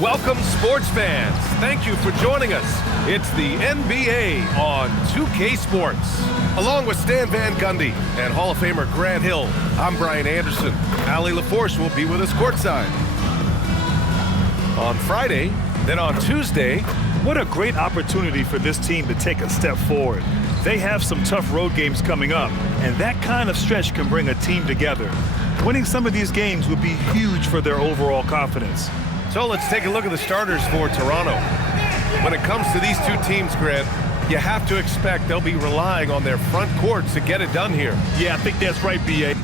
Welcome, sports fans. Thank you for joining us. It's the NBA on 2K Sports. Along with Stan Van Gundy and Hall of Famer Grant Hill, I'm Brian Anderson. Allie LaForce will be with us courtside. On Friday, then on Tuesday. What a great opportunity for this team to take a step forward. They have some tough road games coming up, and that kind of stretch can bring a team together. Winning some of these games would be huge for their overall confidence. So let's take a look at the starters for Toronto. When it comes to these two teams, Grant, you have to expect they'll be relying on their front courts to get it done here. Yeah, I think that's right, B.A.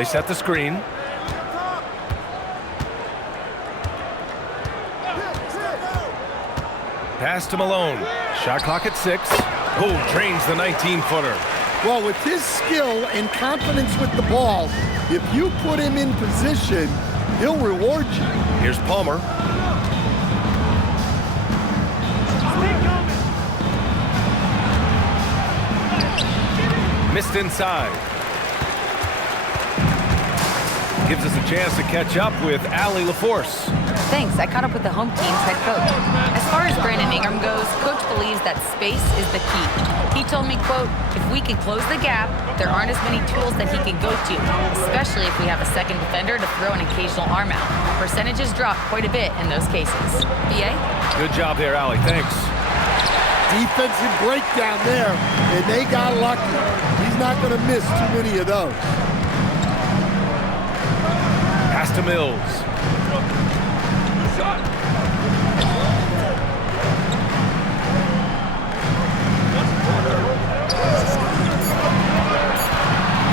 They set the screen. Pass to Malone. Shot clock at 6. Oh, drains the 19-footer. Well, with his skill and confidence with the ball, if you put him in position, he'll reward you. Here's Palmer. Missed inside. Gives us a chance to catch up with Allie LaForce. Thanks. I caught up with the home team's head coach. As far as Brandon Ingram goes, coach believes that space is the key. He told me, quote, if we can close the gap, there aren't as many tools that he can go to, especially if we have a second defender to throw an occasional arm out. Percentages drop quite a bit in those cases. BA? Good job there, Allie. Thanks. Defensive breakdown there, and they got lucky. He's not going to miss too many of those. Pass to Mills.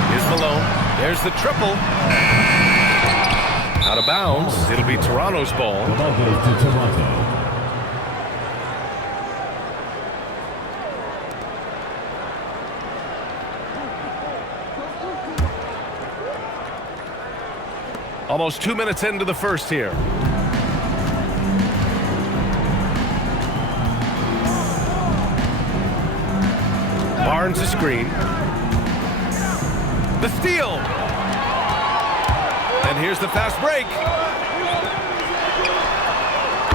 Here's Malone. There's the triple. Out of bounds. It'll be Toronto's ball. The ball goes to Toronto. Almost 2 minutes into the first here. Barnes a screen. The steal. And here's the fast break.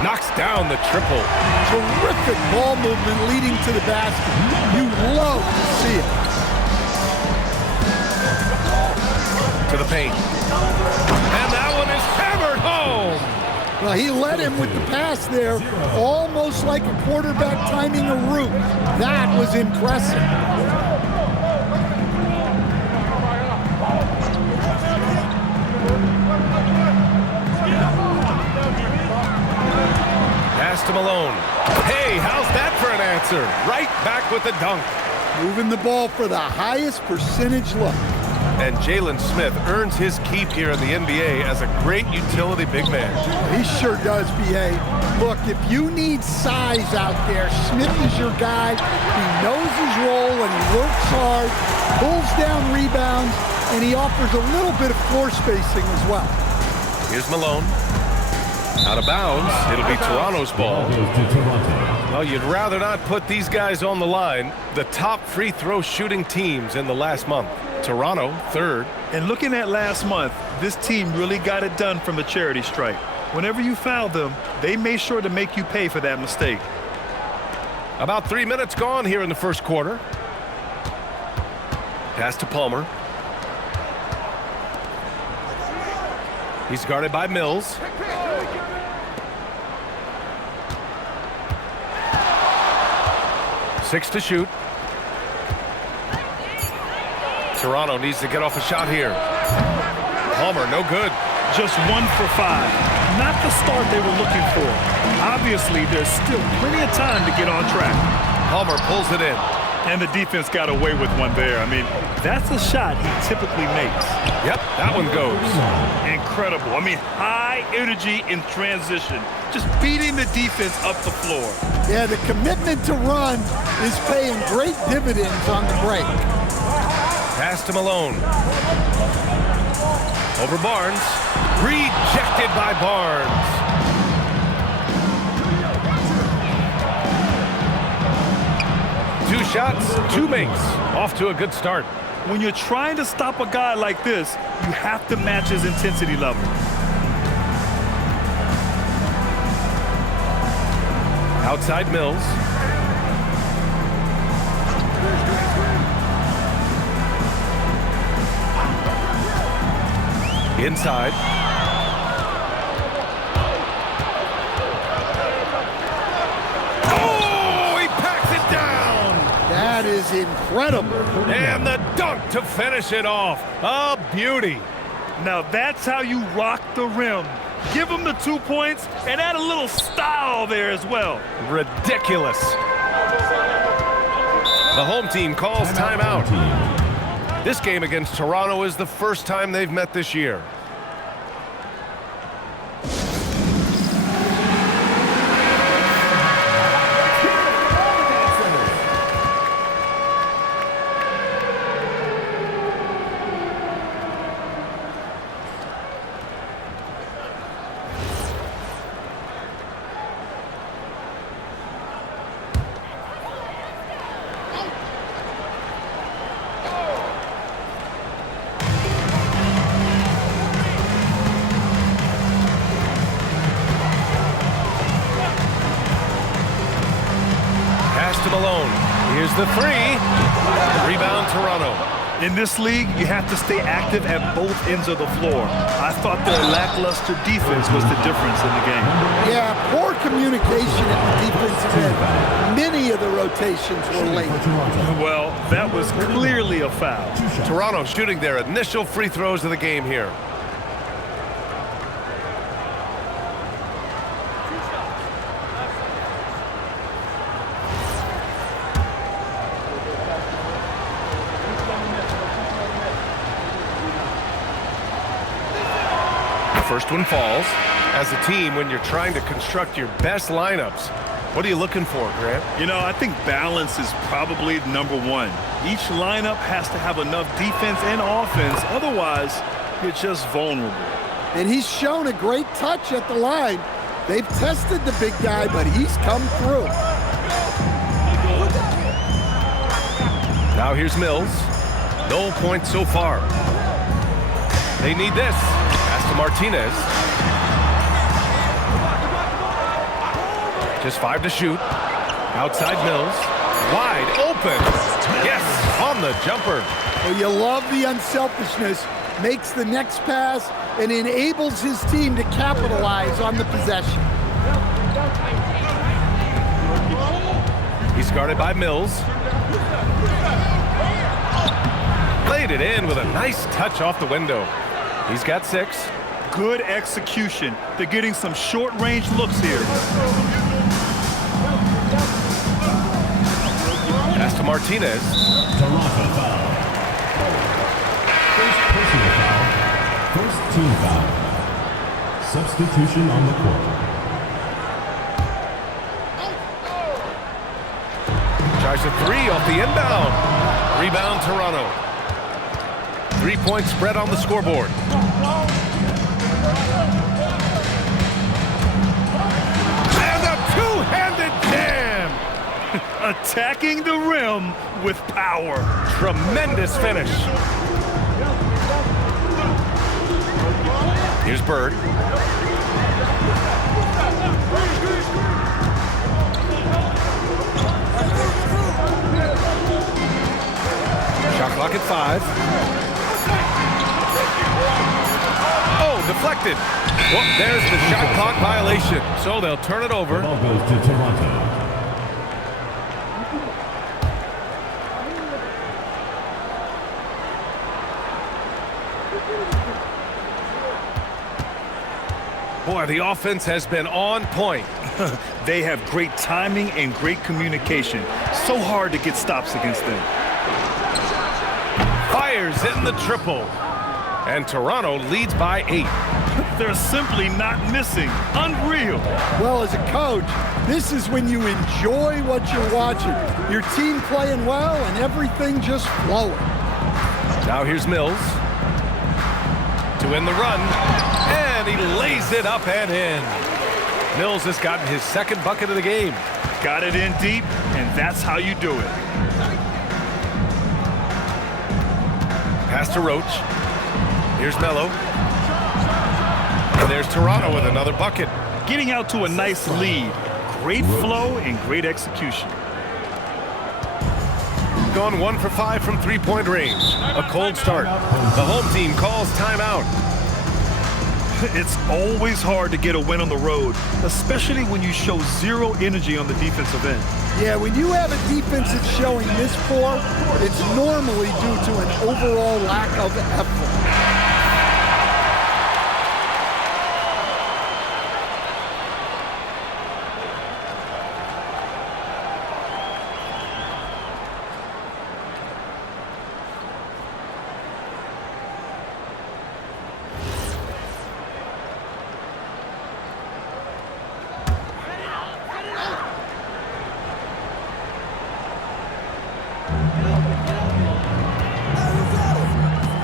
Knocks down the triple. Terrific ball movement leading to the basket. You love to see it. To the paint. And that one is hammered home. Well, he led him with the pass there, almost like a quarterback timing a route. That was impressive. Pass to Malone. Hey, how's that for an answer? Right back with the dunk. Moving the ball for the highest percentage look. And Jalen Smith earns his keep here in the NBA as a great utility big man. He sure does, B.A. Look, if you need size out there, Smith is your guy. He knows his role and he works hard, pulls down rebounds, and he offers a little bit of floor spacing as well. Here's Malone. Out of bounds. It'll be Toronto's ball. Well, you'd rather not put these guys on the line. The top free throw shooting teams in the last month. Toronto, third. And looking at last month, this team really got it done from the charity stripe. Whenever you fouled them, they made sure to make you pay for that mistake. About 3 minutes gone here in the first quarter. Pass to Palmer. He's guarded by Mills. Six to shoot. Toronto needs to get off a shot here. Palmer, no good. Just 1 for 5. Not the start they were looking for. Obviously, there's still plenty of time to get on track. Palmer pulls it in. And the defense got away with one there. I mean, that's a shot he typically makes. Yep, that one goes. Incredible. I mean, high energy in transition. Just beating the defense up the floor. Yeah, the commitment to run is paying great dividends on the break. Pass to Malone. Over Barnes. Rejected by Barnes. Two shots, two makes. Off to a good start. When you're trying to stop a guy like this, you have to match his intensity level. Outside Mills. Inside. Oh, he packs it down. That is incredible. And the dunk to finish it off. A beauty. Now that's how you rock the rim. Give him the 2 points and add a little style there as well. Ridiculous. The home team calls timeout. This game against Toronto is the first time they've met this year. To Malone. Here's the three. Rebound Toronto. In this league, you have to stay active at both ends of the floor. I thought their lackluster defense was the difference in the game. Yeah, poor communication at the defensive end. Many of the rotations were late. Well, that was clearly a foul. Toronto shooting their initial free throws of the game here. First one falls. As a team, when you're trying to construct your best lineups, what are you looking for, Grant? You know, I think balance is probably number one. Each lineup has to have enough defense and offense. Otherwise, you're just vulnerable. And he's shown a great touch at the line. They've tested the big guy, but he's come through. Now here's Mills. No points so far. They need this. Pass to Martinez. Just 5 to shoot. Outside Mills. Wide open. Yes, on the jumper. Well, you love the unselfishness. Makes the next pass and enables his team to capitalize on the possession. He's guarded by Mills. Laid it in with a nice touch off the window. He's got 6. Good execution. They're getting some short-range looks here. Pass to Martinez. Toronto foul. First personal foul. First team foul. Substitution on the court. Tries a 3 off the inbound. Rebound Toronto. 3-point spread on the scoreboard. And a two-handed jam. Attacking the rim with power. Tremendous finish. Here's Bird. Shot clock at 5. Oh, deflected. Well, there's the shot clock violation. So they'll turn it over. Ball goes to Toronto. Boy, the offense has been on point. They have great timing and great communication. So hard to get stops against them. Fires in the triple. And Toronto leads by 8. They're simply not missing. Unreal. Well, as a coach, this is when you enjoy what you're watching. Your team playing well and everything just flowing. Now here's Mills to win the run. And he lays it up and in. Mills has gotten his 2nd bucket of the game. Got it in deep, and that's how you do it. Pass to Roach. Here's Melo. And there's Toronto with another bucket. Getting out to a nice lead. Great flow and great execution. Gone 1 for 5 from 3-point range. A cold start. The home team calls timeout. It's always hard to get a win on the road, especially when you show zero energy on the defensive end. Yeah, when you have a defense that's showing this poor, it's normally due to an overall lack of effort.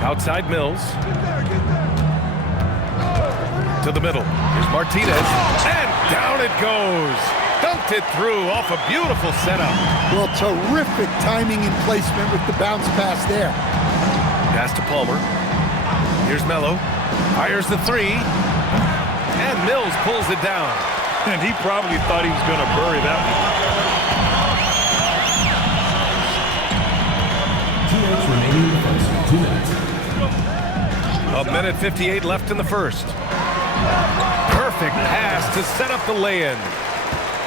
Outside Mills. To the middle. Here's Martinez. And down it goes. Dunked it through off a beautiful setup. Well, terrific timing and placement with the bounce pass there. Pass to Palmer. Here's Melo. Fires the 3. And Mills pulls it down. And he probably thought he was going to bury that one. minutes remaining in the first. 2 minutes. A minute 58 left in the first. Perfect pass to set up the lay-in.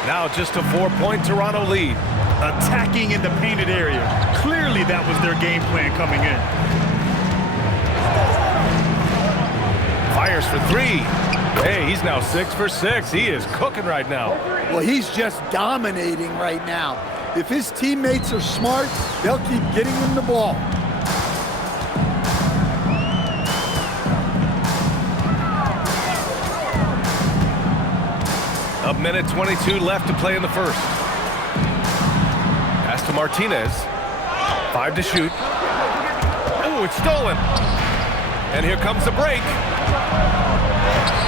Now just a 4-point Toronto lead. Attacking in the painted area. Clearly that was their game plan coming in. Fires for 3. Hey, he's now 6 for 6. He is cooking right now. Well, he's just dominating right now. If his teammates are smart, they'll keep getting him the ball. A minute 22 left to play in the first. Pass to Martinez. 5 to shoot. Oh, it's stolen. And here comes the break.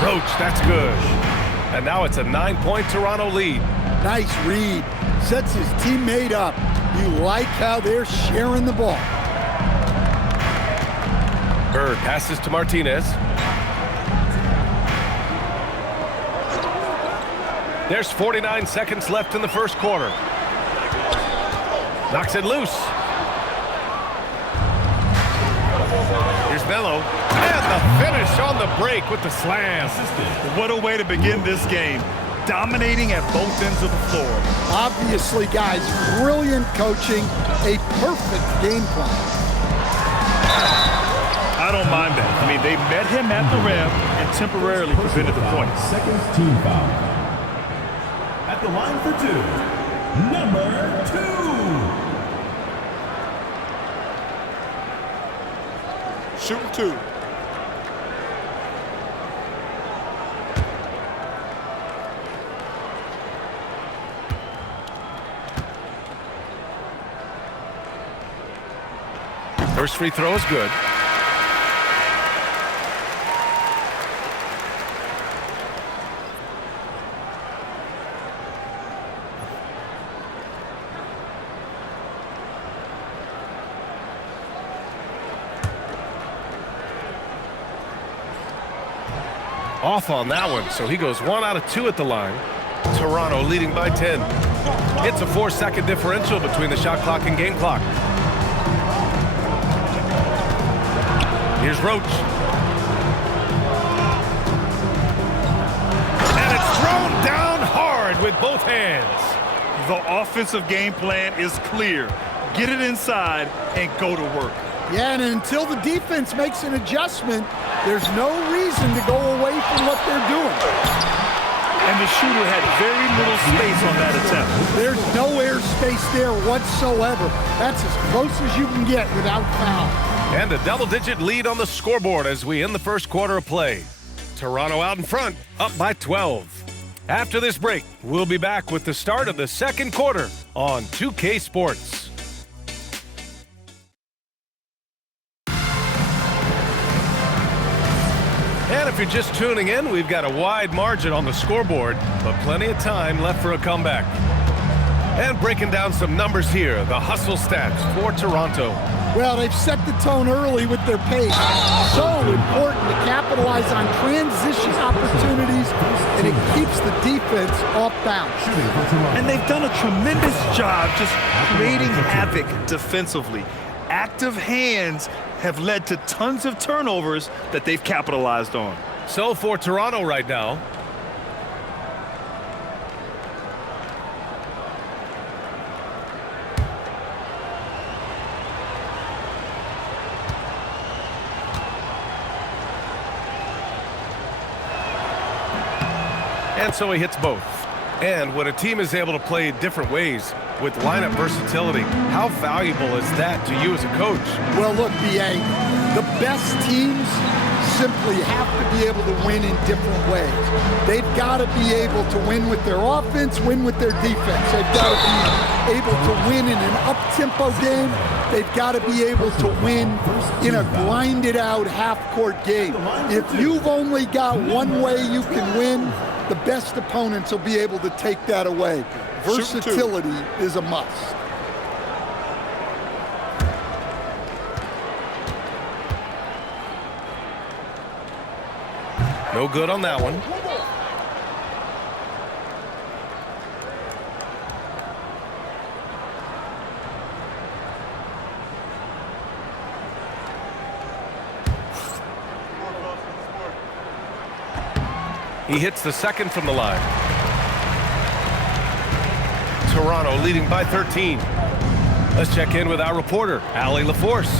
Roach, that's good. And now it's a 9-point Toronto lead. Nice read. Sets his teammate up. You like how they're sharing the ball. Bird passes to Martinez. There's 49 seconds left in the first quarter. Knocks it loose. Here's Melo. And the finish on the break with the slam. What a way to begin this game. Dominating at both ends of the floor. Obviously, guys, brilliant coaching. A perfect game plan. I don't mind that. I mean, they met him at the rim and temporarily prevented the points. Second team foul. At the line for 2, number 2. Shooting 2. First free throw is good. Off on that one, so he goes 1 out of 2 at the line. Toronto leading by 10. It's a 4-second differential between the shot clock and game clock. Here's Roach. And it's thrown down hard with both hands. The offensive game plan is clear. Get it inside and go to work. Yeah, and until the defense makes an adjustment, there's no reason to go away from what they're doing. And the shooter had very little space on that attempt. There's no airspace there whatsoever. That's as close as you can get without foul. And a double-digit lead on the scoreboard as we end the first quarter of play. Toronto out in front, up by 12. After this break, we'll be back with the start of the second quarter on 2K Sports. And if you're just tuning in, we've got a wide margin on the scoreboard, but plenty of time left for a comeback. And breaking down some numbers here, the hustle stats for Toronto. Well, they've set the tone early with their pace. So important to capitalize on transition opportunities, and it keeps the defense off balance. And they've done a tremendous job just creating havoc defensively. Active hands have led to tons of turnovers that they've capitalized on. So for Toronto right now, and so he hits both. And when a team is able to play different ways with lineup versatility, how valuable is that to you as a coach? Well, look, B.A., the best teams simply have to be able to win in different ways. They've got to be able to win with their offense, win with their defense. They've got to be able to win in an up-tempo game. They've got to be able to win in a grinded-out half-court game. If you've only got one way you can win, the best opponents will be able to take that away. Versatility is a must. No good on that one. He hits the second from the line. Toronto leading by 13. Let's check in with our reporter, Allie LaForce.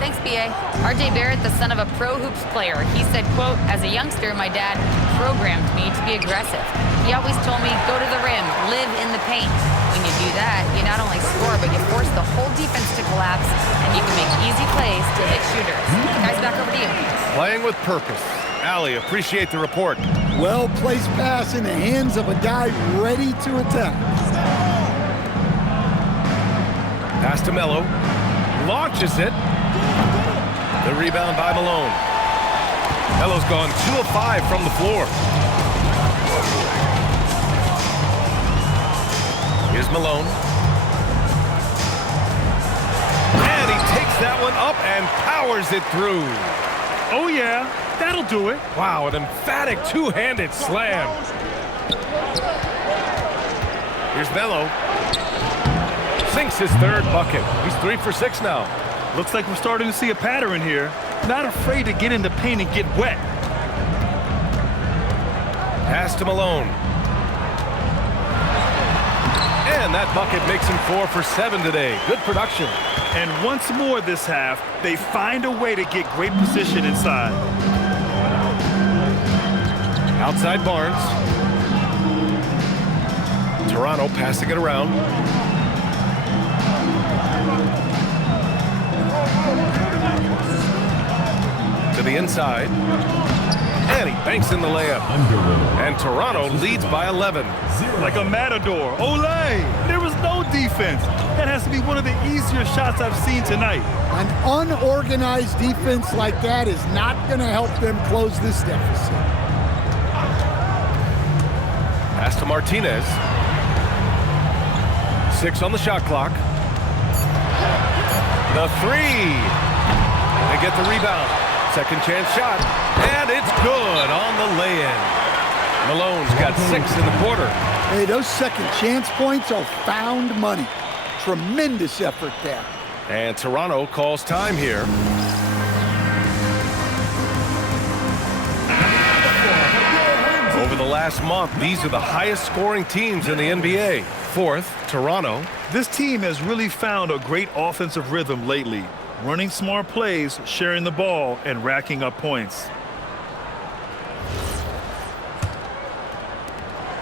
Thanks, B.A. R.J. Barrett, the son of a pro hoops player. He said, quote, as a youngster, my dad programmed me to be aggressive. He always told me, go to the rim, live in the paint. When you do that, you not only score, but you force the whole defense to collapse, and you can make easy plays to hit shooters. Guys, back over to you. Playing with purpose. Allie, appreciate the report. Well-placed pass in the hands of a guy ready to attack. Pass to Melo. Launches it. The rebound by Malone. Melo's gone 2 of 5 from the floor. Here's Malone. And he takes that one up and powers it through. Oh, yeah, that'll do it. Wow, an emphatic two-handed slam. Here's Melo. Sinks his third bucket. He's 3 for 6 now. Looks like we're starting to see a pattern here. Not afraid to get in the paint and get wet. Pass to Malone. And that bucket makes him 4 for 7 today. Good production. And once more this half, they find a way to get great position inside. Outside Barnes. Toronto passing it around. To the inside. And he banks in the layup. And Toronto leads by 11. Like a matador. Olay! There was no defense. That has to be one of the easier shots I've seen tonight. An unorganized defense like that is not going to help them close this deficit. Pass to Martinez. 6 on the shot clock. The 3. They get the rebound. Second chance shot. And it's good on the lay-in. Malone's got 6 in the quarter. Hey, those second chance points are found money. Tremendous effort there. And Toronto calls time here. Over the last month, these are the highest scoring teams in the NBA. Fourth, Toronto. This team has really found a great offensive rhythm lately. Running smart plays, sharing the ball, and racking up points.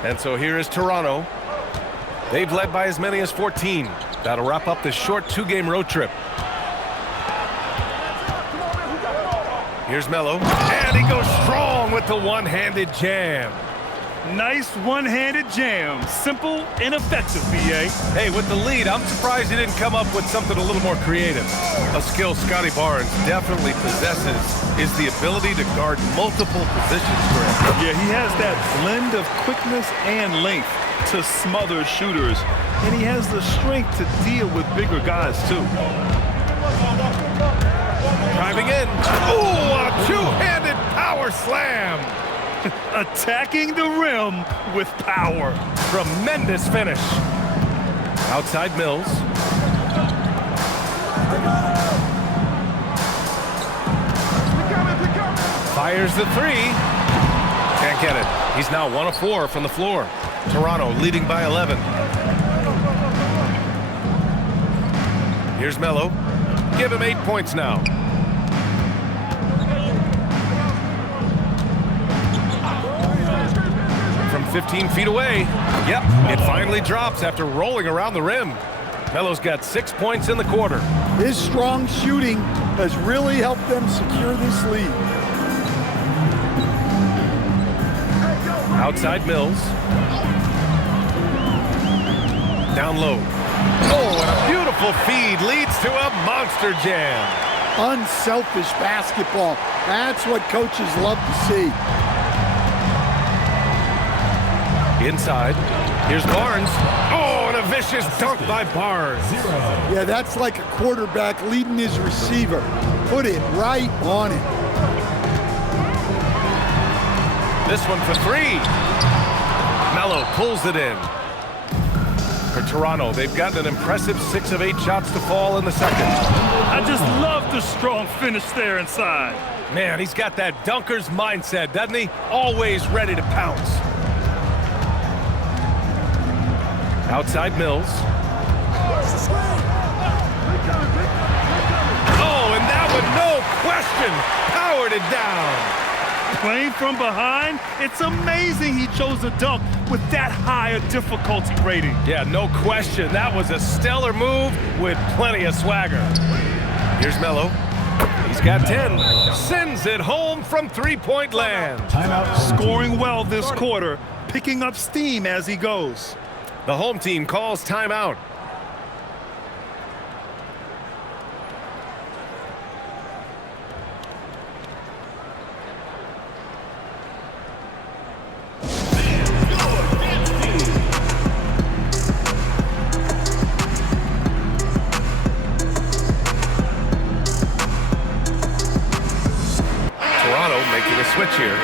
And so here is Toronto. They've led by as many as 14. That'll wrap up this short 2-game road trip. Here's Melo. And he goes strong with the one-handed jam. Nice one-handed jam. Simple and effective, B.A. Hey, with the lead, I'm surprised he didn't come up with something a little more creative. A skill Scotty Barnes definitely possesses is the ability to guard multiple positions for him. Yeah, he has that blend of quickness and length to smother shooters. And he has the strength to deal with bigger guys, too. Driving in. Oh, a two-handed power slam. Attacking the rim with power. Tremendous finish. Outside Mills. Fires the 3. Can't get it. He's now 1 of 4 from the floor. Toronto leading by 11. Here's Melo. Give him 8 points now. From 15 feet away. Yep, it finally drops after rolling around the rim. Melo's got 6 points in the quarter. His strong shooting has really helped them secure this lead. Outside Mills. Down low. Oh, and a beautiful feed leads to a monster jam. Unselfish basketball. That's what coaches love to see. Inside. Here's Barnes. Oh, and a vicious dunk by Barnes. Yeah, that's like a quarterback leading his receiver. Put it right on it. This one for 3. Melo pulls it in. For Toronto, they've gotten an impressive 6 of 8 shots to fall in the second. I just love the strong finish there inside. Man, he's got that dunker's mindset, doesn't he? Always ready to pounce. Outside Mills. Oh, and that one, no question, powered it down. Playing from behind, it's amazing he chose a dunk with that high a difficulty rating. Yeah, no question. That was a stellar move with plenty of swagger. Here's Melo. He's got 10. Sends it home from three-point land. Timeout. Scoring well this quarter, picking up steam as he goes. The home team calls timeout. Making a switch here.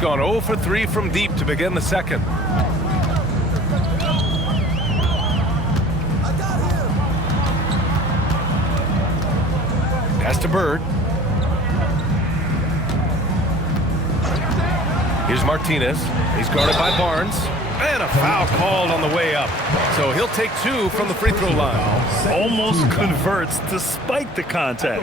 Gone 0 for 3 from deep to begin the second. Pass to Bird. Here's Martinez. He's guarded by Barnes. And a foul called on the way up. So he'll take 2 from the free throw line. Almost converts despite the contact.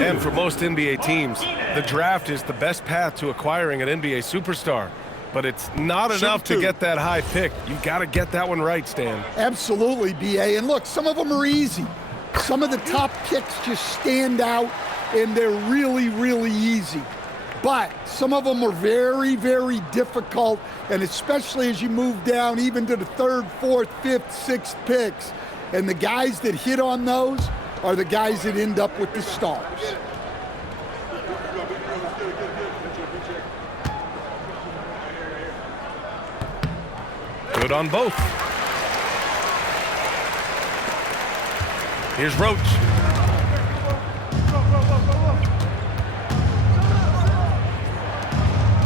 And for most NBA teams, the draft is the best path to acquiring an NBA superstar. But it's not enough to get that high pick. You've got to get that one right, Stan. Absolutely, B.A. And look, some of them are easy. Some of the top picks just stand out, and they're really, really easy. But some of them are very, very difficult, and especially as you move down even to the 3rd, 4th, 5th, 6th picks. And the guys that hit on those are the guys that end up with the stars. Good on both. Here's Roach.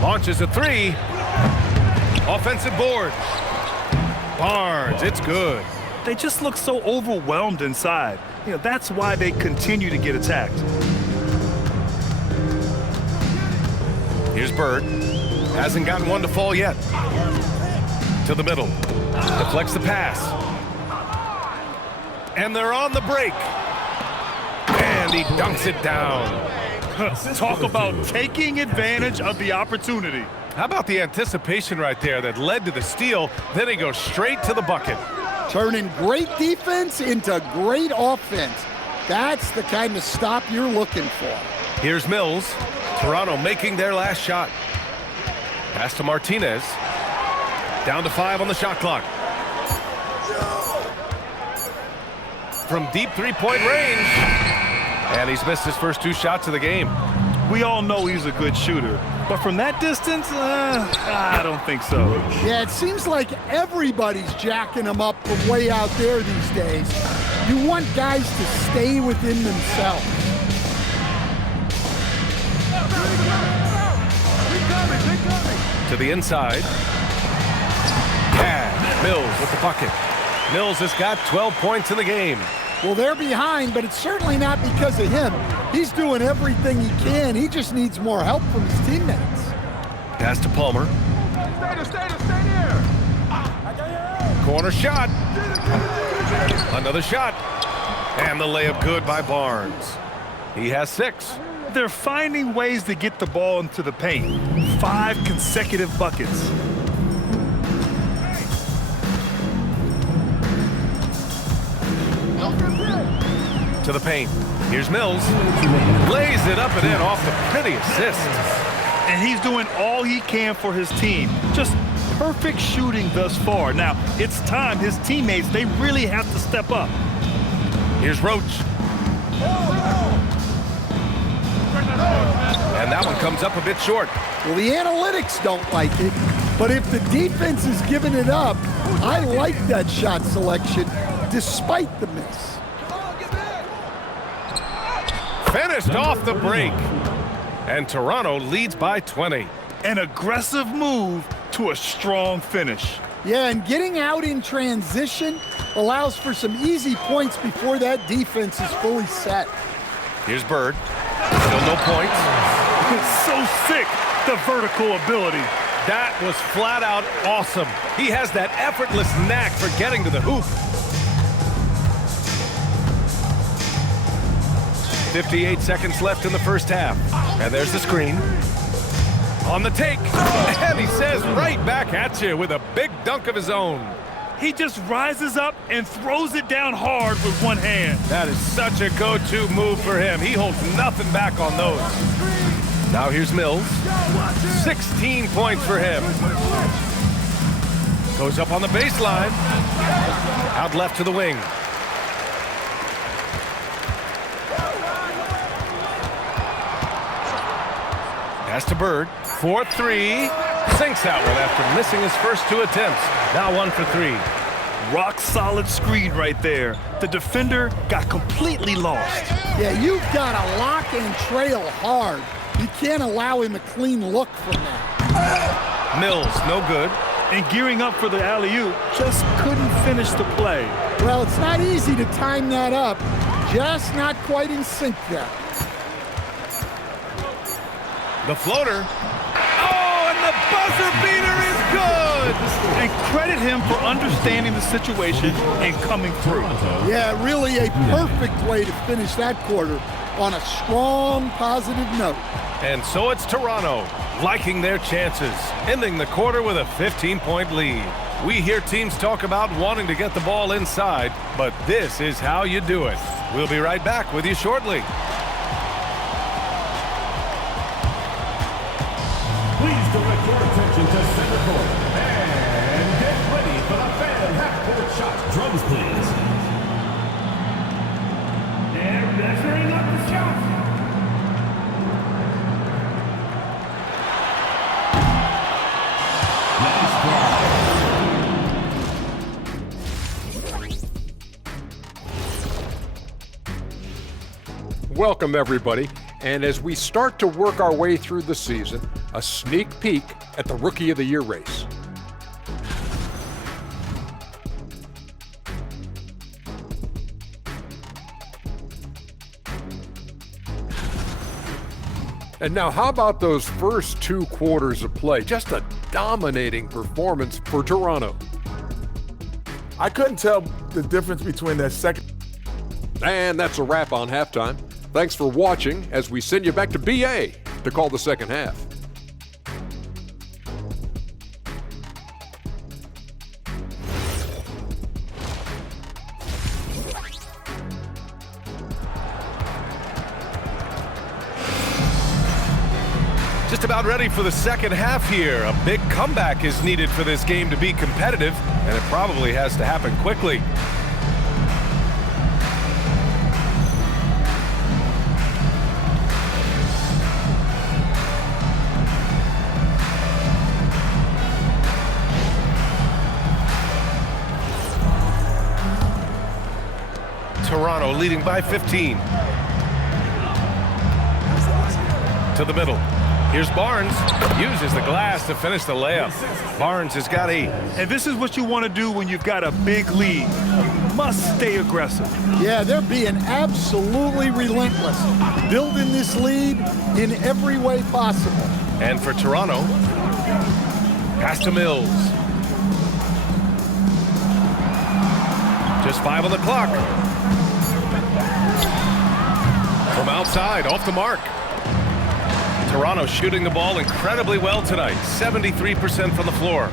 Launches a 3. Offensive board. Barnes, it's good. They just look so overwhelmed inside. You know, that's why they continue to get attacked. Here's Bird. Hasn't gotten one to fall yet. To the middle. Deflects the pass. And they're on the break. And he dunks it down. Talk about taking advantage of the opportunity. How about the anticipation right there that led to the steal? Then he goes straight to the bucket. Turning great defense into great offense. That's the kind of stop you're looking for. Here's Mills. Toronto making their last shot. Pass to Martinez. Down to 5 on the shot clock. From deep three-point range. And he's missed his first 2 shots of the game. We all know he's a good shooter, but from that distance, I don't think so. Yeah, it seems like everybody's jacking him up from way out there these days. You want guys to stay within themselves. To the inside. Yeah, Mills with the bucket. Mills has got 12 points in the game. Well, they're behind, but it's certainly not because of him. He's doing everything he can. He just needs more help from his teammates. Pass to Palmer. Stay there. Corner shot. Another shot. And the layup good by Barnes. He has 6. They're finding ways to get the ball into the paint. 5 consecutive buckets. To the paint. Here's Mills. Lays it up and in off the pretty assist. And he's doing all he can for his team. Just perfect shooting thus far. Now, it's time his teammates, they really have to step up. Here's Roach. And that one comes up a bit short. Well, the analytics don't like it, but if the defense is giving it up, I like that shot selection despite the miss. Finished off the break. And Toronto leads by 20. An aggressive move to a strong finish. Yeah, and getting out in transition allows for some easy points before that defense is fully set. Here's Bird. Still no points. It's so sick, the vertical ability. That was flat out awesome. He has that effortless knack for getting to the hoop. 58 seconds left in the first half. And there's the screen. On the take. And he says right back at you with a big dunk of his own. He just rises up and throws it down hard with one hand. That is such a go-to move for him. He holds nothing back on those. Now here's Mills. 16 points for him. Goes up on the baseline. Out left to the wing. Pass to Bird. 4-3. Sinks that one after missing his first 2 attempts. Now 1 for 3. Rock solid screen right there. The defender got completely lost. Yeah, you've got to lock and trail hard. You can't allow him a clean look from that. Mills, no good. And gearing up for the alley-oop, just couldn't finish the play. Well, it's not easy to time that up. Just not quite in sync there. The floater. Oh, and the buzzer beater is good! And credit him for understanding the situation and coming through. Yeah, really a perfect way to finish that quarter on a strong, positive note. And so it's Toronto, liking their chances, ending the quarter with a 15-point lead. We hear teams talk about wanting to get the ball inside, but this is how you do it. We'll be right back with you shortly. Please direct your attention to center court. And get ready for the fan half-court shot. Drums, please. And measuring up the shot. Welcome, everybody. And as we start to work our way through the season, a sneak peek at the Rookie of the Year race. And now, how about those first 2 quarters of play? Just a dominating performance for Toronto. I couldn't tell the difference between that second. And that's a wrap on halftime. Thanks for watching as we send you back to BA to call the second half. Just about ready for the second half here. A big comeback is needed for this game to be competitive, and it probably has to happen quickly. Toronto leading by 15. To the middle. Here's Barnes. Uses the glass to finish the layup. Barnes has got 8. And this is what you want to do when you've got a big lead. You must stay aggressive. Yeah, they're being absolutely relentless, building this lead in every way possible. And for Toronto, pass to Mills. Just 5 on the clock. From outside, off the mark. Toronto shooting the ball incredibly well tonight. 73% from the floor.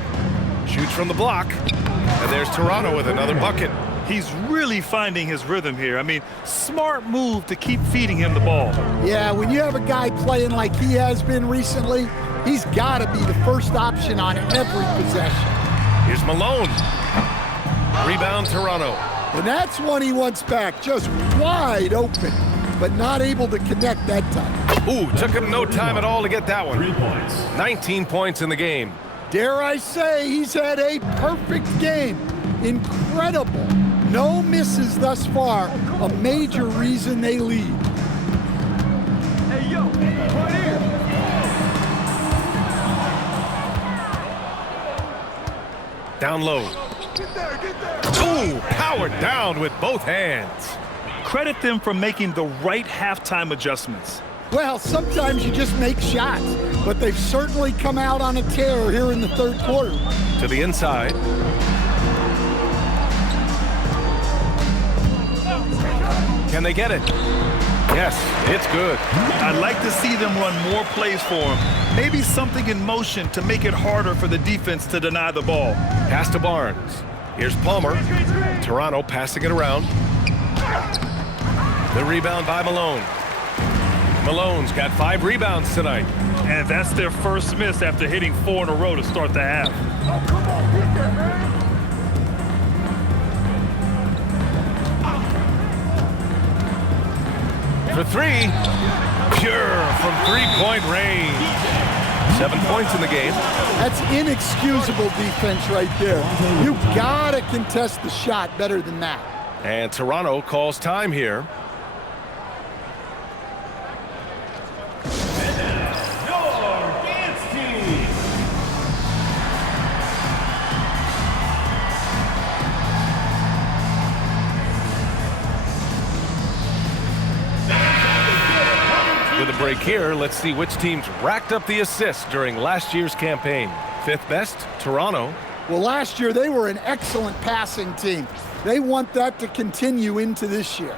Shoots from the block. And there's Toronto with another bucket. He's really finding his rhythm here. I mean, smart move to keep feeding him the ball. Yeah, when you have a guy playing like he has been recently, he's got to be the first option on every possession. Here's Malone. Rebound, Toronto. And that's one he wants back, just wide open, but not able to connect that time. Ooh, took him no time at all to get that one. 3 points. 19 points in the game. Dare I say, he's had a perfect game. Incredible. No misses thus far, a major reason they lead. Down low. Ooh, powered down with both hands. Credit them for making the right halftime adjustments. Well, sometimes you just make shots, but they've certainly come out on a tear here in the third quarter. To the inside. Can they get it? Yes, it's good. I'd like to see them run more plays for him. Maybe something in motion to make it harder for the defense to deny the ball. Pass to Barnes. Here's Palmer. Toronto passing it around. The rebound by Malone. Malone's got 5 rebounds tonight. And that's their first miss after hitting 4 in a row to start the half. For 3, pure from 3-point range. 7 points in the game. That's inexcusable defense right there. You gotta contest the shot better than that. And Toronto calls time here. With a break here, let's see which teams racked up the assists during last year's campaign. 5th best, Toronto. Well, last year they were an excellent passing team. They want that to continue into this year.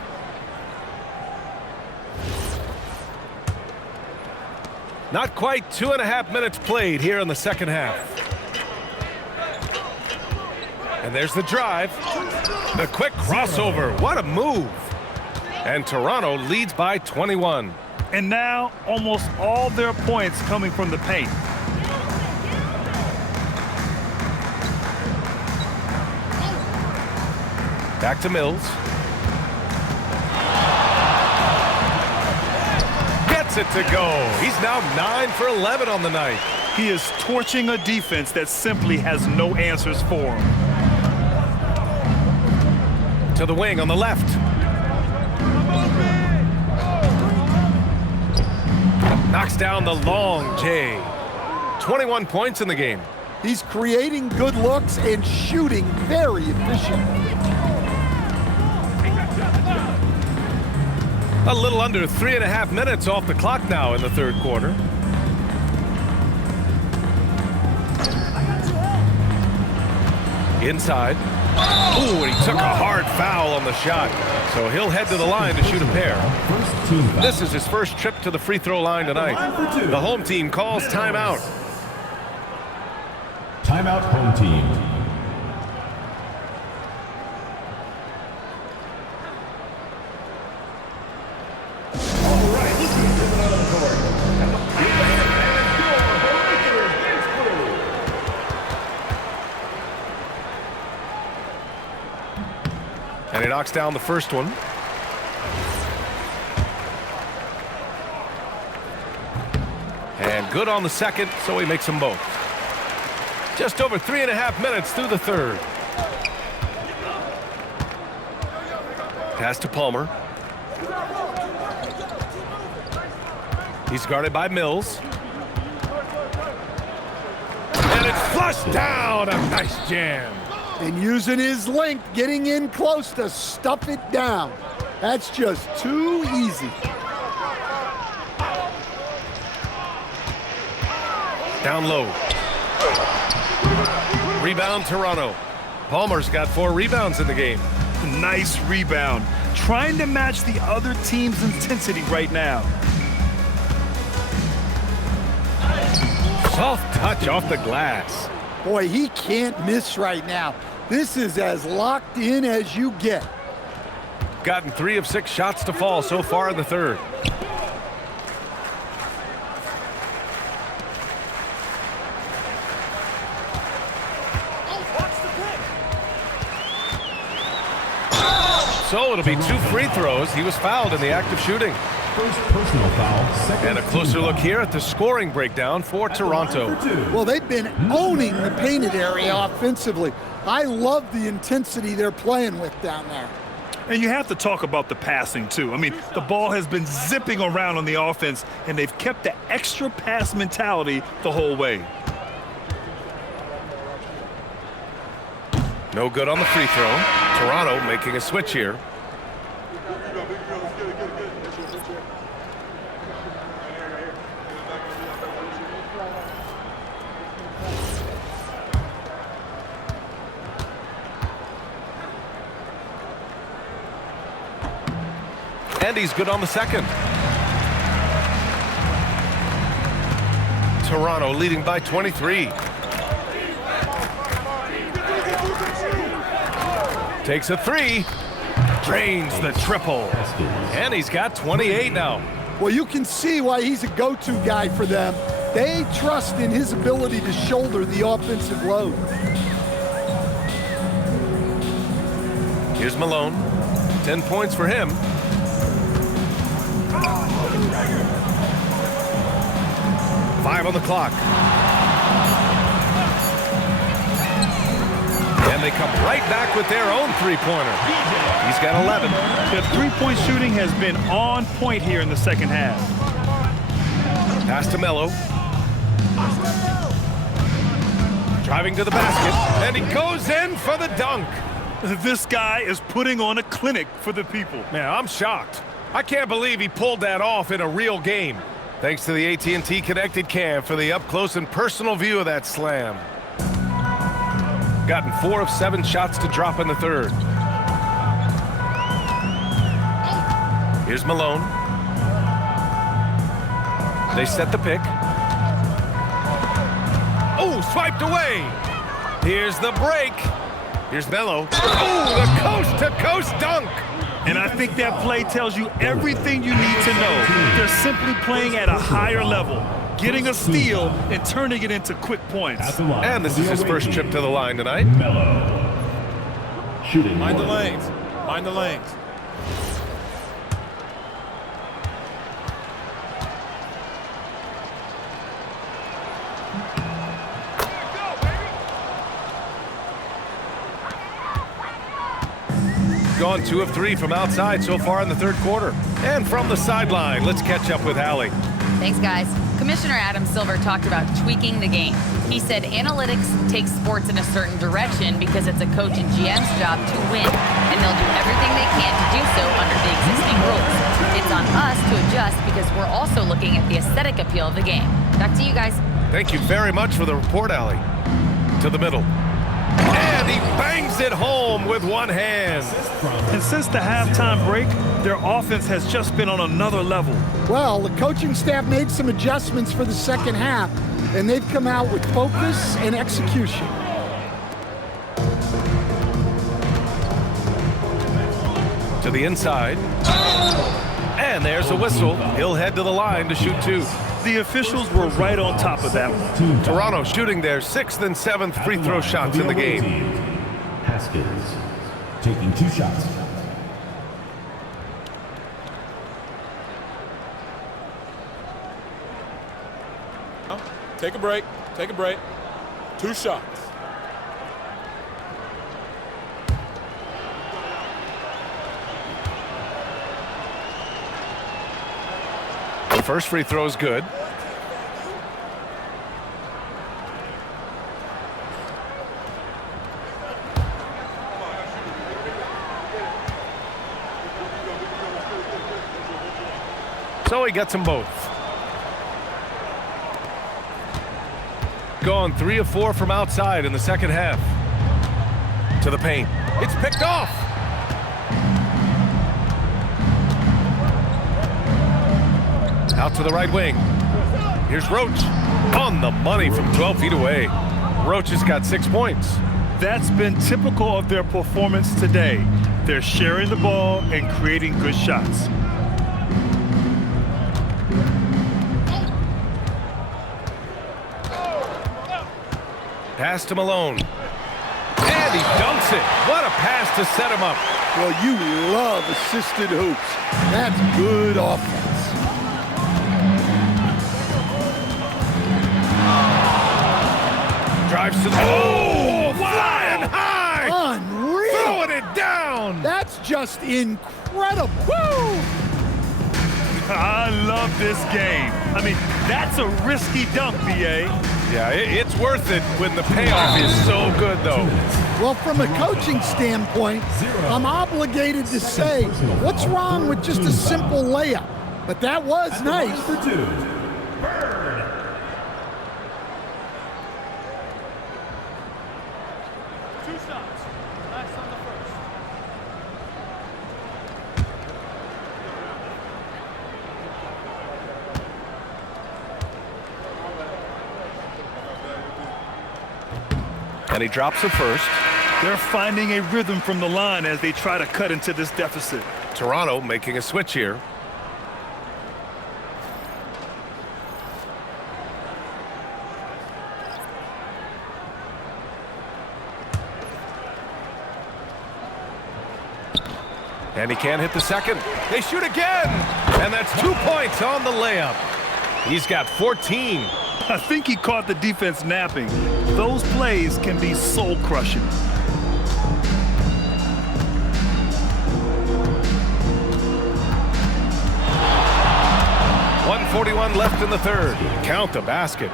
Not quite 2.5 minutes played here in the second half. And there's the drive. The quick crossover. What a move. And Toronto leads by 21. And now, almost all their points coming from the paint. Back to Mills. Gets it to go. He's now 9 for 11 on the night. He is torching a defense that simply has no answers for him. To the wing on the left. Knocks down the long J. 21 points in the game. He's creating good looks and shooting very efficiently. A little under 3.5 minutes off the clock now in the third quarter. Inside. Ooh, and he took a hard foul on the shot. So he'll head to the line to shoot a pair. This is his first trip to the free throw line tonight. The home team calls timeout. Timeout, home team. All right, he's coming out of the court. And he knocks down the first one. And good on the second, so he makes them both. Just over 3.5 minutes through the third. Pass to Palmer. He's guarded by Mills. And it's flushed down. A nice jam. And using his length, getting in close to stuff it down. That's just too easy. Down low. Rebound, Toronto. Palmer's got 4 rebounds in the game. Nice rebound. Trying to match the other team's intensity right now. Soft touch off the glass. Boy, he can't miss right now. This is as locked in as you get. Gotten 3 of 6 shots to fall so far in the third. So it'll be 2 free throws. He was fouled in the act of shooting. First personal foul, second. And a closer look here at the scoring breakdown for Toronto. Well, they've been owning the painted area offensively. I love the intensity they're playing with down there. And you have to talk about the passing, too. I mean, the ball has been zipping around on the offense, and they've kept the extra pass mentality the whole way. No good on the free throw. Toronto making a switch here. And he's good on the second. Toronto leading by 23. Takes a three. Drains the triple. And he's got 28 now. Well, you can see why he's a go-to guy for them. They trust in his ability to shoulder the offensive load. Here's Malone. 10 points for him. Five on the clock. And they come right back with their own three-pointer. He's got 11. The three-point shooting has been on point here in the second half. Pass to Melo. Driving to the basket, and he goes in for the dunk. This guy is putting on a clinic for the people. Man, I'm shocked. I can't believe he pulled that off in a real game. Thanks to the AT&T Connected Cam for the up-close and personal view of that slam. Gotten 4 of 7 shots to drop in the third. Here's Malone. They set the pick. Oh, swiped away. Here's the break. Here's Melo. Oh, the coast-to-coast dunk. And I think that play tells you everything you need to know. They're simply playing at a higher level, getting a steal and turning it into quick points. And this is his first trip to the line tonight. Melo. Shooting. Mind the lanes. Mind the lanes. Gone 2 of 3 from outside so far in the third quarter. And from the sideline, let's catch up with Allie. Thanks, guys. Commissioner Adam Silver talked about tweaking the game. He said analytics takes sports in a certain direction because it's a coach and GM's job to win, and they'll do everything they can to do so under the existing rules. It's on us to adjust because we're also looking at the aesthetic appeal of the game. Back to you guys. Thank you very much for the report, Allie. To the middle. And he bangs it home with one hand. And since the halftime break, their offense has just been on another level. Well, the coaching staff made some adjustments for the second half, and they've come out with focus and execution. To the inside. And there's a whistle. He'll head to the line to shoot 2. The officials were right on top of that one. Toronto shooting their 6th and 7th free throw shots in the game. Haskins taking 2 shots. Take a break. Take a break. 2 shots. The first free throw is good. So he gets them both. Gone 3 of 4 from outside in the second half. To the paint. It's picked off. Out to the right wing. Here's Roach. On the money from 12 feet away. Roach has got 6 points. That's been typical of their performance today. They're sharing the ball and creating good shots. Pass to Malone. And he dunks it. What a pass to set him up. Well, you love assisted hoops. That's good offense. Drives to the... Oh, flying high! Unreal! Throwing it down! That's just incredible. Woo! I love this game. I mean, that's a risky dunk, B.A. Yeah, it's worth it when the payoff is so good, though. Well, from a coaching standpoint, I'm obligated to say, what's wrong with just a simple layup? But that was nice. For two, Bird. Two shots. Nice on the first. And he drops it first. They're finding a rhythm from the line as they try to cut into this deficit. Toronto making a switch here. And he can't hit the second. They shoot again! And that's 2 points on the layup. He's got 14. I think he caught the defense napping. Those plays can be soul-crushing. .141 left in the third. Count the basket.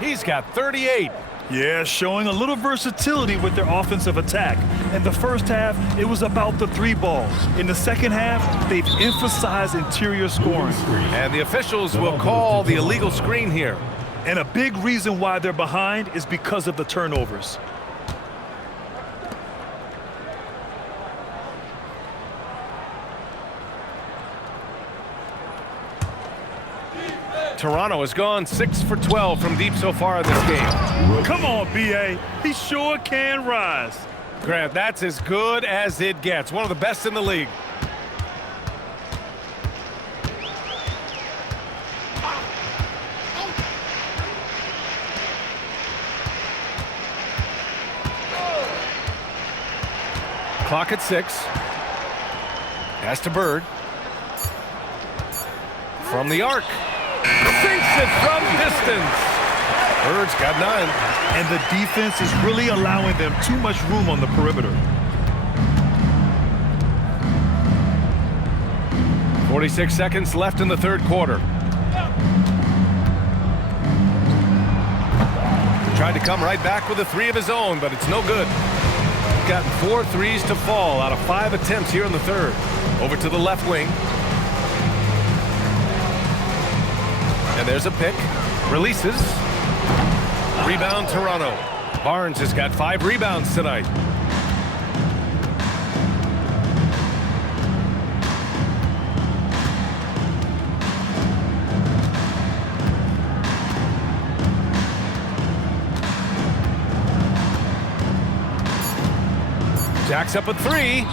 He's got 38. Yeah, showing a little versatility with their offensive attack. In the first half, it was about the three ball. In the second half, they've emphasized interior scoring. And the officials will call the illegal screen here. And a big reason why they're behind is because of the turnovers. Toronto has gone 6 for 12 from deep so far in this game. Come on, B.A. He sure can rise. Grant, that's as good as it gets. One of the best in the league. Clock at 6. Pass to Bird. From the arc. Sinks it from distance. Bird's got 9. And the defense is really allowing them too much room on the perimeter. 46 seconds left in the third quarter. Tried to come right back with a 3 of his own, but it's no good. Got 4 threes to fall out of 5 attempts here in the third. Over to the left wing. And there's a pick. Releases. Rebound Toronto. Barnes has got 5 rebounds tonight. Jacks up a 3.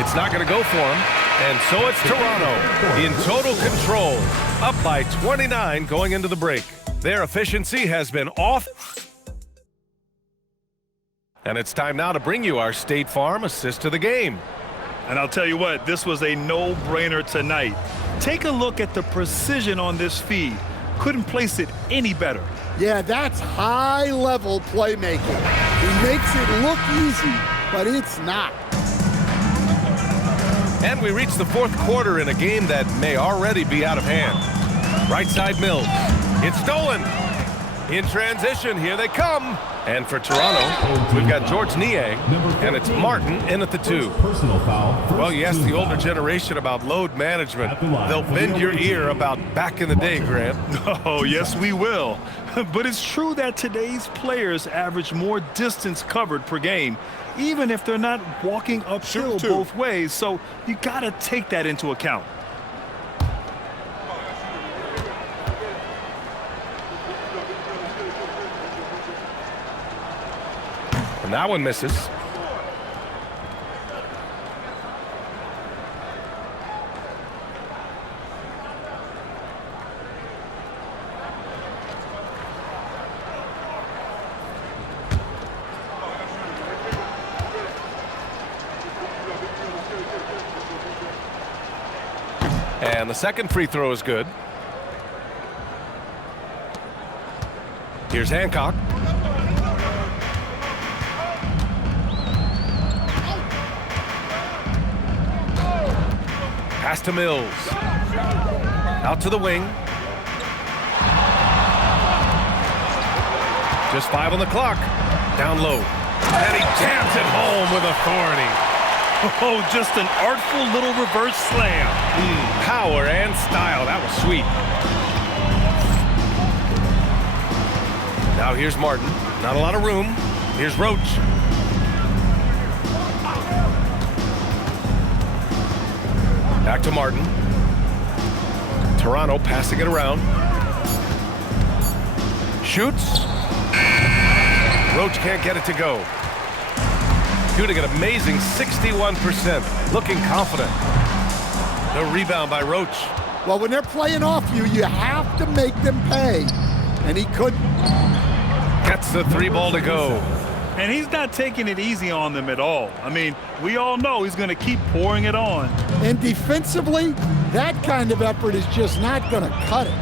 It's not going to go for him. And so it's Toronto in total control. Up by 29 going into the break. Their efficiency has been off. And it's time now to bring you our State Farm assist of the game. And I'll tell you what, this was a no-brainer tonight. Take a look at the precision on this feed. Couldn't place it any better. Yeah, that's high-level playmaking. He makes it look easy, but it's not. And we reach the fourth quarter in a game that may already be out of hand. Right side Mills. It's stolen. In transition, here they come. And for Toronto, we've got George Niang, and it's Martin in at the 2. Personal foul. Well, you ask the older generation about load management, they'll bend your ear about back in the day, Grant. Oh, yes, we will. But it's true that today's players average more distance covered per game, even if they're not walking uphill both ways. So you got to take that into account. And that one misses. And the second free throw is good. Here's Hancock. Pass to Mills. Out to the wing. Just 5 on the clock. Down low. And he jams it home with authority. Oh, just an artful little reverse slam. Power and style. That was sweet. Now here's Martin. Not a lot of room. Here's Roach. Back to Martin. Toronto passing it around. Shoots. Roach can't get it to go. Shooting an amazing 61%. Looking confident. The rebound by Roach. Well, when they're playing off you, you have to make them pay. And he couldn't. Gets the 3 ball to go. And he's not taking it easy on them at all. I mean, we all know he's going to keep pouring it on. And defensively, that kind of effort is just not going to cut it.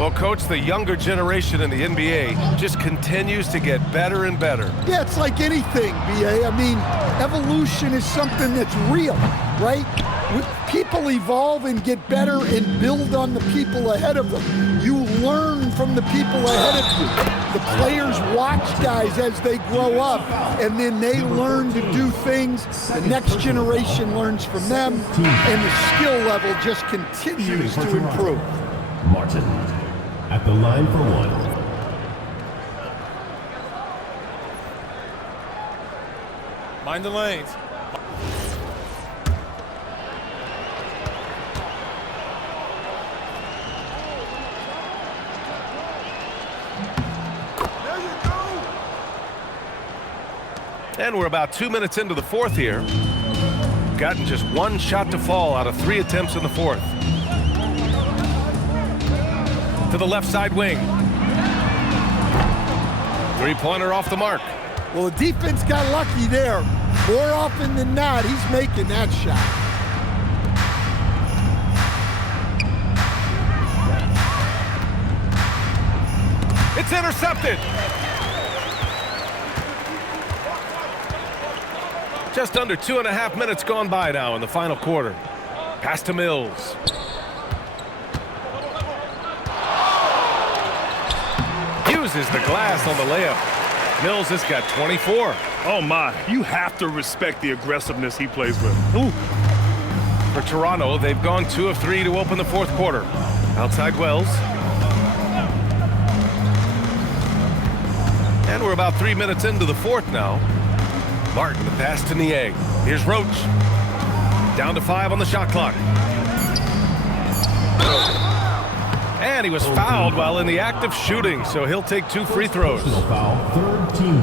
Well, Coach, the younger generation in the NBA just continues to get better and better. Yeah, it's like anything, BA. I mean, evolution is something that's real, right? People evolve and get better and build on the people ahead of them. You learn from the people ahead of you. The players watch guys as they grow up, and then they learn to do things. The next generation learns from them, and the skill level just continues to improve. Martin at the line for 1. Mind the lanes. And we're about 2 minutes into the fourth here. Gotten just 1 shot to fall out of 3 attempts in the fourth. To the left side wing. 3-pointer off the mark. Well, the defense got lucky there. More often than not, he's making that shot. It's intercepted. Just under 2.5 minutes gone by now in the final quarter. Pass to Mills. Uses the glass on the layup. Mills has got 24. Oh, my. You have to respect the aggressiveness he plays with. Ooh. For Toronto, they've gone 2 of 3 to open the fourth quarter. Outside Wells. And we're about 3 minutes into the fourth now. Martin, the pass to Niang. Here's Roach. Down to 5 on the shot clock. And he was fouled while in the act of shooting, so he'll take 2 free throws.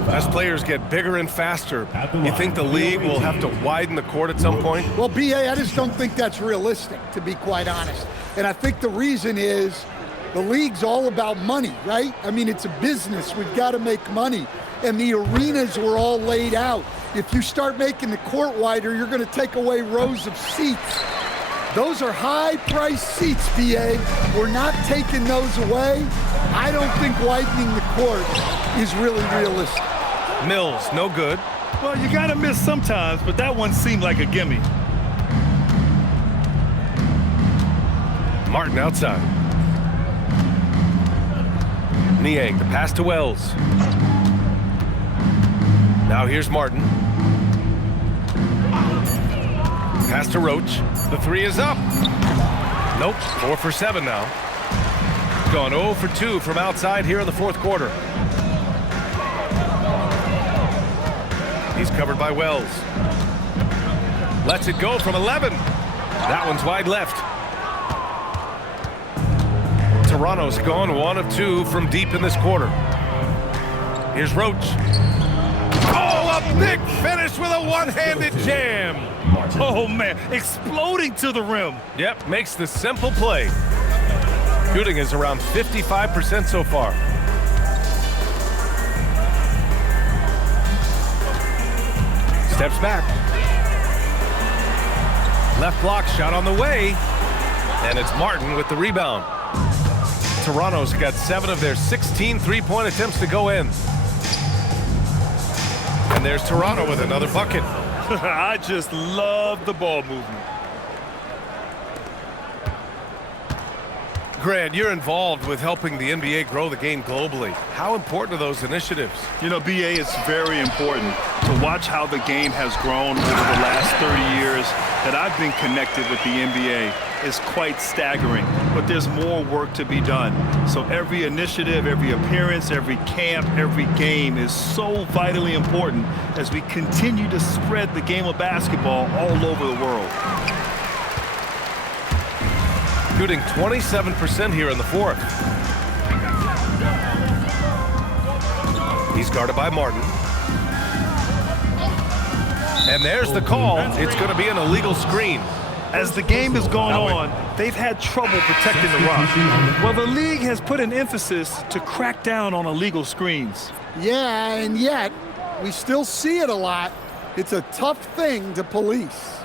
As players get bigger and faster, you think the league will have to widen the court at some point? Well, BA, I just don't think that's realistic, to be quite honest. And I think the reason is the league's all about money, right? I mean, it's a business. We've got to make money. And the arenas were all laid out. If you start making the court wider, you're going to take away rows of seats. Those are high-priced seats, BA. We're not taking those away. I don't think widening the court is really realistic. Mills, no good. Well, you got to miss sometimes, but that one seemed like a gimme. Martin outside. Niang, the pass to Wells. Now here's Martin. Pass to Roach. The 3 is up. Nope, 4 for 7 now. Gone 0 for 2 from outside here in the fourth quarter. He's covered by Wells. Lets it go from 11. That one's wide left. Toronto's gone 1 of 2 from deep in this quarter. Here's Roach. Oh, a big finish with a one-handed jam. Oh, man, exploding to the rim. Yep, makes the simple play. Shooting is around 55% so far. Steps back. Left block shot on the way. And it's Martin with the rebound. Toronto's got 7 of their 16 three-point attempts to go in. And there's Toronto with another bucket. I just love the ball movement. Grant, you're involved with helping the NBA grow the game globally. How important are those initiatives? You know, BA, it's very important to watch how the game has grown over the last 30 years that I've been connected with the NBA. Is quite staggering, but there's more work to be done. So every initiative, every appearance, every camp, every game is so vitally important as we continue to spread the game of basketball all over the world. Shooting 27% here in the fourth. He's guarded by Martin. And there's the call. It's going to be an illegal screen. As the game has gone on, they've had trouble protecting the rock. Well, the league has put an emphasis to crack down on illegal screens. Yeah, and yet we still see it a lot. It's a tough thing to police.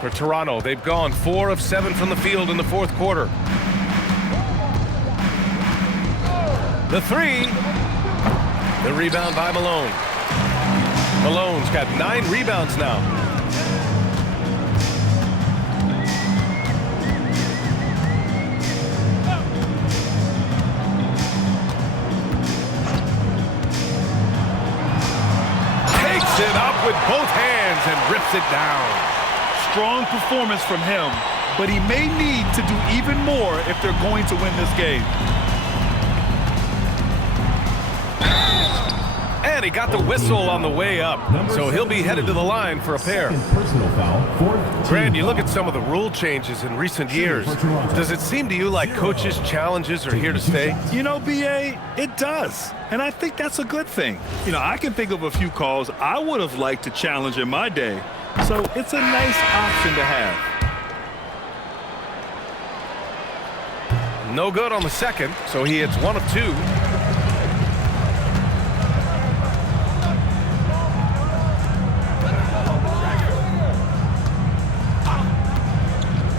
For Toronto, they've gone 4 of 7 from the field in the fourth quarter. The three. The rebound by Malone. Malone's got 9 rebounds now. Takes it up with both hands and rips it down. Strong performance from him, but he may need to do even more if they're going to win this game. And he got the whistle on the way up, so he'll be headed to the line for a pair. Personal foul. Grant, you look at some of the rule changes in recent years. Does it seem to you like coaches' challenges are here to stay? You know, BA, it does. And I think that's a good thing. You know, I can think of a few calls I would have liked to challenge in my day. So it's a nice option to have. No good on the second, so he hits 1 of 2.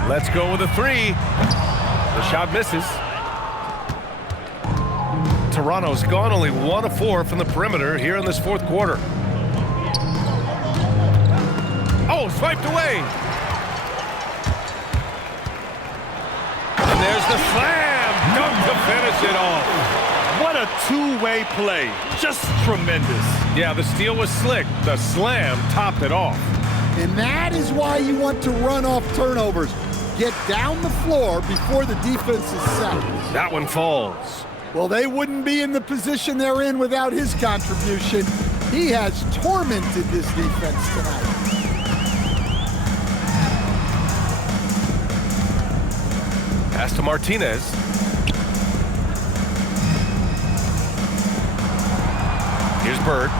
Let's go with a 3. The shot misses. Toronto's gone only 1 of 4 from the perimeter here in this fourth quarter. Oh, swiped away. And there's the slam. Dunk to finish it off. What a two-way play. Just tremendous. Yeah, the steal was slick. The slam topped it off. And that is why you want to run off turnovers. Get down the floor before the defense is set. That one falls. Well, they wouldn't be in the position they're in without his contribution. He has tormented this defense tonight. Pass to Martinez. Here's Bird.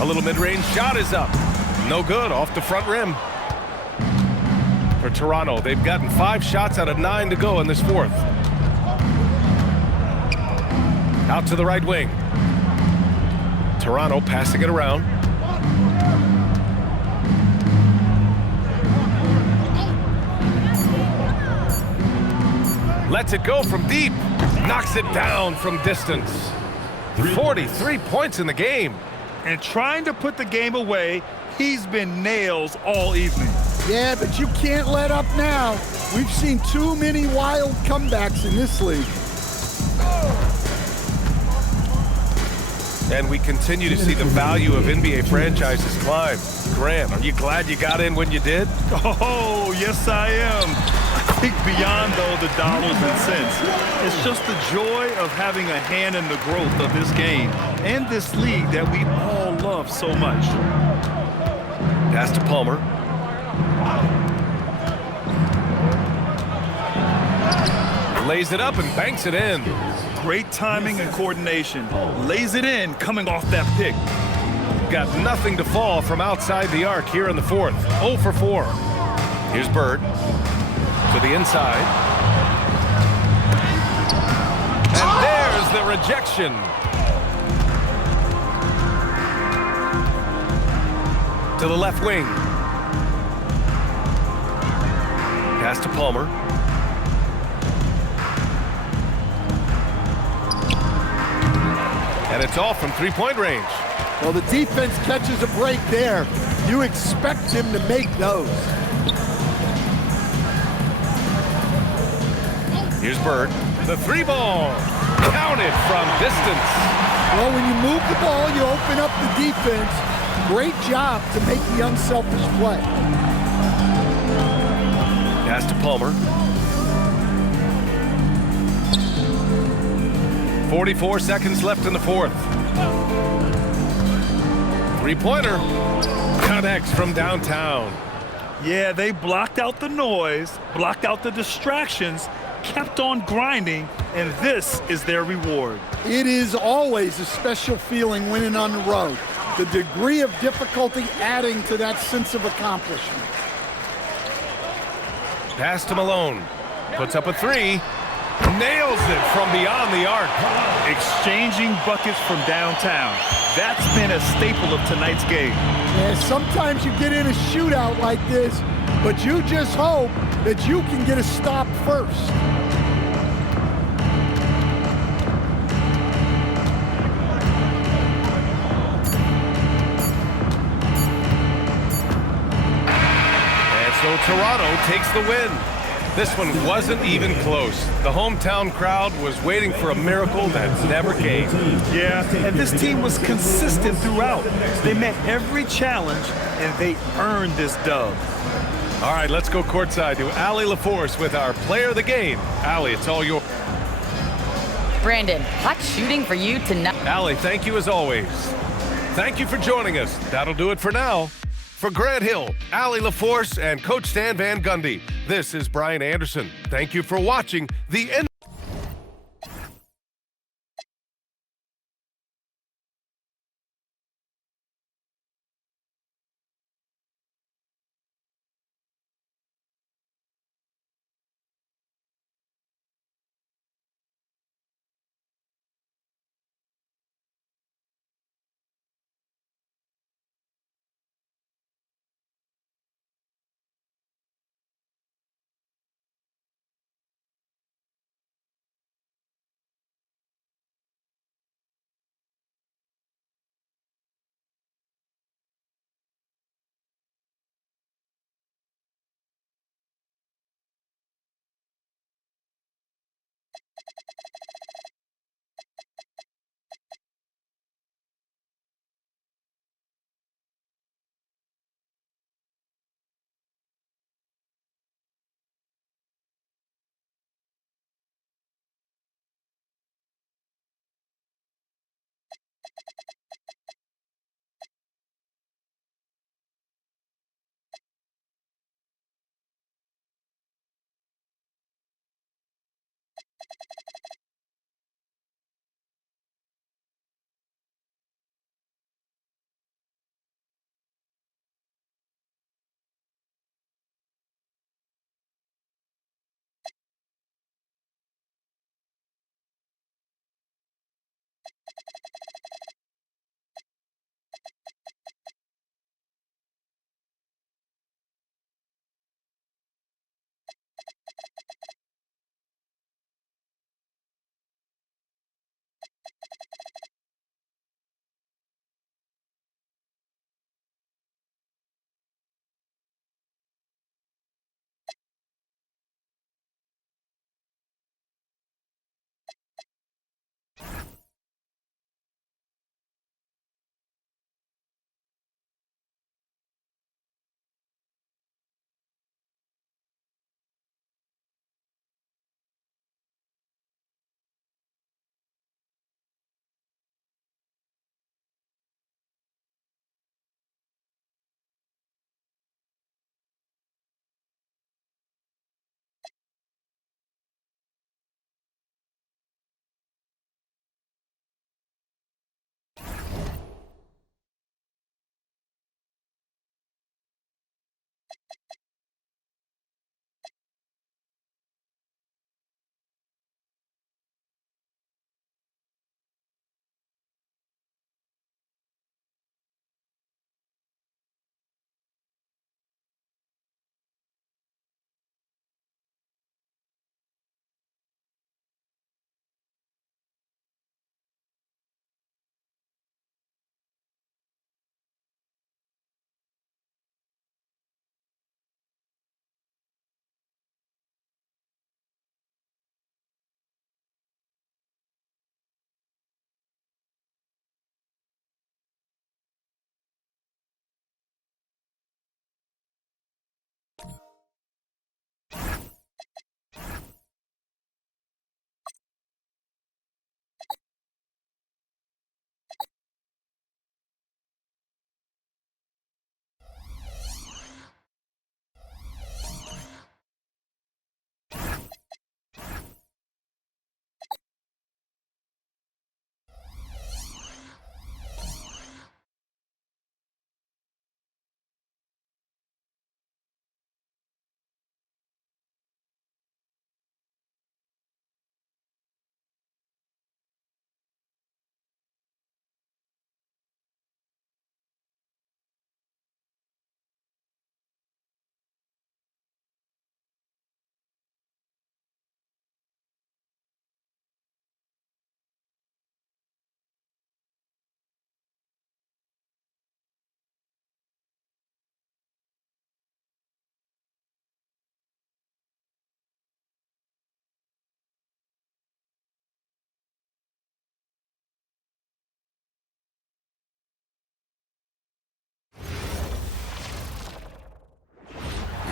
A little mid-range shot is up. No good, off the front rim. For Toronto, they've gotten 5 shots out of 9 to go in this fourth. Out to the right wing. Toronto passing it around. Lets it go from deep. Knocks it down from distance. 43 points in the game. And trying to put the game away, he's been nails all evening. Yeah, but you can't let up now. We've seen too many wild comebacks in this league. And we continue to see the value of NBA franchises climb. Grant, are you glad you got in when you did? Oh, yes, I am. I think beyond, though, the dollars and cents, it's just the joy of having a hand in the growth of this game and this league that we all love so much. Pass to Palmer. Lays it up and banks it in. Great timing and coordination. Lays it in coming off that pick. Got nothing to fall from outside the arc here in the fourth. 0 for 4. Here's Bird to the inside. And there's the rejection. To the left wing. Pass to Palmer. it's all from three-point range. Well, the defense catches a break there. You expect him to make those. Here's Bird. The three ball. Counted from distance. Well, when you move the ball, you open up the defense. Great job to make the unselfish play. Pass to Palmer. 44 seconds left in the fourth. Three-pointer. Connects from downtown. Yeah, they blocked out the noise, blocked out the distractions, kept on grinding, and this is their reward. It is always a special feeling winning on the road. The degree of difficulty adding to that sense of accomplishment. Pass to Malone. Puts up a three. Nails it from beyond the arc. Exchanging buckets from downtown. That's been a staple of tonight's game. Yeah, sometimes you get in a shootout like this, but you just hope that you can get a stop first. And so Toronto takes the win. This one wasn't even close. The hometown crowd was waiting for a miracle that never came. Yeah, and this team was consistent throughout. They met every challenge, and they earned this dub. All right, let's go courtside to Allie LaForce with our player of the game. Allie, it's all yours. Brandon, hot shooting for you tonight. Allie, thank you as always. Thank you for joining us. That'll do it for now. For Grant Hill, Allie LaForce, and Coach Stan Van Gundy, this is Brian Anderson. Thank you for watching the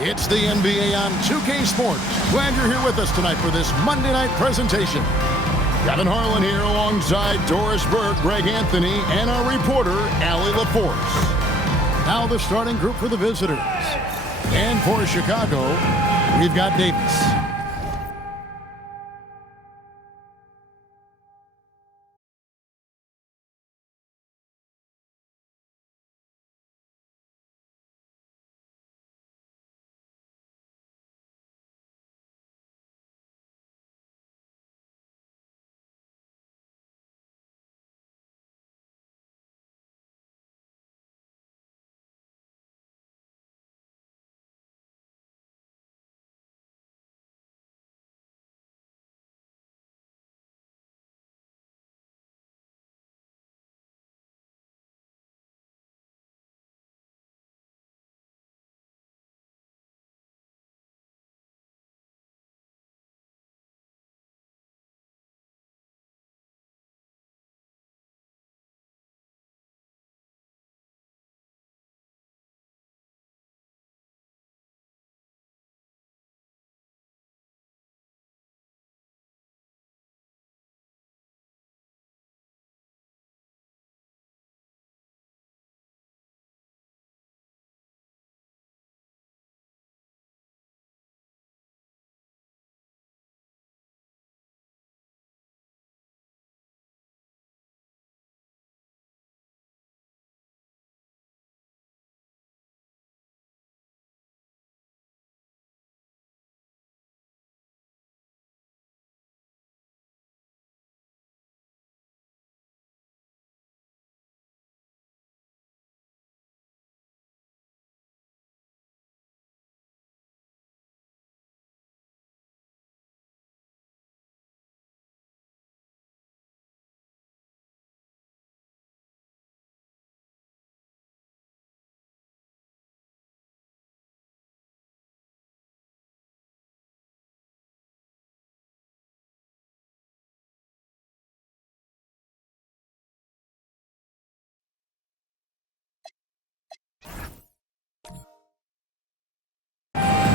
It's the NBA on 2K Sports. Glad you're here with us tonight for this Monday night presentation. Kevin Harlan here alongside Doris Burke, Greg Anthony, and our reporter, Allie LaForce. Now the starting group for the visitors. And for Chicago, we've got Davis.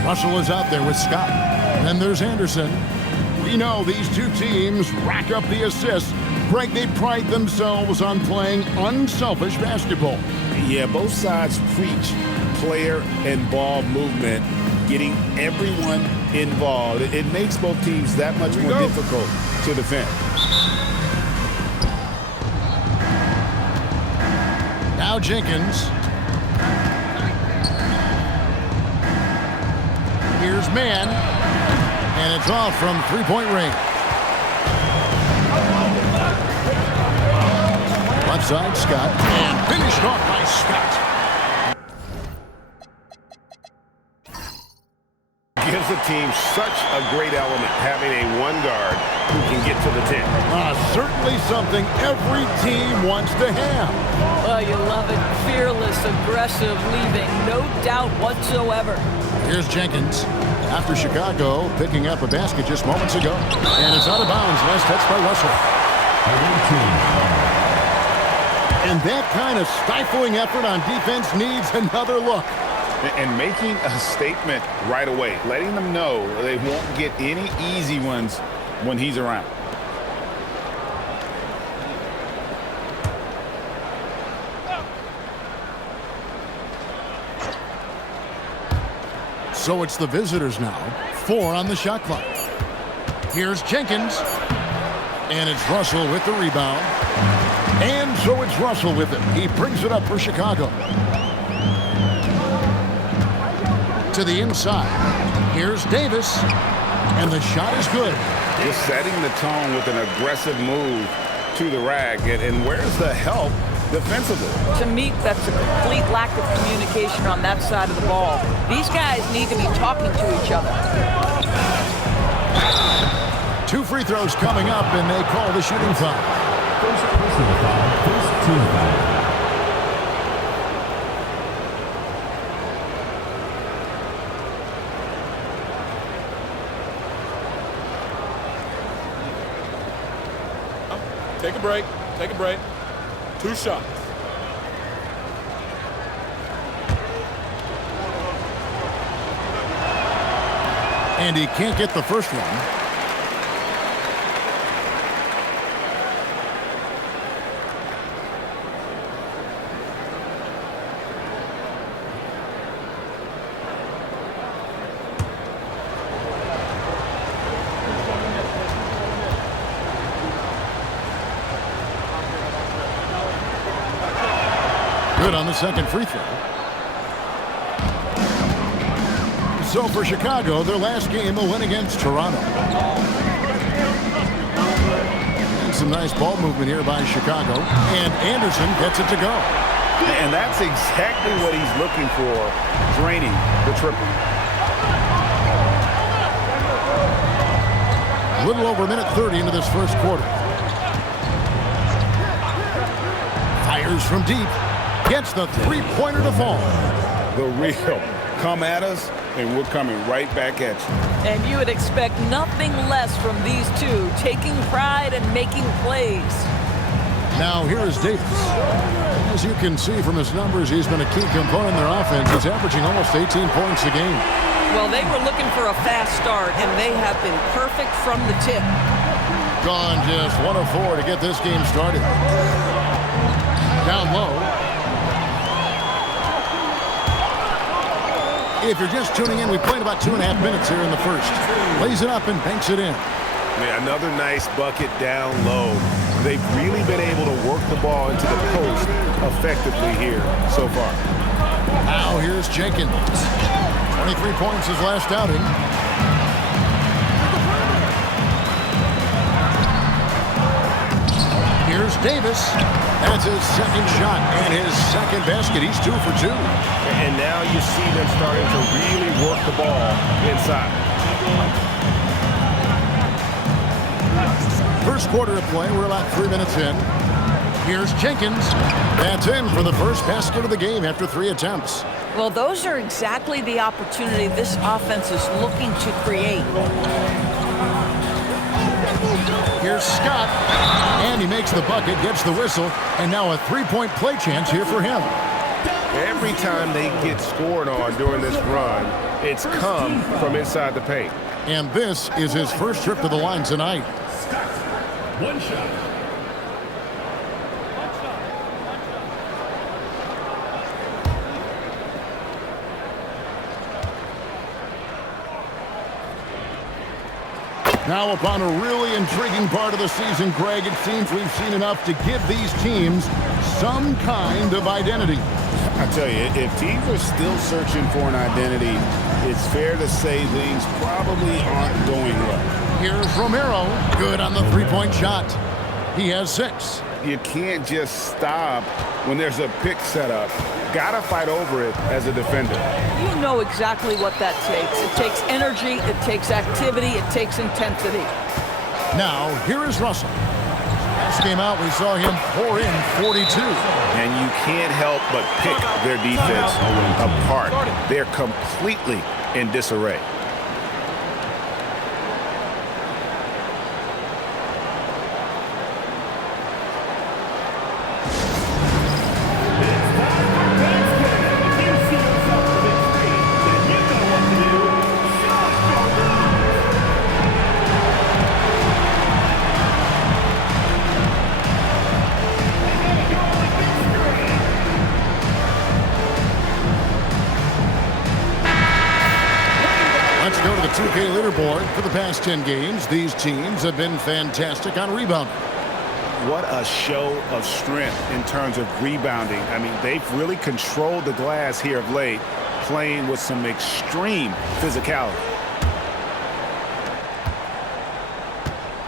Russell is out there with Scott. Then there's Anderson. We know these two teams rack up the assists. Greg, they pride themselves on playing unselfish basketball. Yeah, both sides preach player and ball movement, getting everyone involved. It makes both teams that much more difficult to defend. Now Jenkins. Here's Mann, and it's off from three-point range. Left side, Scott, and finished off by Scott. Gives the team such a great element, having a one guard who can get to the 10. Certainly something every team wants to have. Oh, you love it. Fearless, aggressive, leaving. No doubt whatsoever. Here's Jenkins. After Chicago picking up a basket just moments ago. And it's out of bounds. Last touch by Russell. And that kind of stifling effort on defense needs another look. And making a statement right away, letting them know they won't get any easy ones when he's around. So it's the visitors now. 4 on the shot clock. Here's Jenkins. And it's Russell with the rebound. And so it's Russell with it. He brings it up for Chicago. To the inside. Here's Davis. And the shot is good. Just setting the tone with an aggressive move to the rack. And where's the help defensively? To me, that's a complete lack of communication on that side of the ball. These guys need to be talking to each other. 2 free throws coming up, and they call the shooting foul. First personal foul, first team foul. Take a break. Take a break. 2 shots. And he can't get the first one. Good on the second free throw. So for Chicago, their last game a win against Toronto. And some nice ball movement here by Chicago. And Anderson gets it to go. And that's exactly what he's looking for, draining the triple. A little over a minute 30 into this first quarter. Fires from deep. Gets the three-pointer to fall. The real. Come at us, and we're coming right back at you. And you would expect nothing less from these two, taking pride and making plays. Now here is Davis. As you can see from his numbers, he's been a key component in their offense. He's averaging almost 18 points a game. Well, they were looking for a fast start, and they have been perfect from the tip. Gone just 1 of 4 to get this game started. Down low. If you're just tuning in, we played about 2.5 minutes here in the first. Lays it up and banks it in. Man, another nice bucket down low. They've really been able to work the ball into the post effectively here so far. Now here's Jenkins. 23 points his last outing. Here's Davis. That's his second shot and his second basket. He's 2 for 2. And now you see them starting to really work the ball inside. First quarter of play. We're about 3 minutes in. Here's Jenkins. That's in for the first basket of the game after 3 attempts. Well, those are exactly the opportunity this offense is looking to create. Here's Scott. And he makes the bucket, gets the whistle, and now a 3-point play chance here for him. Every time they get scored on during this run, it's come from inside the paint. And this is his first trip to the line tonight. One shot. Now upon a really intriguing part of the season, Greg, it seems we've seen enough to give these teams some kind of identity. I tell you, if teams are still searching for an identity, it's fair to say things probably aren't going well. Here's Romero. Good on the 3-point shot. He has 6. You can't just stop when there's a pick set up. Gotta fight over it as a defender. You know exactly what that takes. It takes energy, it takes activity, it takes intensity. Now, here is Russell. Last game out, we saw him pour in 42. And you can't help but pick their defense apart. They're completely in disarray. Let's go to the 2K leaderboard. For the past 10 games, these teams have been fantastic on rebounding. What a show of strength in terms of rebounding. I mean, they've really controlled the glass here of late, playing with some extreme physicality.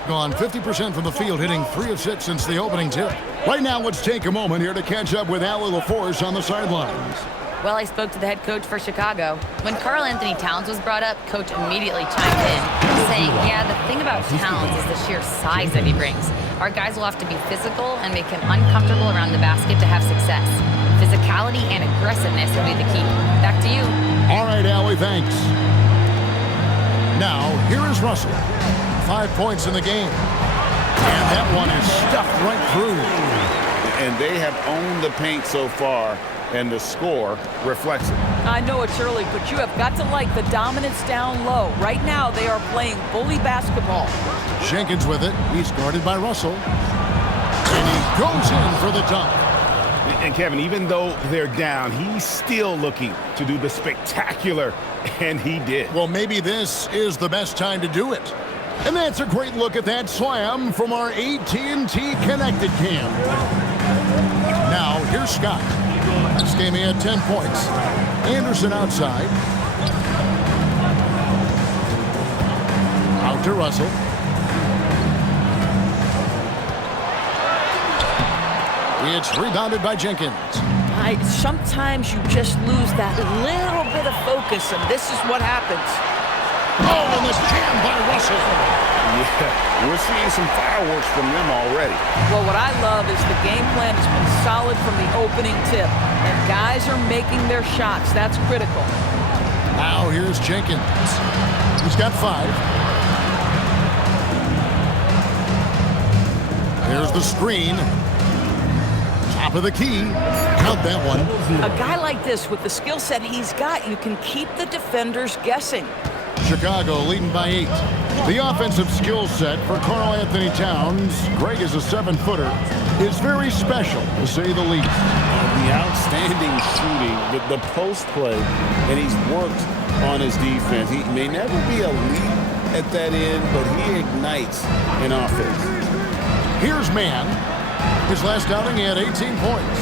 Gone 50% from the field, hitting 3 of 6 since the opening tip. Right now, let's take a moment here to catch up with Allie LaForce on the sidelines. Well, I spoke to the head coach for Chicago. When Karl Anthony Towns was brought up, coach immediately chimed in, saying, yeah, the thing about Towns is the sheer size that he brings. Our guys will have to be physical and make him uncomfortable around the basket to have success. Physicality and aggressiveness will be the key. Back to you. All right, Allie, thanks. Now, here is Russell. 5 points in the game. And that one is stuffed right through. and they have owned the paint so far, and the score reflects it. I know it's early, but you have got to like the dominance down low. Right now, they are playing bully basketball. Jenkins with it. He's guarded by Russell. And he goes in for the dunk. And Kevin, even though they're down, he's still looking to do the spectacular, and he did. Well, maybe this is the best time to do it. And that's a great look at that slam from our AT&T Connected Cam. Now, here's Scott. This game he had 10 points. Anderson outside. Out to Russell. It's rebounded by Jenkins. Sometimes you just lose that little bit of focus, and this is what happens. Oh, and the jam by Russell. Yeah, we're seeing some fireworks from them already. Well, what I love is the game plan has been solid from the opening tip, and guys are making their shots. That's critical. Now here's Jenkins. He's got 5. There's the screen. Top of the key. Count that one. A guy like this, with the skill set he's got, you can keep the defenders guessing. Chicago leading by 8. The offensive skill set for Karl Anthony Towns, Greg is a 7-footer, is very special, to say the least. The outstanding shooting, the post play, and he's worked on his defense. He may never be elite at that end, but he ignites in offense. Here's Mann. His last outing, he had 18 points.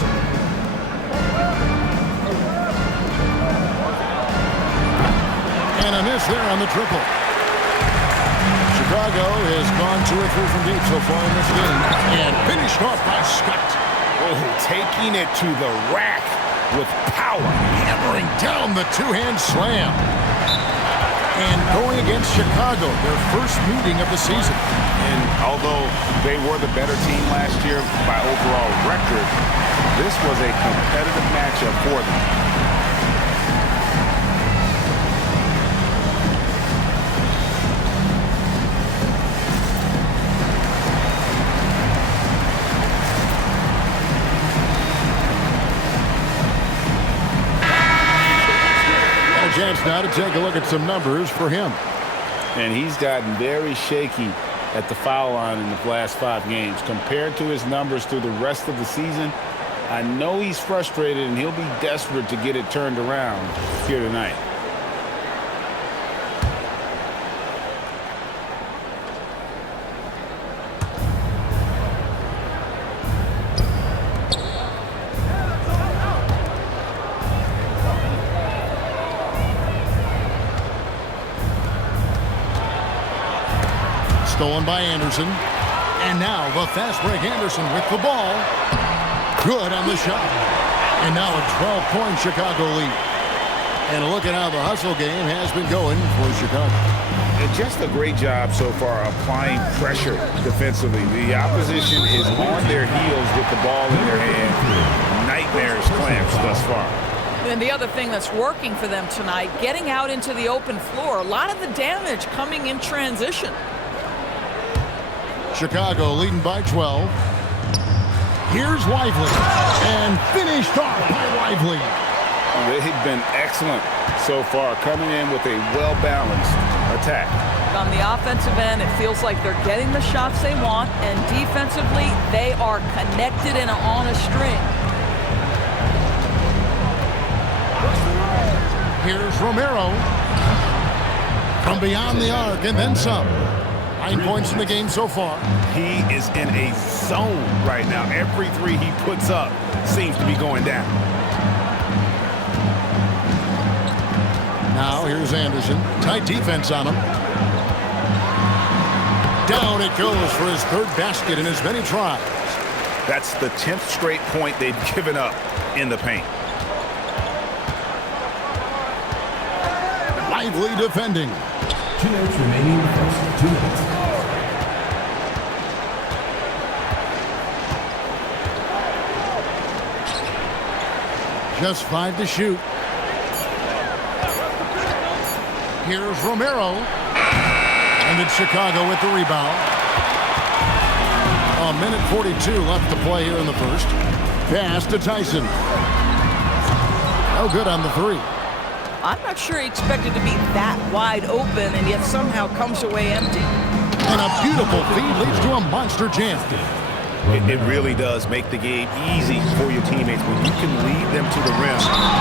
And a miss there on the triple. Chicago has gone 2 or 3 from deep so far in this game. And finished off by Scott. Oh, taking it to the rack with power. Hammering down the 2-hand slam. And going against Chicago, their first meeting of the season. And although they were the better team last year by overall record, this was a competitive matchup for them. Chance now to take a look at some numbers for him. And he's gotten very shaky at the foul line in the last 5 games. Compared to his numbers through the rest of the season, I know he's frustrated and he'll be desperate to get it turned around here tonight. Stolen by Anderson. And now the fast break Anderson with the ball. Good on the shot. And now a 12-point Chicago lead. And look at how the hustle game has been going for Chicago. And just a great job so far applying pressure defensively. The opposition is on their heels with the ball in their hand. Nightmarish clamps thus far. And the other thing that's working for them tonight, getting out into the open floor. A lot of the damage coming in transition. Chicago leading by 12. Here's Lively. And finished off by Lively. They've been excellent so far, coming in with a well-balanced attack. On the offensive end, it feels like they're getting the shots they want, and defensively, they are connected and on a string. Here's Romero. From beyond the arc, and then some. 9 points in the game so far. He is in a zone right now. Every 3 he puts up seems to be going down. Now here's Anderson. Tight defense on him. Down it goes for his 3rd basket in as many tries. That's the 10th straight point they've given up in the paint. Lively defending. 2 minutes remaining in the first 2 minutes. Just 5 to shoot. Here's Romero. And it's Chicago with the rebound. A minute 42 left to play here in the first. Pass to Tyson. No good on the three. I'm not sure he expected to be that wide open and yet somehow comes away empty. And a beautiful feed leads to a monster jam. It really does make the game easy for your teammates when you can lead them to the rim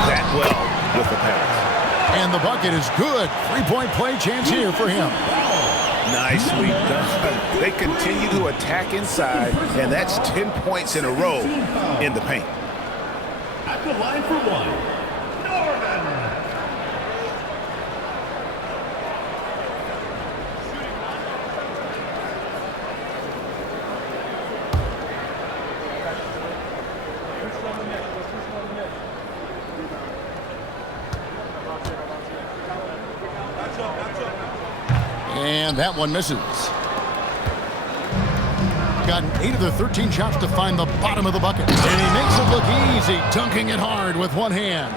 that well with the pass. And the bucket is good. Three-point play chance here for him. Nicely done. They continue to attack inside, and that's 10 points in a row in the paint. At the line for one, Norman. And that one misses. Gotten 8 of the 13 shots to find the bottom of the bucket. And he makes it look easy, dunking it hard with one hand.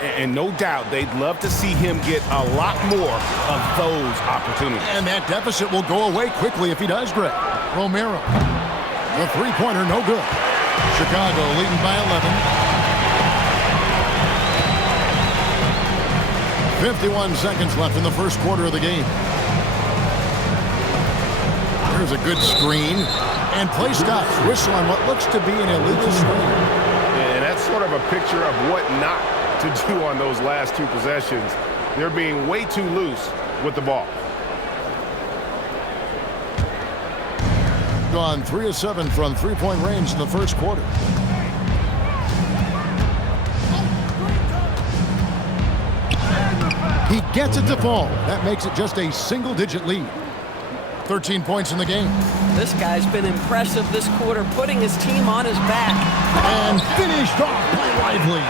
And no doubt they'd love to see him get a lot more of those opportunities. And that deficit will go away quickly if he does, Greg. Romero. The three-pointer, no good. Chicago leading by 11. 51 seconds left in the first quarter of the game. There's a good screen. And play stops. Whistle on what looks to be an illegal screen. And that's sort of a picture of what not to do on those last two possessions. They're being way too loose with the ball. Gone 3 of 7 from three-point range in the first quarter. He gets it to fall. That makes it just a single-digit lead. 13 points in the game. This guy's been impressive this quarter, putting his team on his back. And finished off by Lively.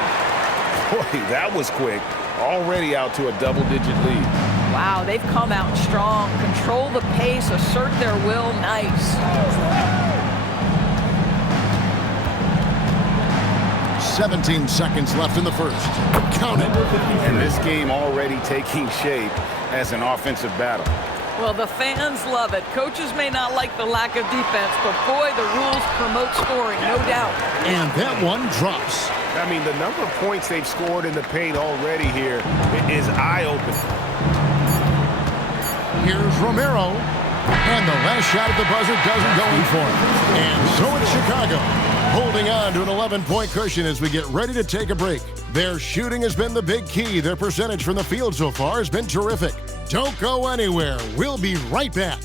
Boy, that was quick. Already out to a double-digit lead. Wow, they've come out strong. Control the pace, assert their will. Nice. 17 seconds left in the first. Count it. And this game already taking shape as an offensive battle. Well, the fans love it. Coaches may not like the lack of defense, but boy, the rules promote scoring, no doubt. And that one drops. I mean, the number of points they've scored in the paint already here is eye-opening. Here's Romero. And the last shot at the buzzer doesn't go in for him. And so it's Chicago, holding on to an 11-point cushion as we get ready to take a break. Their shooting has been the big key. Their percentage from the field so far has been terrific. Don't go anywhere. We'll be right back.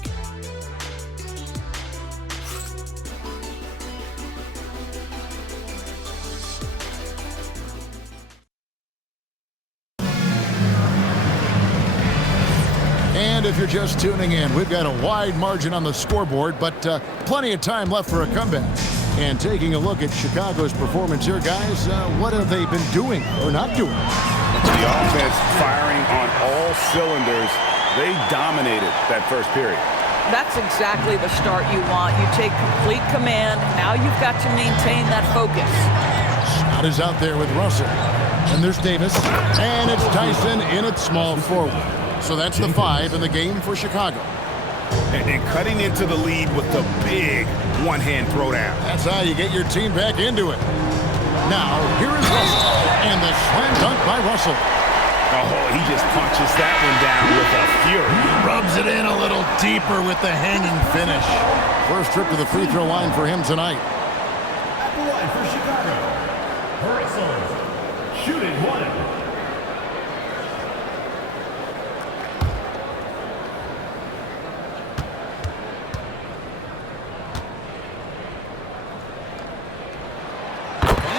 And if you're just tuning in, we've got a wide margin on the scoreboard, but plenty of time left for a comeback. And taking a look at Chicago's performance here, guys, what have they been doing or not doing? The offense firing on all cylinders. They dominated that first period. That's exactly the start you want. You take complete command. Now you've got to maintain that focus. Scott is out there with Russell. And there's Davis. And it's Tyson in at small forward. So that's the 5 in the game for Chicago. And cutting into the lead with the big one-hand throwdown. That's how you get your team back into it. Now, here is Russell. And the slam dunk by Russell. Oh, he just punches that one down with a fury. Rubs it in a little deeper with the hanging finish. First trip to the free throw line for him tonight. At the line for Chicago, Russell, shooting one.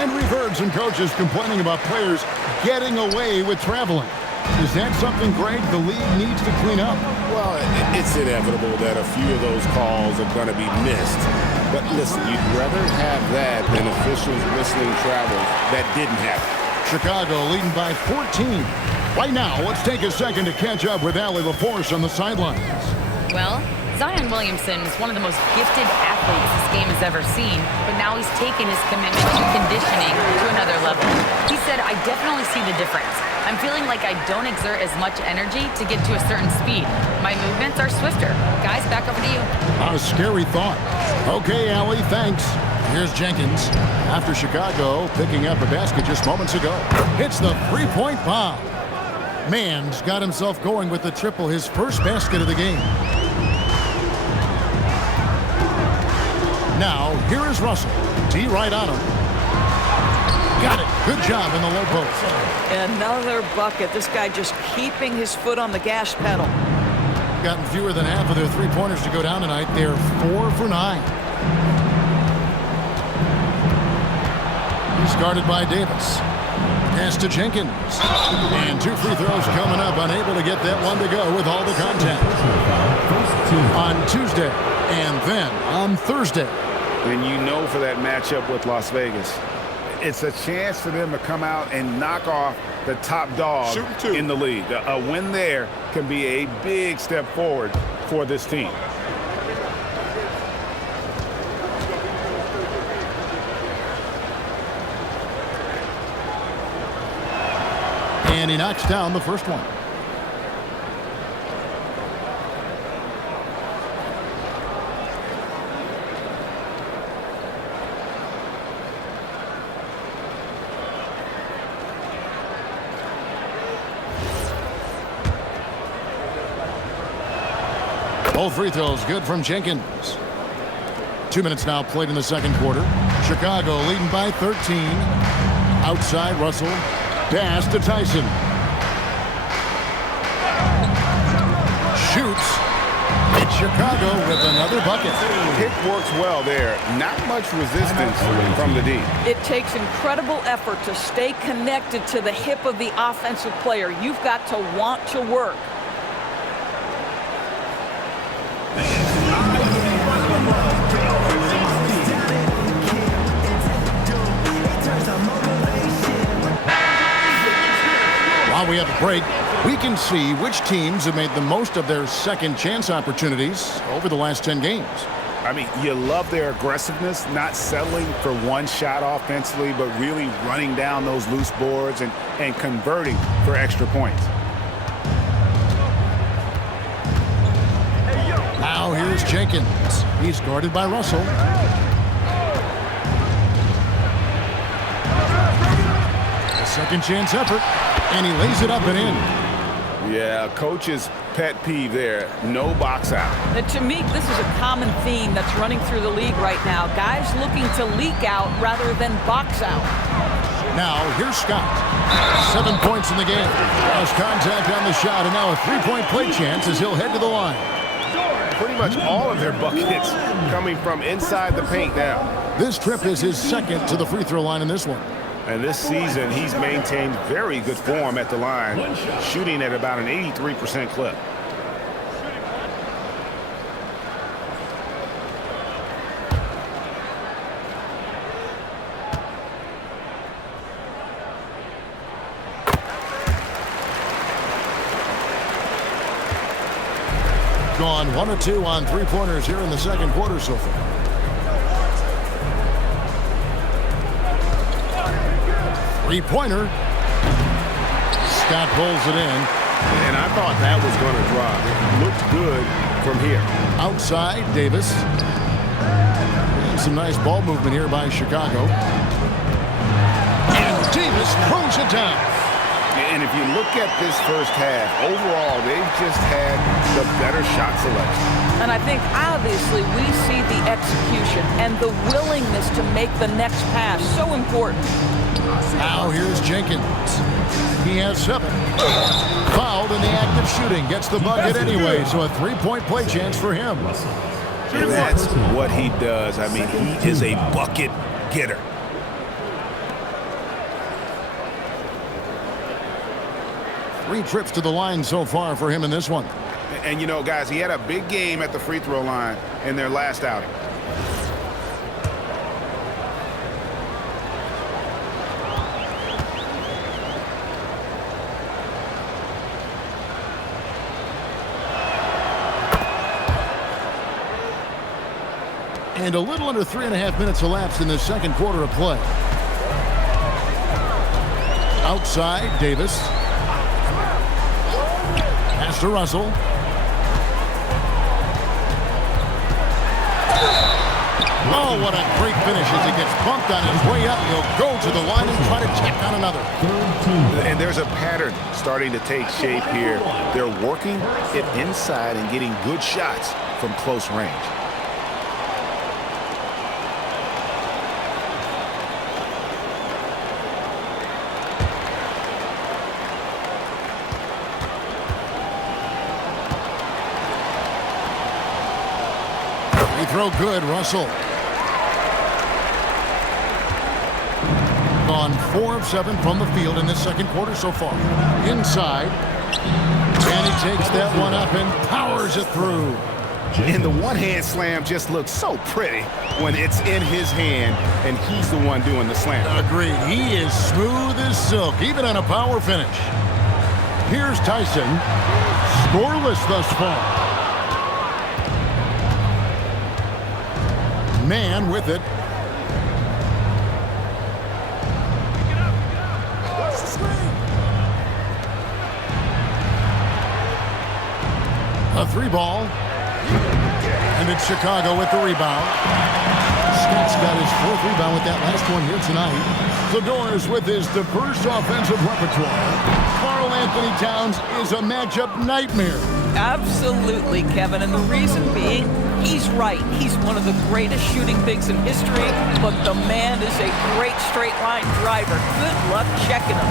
And we've heard some coaches complaining about players getting away with traveling. Is that something, Greg, the league needs to clean up? Well, it's inevitable that a few of those calls are going to be missed. But listen, you'd rather have that than officials whistling travel that didn't happen. Chicago leading by 14. Right now, let's take a second to catch up with Allie LaForce on the sidelines. Well, Zion Williamson is one of the most gifted athletes this game has ever seen, but now he's taken his commitment to conditioning to another level. He said, I definitely see the difference. I'm feeling like I don't exert as much energy to get to a certain speed. My movements are swifter. Guys, back over to you. A scary thought. Okay, Allie, thanks. Here's Jenkins. After Chicago picking up a basket just moments ago. Hits the three-point bomb. Mann's got himself going with the triple, his first basket of the game. Now, here is Russell. T right on him. Got it. Good job in the low post. Another bucket. This guy just keeping his foot on the gas pedal. Gotten fewer than half of their three-pointers to go down tonight. They're 4 for 9. He's guarded by Davis. Pass to Jenkins. And 2 free throws coming up. Unable to get that one to go with all the contact. On Tuesday and then on Thursday. And you know, for that matchup with Las Vegas, it's a chance for them to come out and knock off the top dog in the league. A win there can be a big step forward for this team. And he knocks down the first one. Both free throws good from Jenkins. 2 minutes now played in the second quarter. Chicago leading by 13. Outside Russell. Pass to Tyson. Shoots. It's Chicago with another bucket. Pick works well there. Not much resistance from the D. It takes incredible effort to stay connected to the hip of the offensive player. You've got to want to work. While we have a break, we can see which teams have made the most of their second chance opportunities over the last 10 games. I mean, you love their aggressiveness, not settling for one shot offensively, but really running down those loose boards and converting for extra points. Now here's Jenkins. He's guarded by Russell. A second chance effort, and he lays it up and in. Yeah, coach's pet peeve there. No box out. And to me, this is a common theme that's running through the league right now. Guys looking to leak out rather than box out. Now, here's Scott. 7 points in the game. Has contact on the shot, and now a three-point play chance as he'll head to the line. Pretty much all of their buckets coming from inside the paint now. This trip is his second to the free throw line in this one. And this season, he's maintained very good form at the line, shooting at about an 83% clip. Gone 1 of 2 on three-pointers here in the second quarter so far. Three-pointer. Scott pulls it in. And I thought that was going to drop. It looked good from here. Outside, Davis. And some nice ball movement here by Chicago. And Davis throws it down. And if you look at this first half, overall, they've just had the better shot selection. And I think, obviously, we see the execution and the willingness to make the next pass so important. Now here's Jenkins. He has 7. Fouled in the act of shooting. Gets the bucket anyway, so a three-point play chance for him. And that's what he does. I mean, he is a bucket getter. Three trips to the line so far for him in this one. And, you know, guys, he had a big game at the free throw line in their last outing. And a little under 3.5 minutes elapsed in the second quarter of play. Outside, Davis. Pass to Russell. Oh, what a great finish as he gets bumped on his way up. He'll go to the line and try to check on another. And there's a pattern starting to take shape here. They're working it inside and getting good shots from close range. Free throw good, Russell. Gone 4 of 7 from the field in this second quarter so far. Inside. And he takes that one up and powers it through. And the one-hand slam just looks so pretty when it's in his hand and he's the one doing the slam. Agreed. He is smooth as silk, even on a power finish. Here's Tyson. Scoreless thus far. Man with it. A 3-ball. And it's Chicago with the rebound. Scott's got his 4th rebound with that last one here tonight. The Doors with his diverse offensive repertoire. Karl Anthony Towns is a matchup nightmare. Absolutely, Kevin. And the reason being, he's right. He's one of the greatest shooting bigs in history, but the man is a great straight-line driver. Good luck checking him.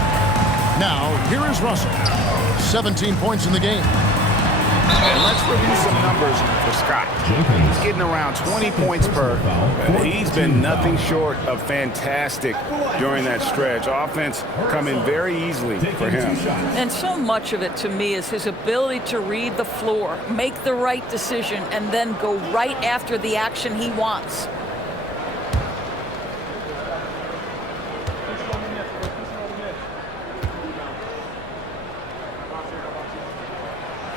Now, here is Russell. 17 points in the game. And let's review some numbers for Scott. He's getting around 20 points per. He's been nothing short of fantastic during that stretch. Offense coming very easily for him. And so much of it, to me, is his ability to read the floor, make the right decision, and then go right after the action he wants.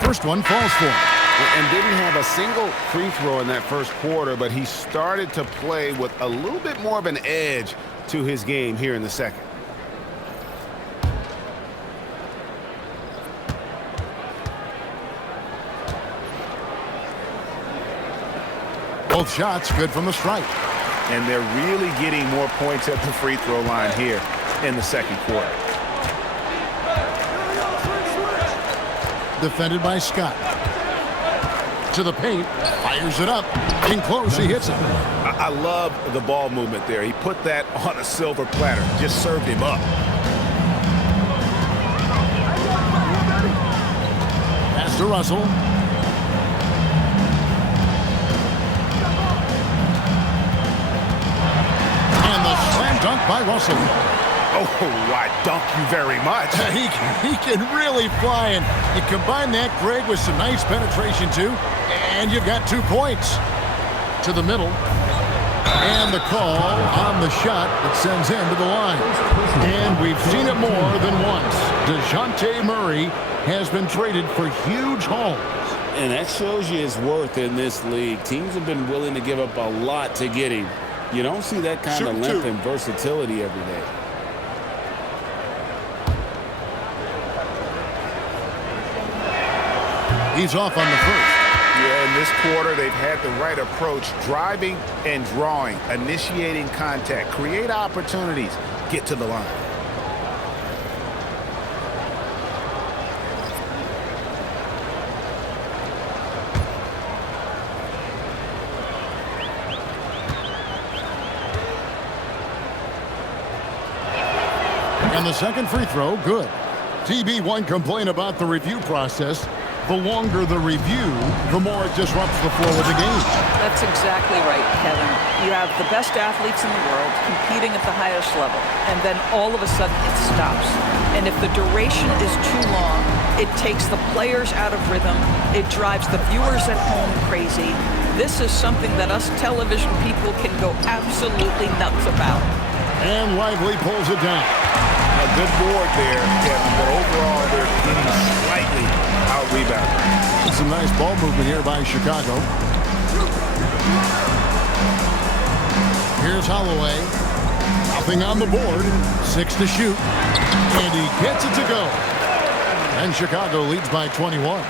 First one falls for him. And didn't have a single free throw in that first quarter, but he started to play with a little bit more of an edge to his game here in the second. Both shots good from the stripe. And they're really getting more points at the free throw line here in the second quarter. Defended by Scott. To the paint, fires it up. In close, he hits it. I love the ball movement there. He put that on a silver platter, just served him up. Pass to Russell. And the slam dunk by Russell. Oh, I dunk you very much. He can really fly, and you combine that, Greg, with some nice penetration, too, and you've got 2 points. To the middle. And the call on the shot that sends him to the line. And we've seen it more than once. DeJounte Murray has been traded for huge hauls. And that shows you his worth in this league. Teams have been willing to give up a lot to get him. You don't see that kind of length and versatility every day. He's off on the first. Yeah, in this quarter, they've had the right approach, driving and drawing, initiating contact, create opportunities, get to the line. And the second free throw, good. TB won't complain about the review process. The longer the review, the more it disrupts the flow of the game. That's exactly right, Kevin. You have the best athletes in the world competing at the highest level, and then all of a sudden it stops. And if the duration is too long, it takes the players out of rhythm. It drives the viewers at home crazy. This is something that us television people can go absolutely nuts about. And Lively pulls it down. A good board there, Kevin, but overall they're getting slightly out-rebounded. Some nice ball movement here by Chicago. Here's Holloway. Nothing on the board. 6 to shoot. And he gets it to go. And Chicago leads by 21.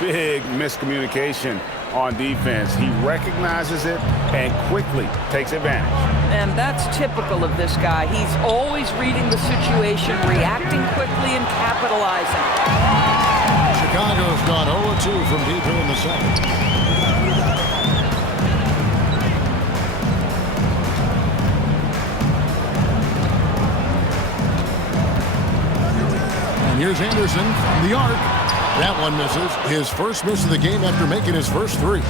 Big miscommunication on defense. He recognizes it and quickly takes advantage. And that's typical of this guy. He's always reading the situation, reacting quickly, and capitalizing. Chicago's gone 0-2 from deep here in the second. And here's Anderson from the arc. That one misses. His first miss of the game after making his first three.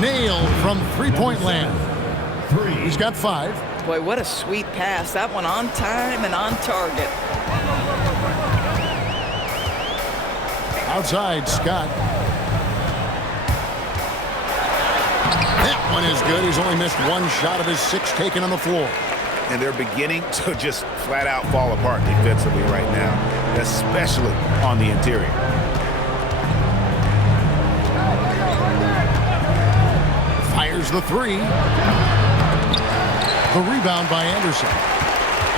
Nailed from three-point land. He's got 5. Boy, what a sweet pass. That one on time and on target. Outside, Scott. That one is good. He's only missed 1 shot of his 6 taken on the floor. And they're beginning to just flat out fall apart defensively right now, especially on the interior. Fires the 3. The rebound by Anderson.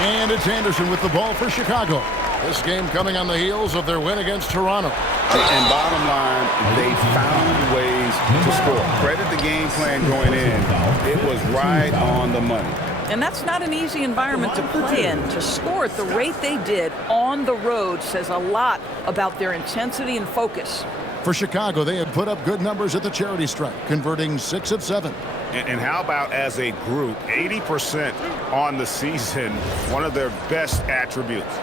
And it's Anderson with the ball for Chicago. This game coming on the heels of their win against Toronto. And bottom line, they found ways to score. Credit the game plan going in. It was right on the money. And that's not an easy environment to play in. To score at the rate they did on the road says a lot about their intensity and focus. For Chicago, they had put up good numbers at the charity stripe, converting 6 of 7. And how about as a group, 80% on the season, one of their best attributes.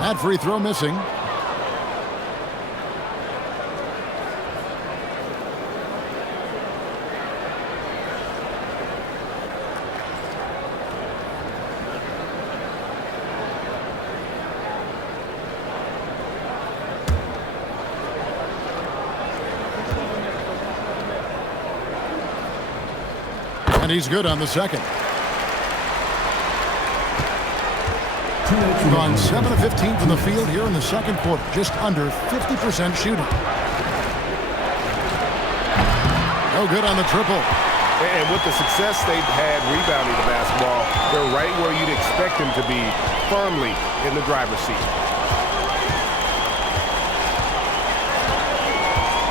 That free throw missing. And he's good on the second. Gone 7 of 15 from the field here in the second quarter. Just under 50% shooting. No good on the triple. And with the success they've had rebounding the basketball, they're right where you'd expect them to be, firmly in the driver's seat.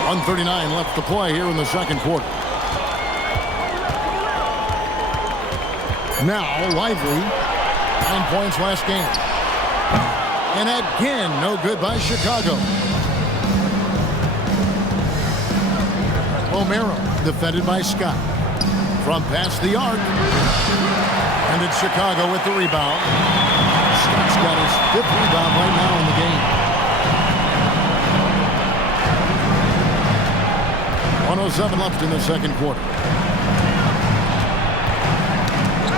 1:39 left to play here in the second quarter. Now Lively, 9 points last game. And again, no good by Chicago. O'Mara, defended by Scott. From past the arc. And it's Chicago with the rebound. Scott's got his 5th rebound right now in the game. 1:07 left in the second quarter.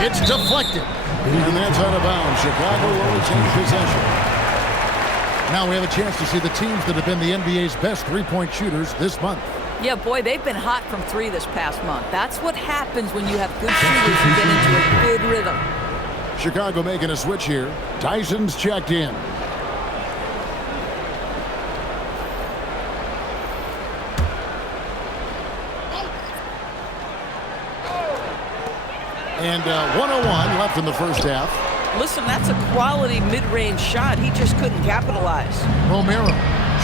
It's deflected. And that's out of bounds. Chicago will retain possession. Now we have a chance to see the teams that have been the NBA's best three-point shooters this month. Yeah, boy, they've been hot from 3 this past month. That's what happens when you have good shooters who get into a good rhythm. Chicago making a switch here. Tyson's checked in. And 1:01 left in the first half. Listen, that's a quality mid-range shot. He just couldn't capitalize. O'Mara,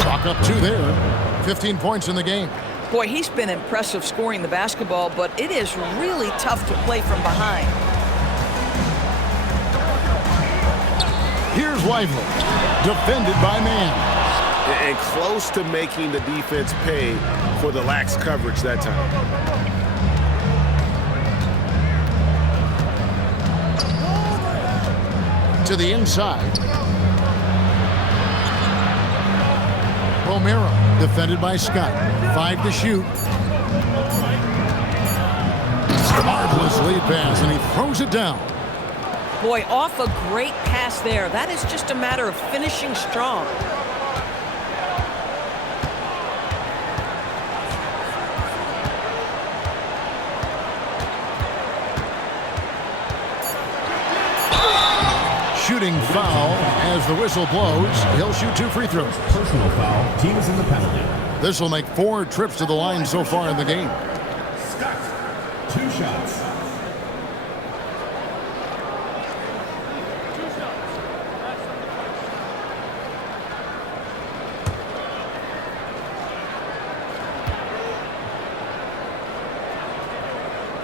chalk up 2 there. 15 points in the game. Boy, he's been impressive scoring the basketball, but it is really tough to play from behind. Here's Lively, defended by Man. And close to making the defense pay for the lax coverage that time. To the inside. O'Mara, defended by Scott. 5 to shoot. Marvelous lead pass, and he throws it down. Boy, off a great pass there. That is just a matter of finishing strong. shooting foul as the whistle blows. He'll shoot 2 free throws. Personal foul. Team is in the penalty. This will make 4 trips to the line so far in the game. Scott, 2 shots.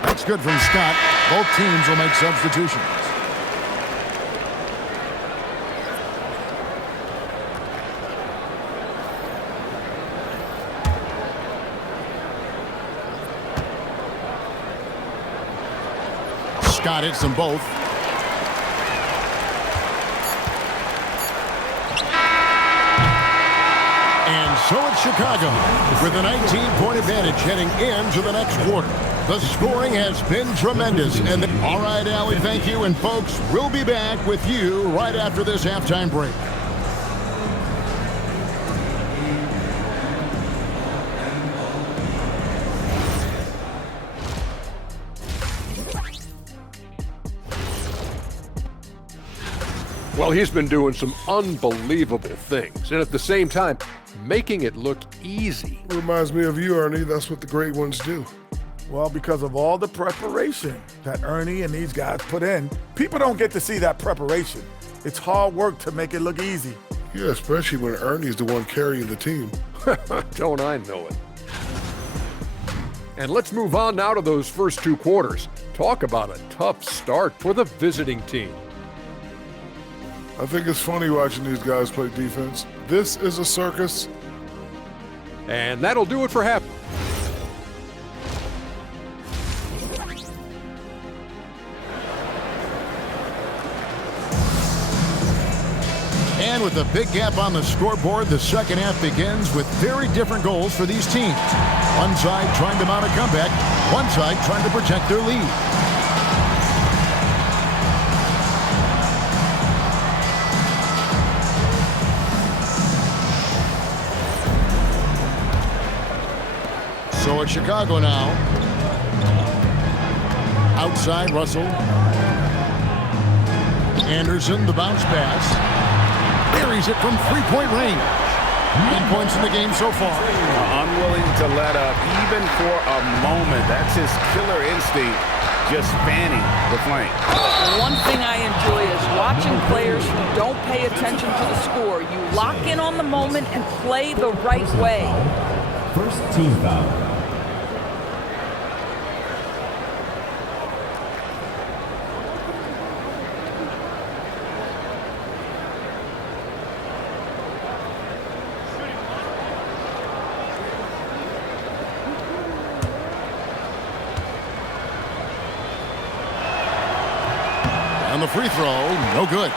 That's good from Scott. Both teams will make substitutions. Scott hits them both. And so it's Chicago with a 19-point advantage heading into the next quarter. The scoring has been tremendous. And all right, Allie, thank you. And folks, we'll be back with you right after this halftime break. Well, he's been doing some unbelievable things, and at the same time, making it look easy. Reminds me of you, Ernie. That's what the great ones do. Well, because of all the preparation that Ernie and these guys put in, people don't get to see that preparation. It's hard work to make it look easy. Yeah, especially when Ernie's the one carrying the team. Don't I know it? And let's move on now to those first 2 quarters. Talk about a tough start for the visiting team. I think it's funny watching these guys play defense. This is a circus. And that'll do it for half. And with a big gap on the scoreboard, the second half begins with very different goals for these teams. One side trying to mount a comeback, one side trying to protect their lead. So it's Chicago now. Outside, Russell. Anderson, the bounce pass. Buries it from 3-point range. 10 points in the game so far. Unwilling to let up, even for a moment. That's his killer instinct, just fanning the flank. One thing I enjoy is watching players who don't pay attention to the score. You lock in on the moment and play the right way. First team foul. And the free throw, no good.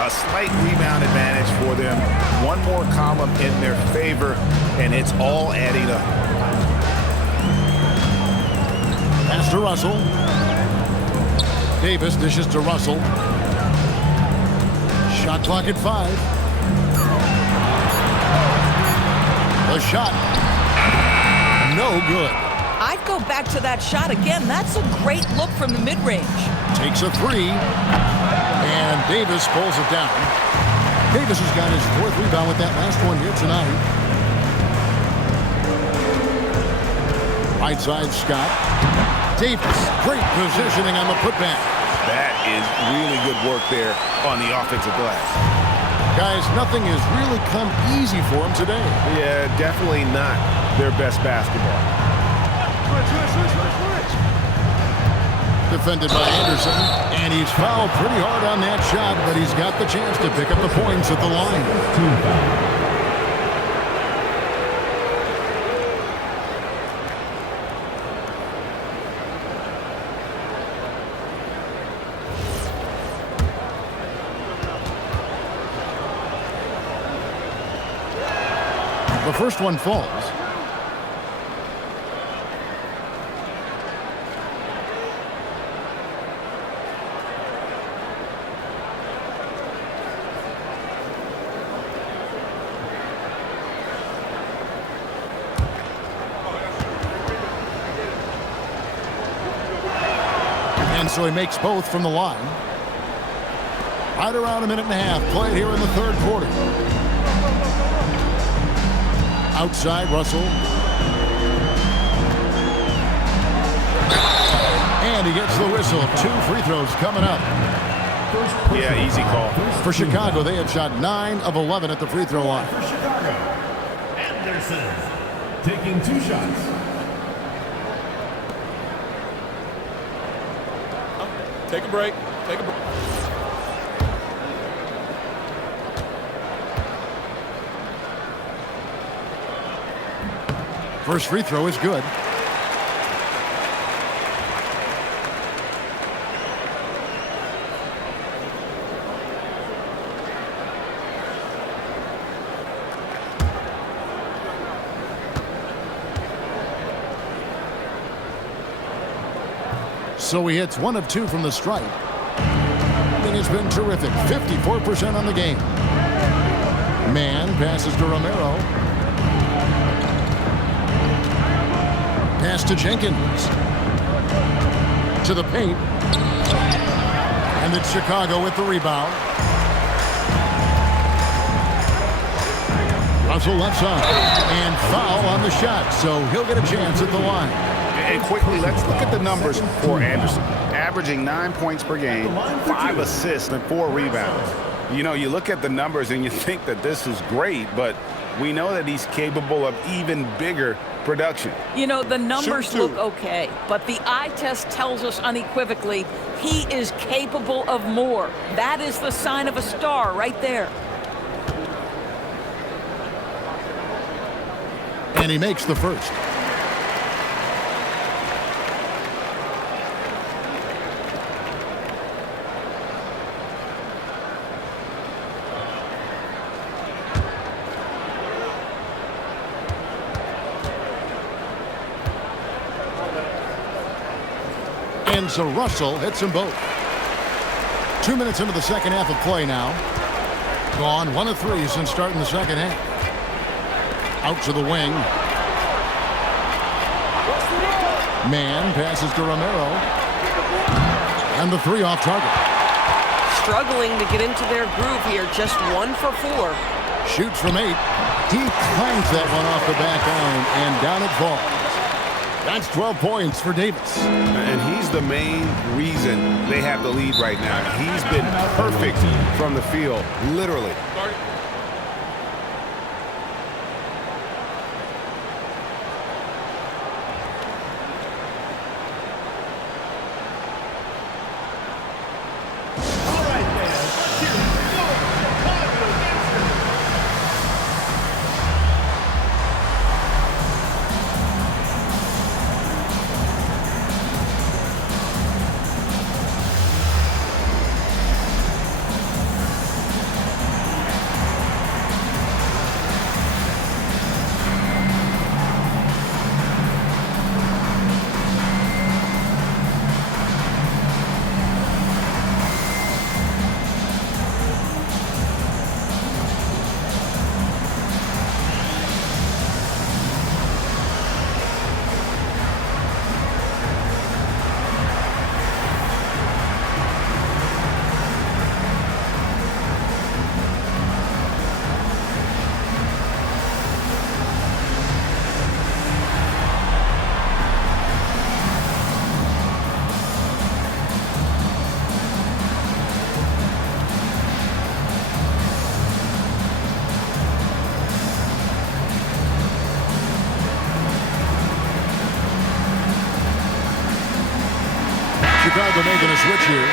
A slight rebound advantage for them. One more column in their favor, and it's all adding up. Pass to Russell. Davis dishes to Russell. Shot clock at 5. The shot. No good. I'd go back to that shot again. That's a great look from the mid-range. Takes a 3. And Davis pulls it down. Davis has got his 4th rebound with that last one here tonight. Right side, Scott. Davis, great positioning on the putback. That is really good work there on the offensive glass. Guys, nothing has really come easy for him today. Yeah, definitely not their best basketball. Defended by Anderson, and he's fouled pretty hard on that shot, but he's got the chance to pick up the points at the line. Team foul. The first one falls. And so he makes both from the line. Right around a minute and a half played here in the third quarter. Outside, Russell. And he gets the whistle. 2 free throws coming up. Yeah, easy call. For Chicago, they had shot 9 of 11 at the free throw line. For Chicago, Anderson taking 2 shots. Take a break. Take a break. First free throw is good. So he hits 1 of 2 from the stripe. And it's been terrific. 54% on the game. Man passes to Romero. Pass to Jenkins. To the paint. And it's Chicago with the rebound. Russell left side. And foul on the shot. So he'll get a chance at the line. And quickly, let's look at the numbers for Anderson. Averaging 9 points per game, 5 assists, and 4 rebounds. You know, you look at the numbers and you think that this is great, but we know that he's capable of even bigger production. You know, the numbers look okay, but the eye test tells us unequivocally he is capable of more. That is the sign of a star right there. And he makes the first. And so Russell hits them both. 2 minutes into the second half of play now. Gone 1 of 3 since starting the second half. Out to the wing. Man passes to Romero. And the 3 off target. Struggling to get into their groove here. Just 1 for 4. Shoots from 8. He clanks that one off the back iron and down it falls. That's 12 points for Davis. And he's the main reason they have the lead right now. He's been perfect from the field, literally. Chicago making a switch here.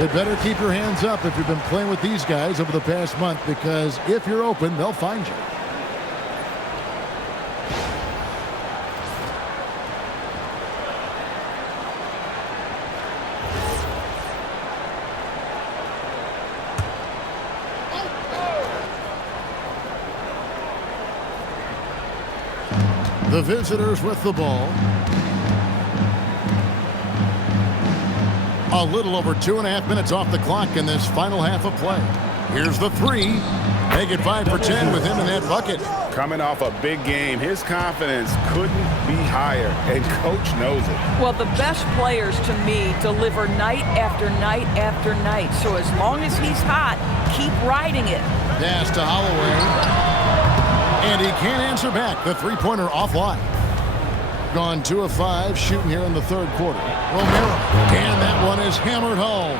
You better keep your hands up if you've been playing with these guys over the past month, because if you're open, they'll find you. The visitors with the ball. A little over 2.5 minutes off the clock in this final half of play. Here's the 3. Make it 5 for 10 with him in that bucket. Coming off a big game, his confidence couldn't be higher, and Coach knows it. Well, the best players, to me, deliver night after night after night. So as long as he's hot, keep riding it. Pass to Holloway. And he can't answer back. The three-pointer offline. Gone 2 of 5 shooting here in the third quarter. Romero. And that one is hammered home.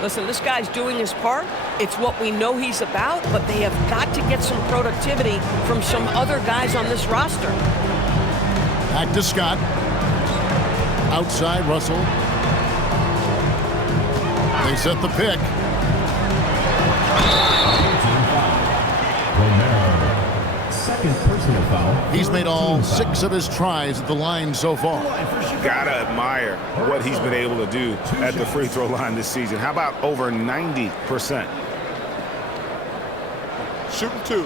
Listen, this guy's doing his part. It's what we know he's about, but they have got to get some productivity from some other guys on this roster. Back to Scott. Outside Russell. They set the pick. Second personal foul. He's made all 6 of his tries at the line so far. Gotta admire what he's been able to do at the free throw line this season. How about over 90%? Shooting 2.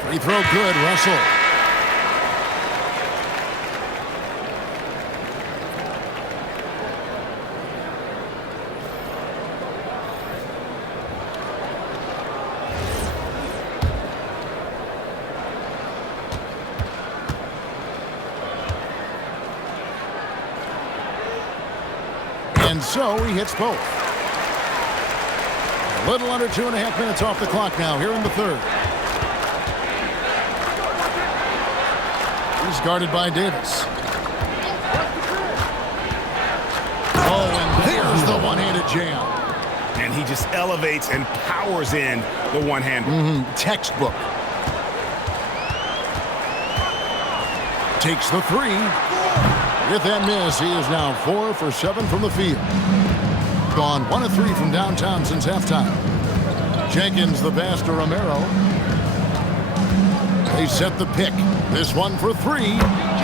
Free throw good, Russell. And so he hits both. A little under 2.5 minutes off the clock now here in the third. He's guarded by Davis. Oh, and there's the one-handed jam. And he just elevates and powers in the one-hander. Textbook. Takes the 3. With that miss, he is now 4 for 7 from the field. Gone 1 of 3 from downtown since halftime. Jenkins the pass to Romero. They set the pick. This one for 3.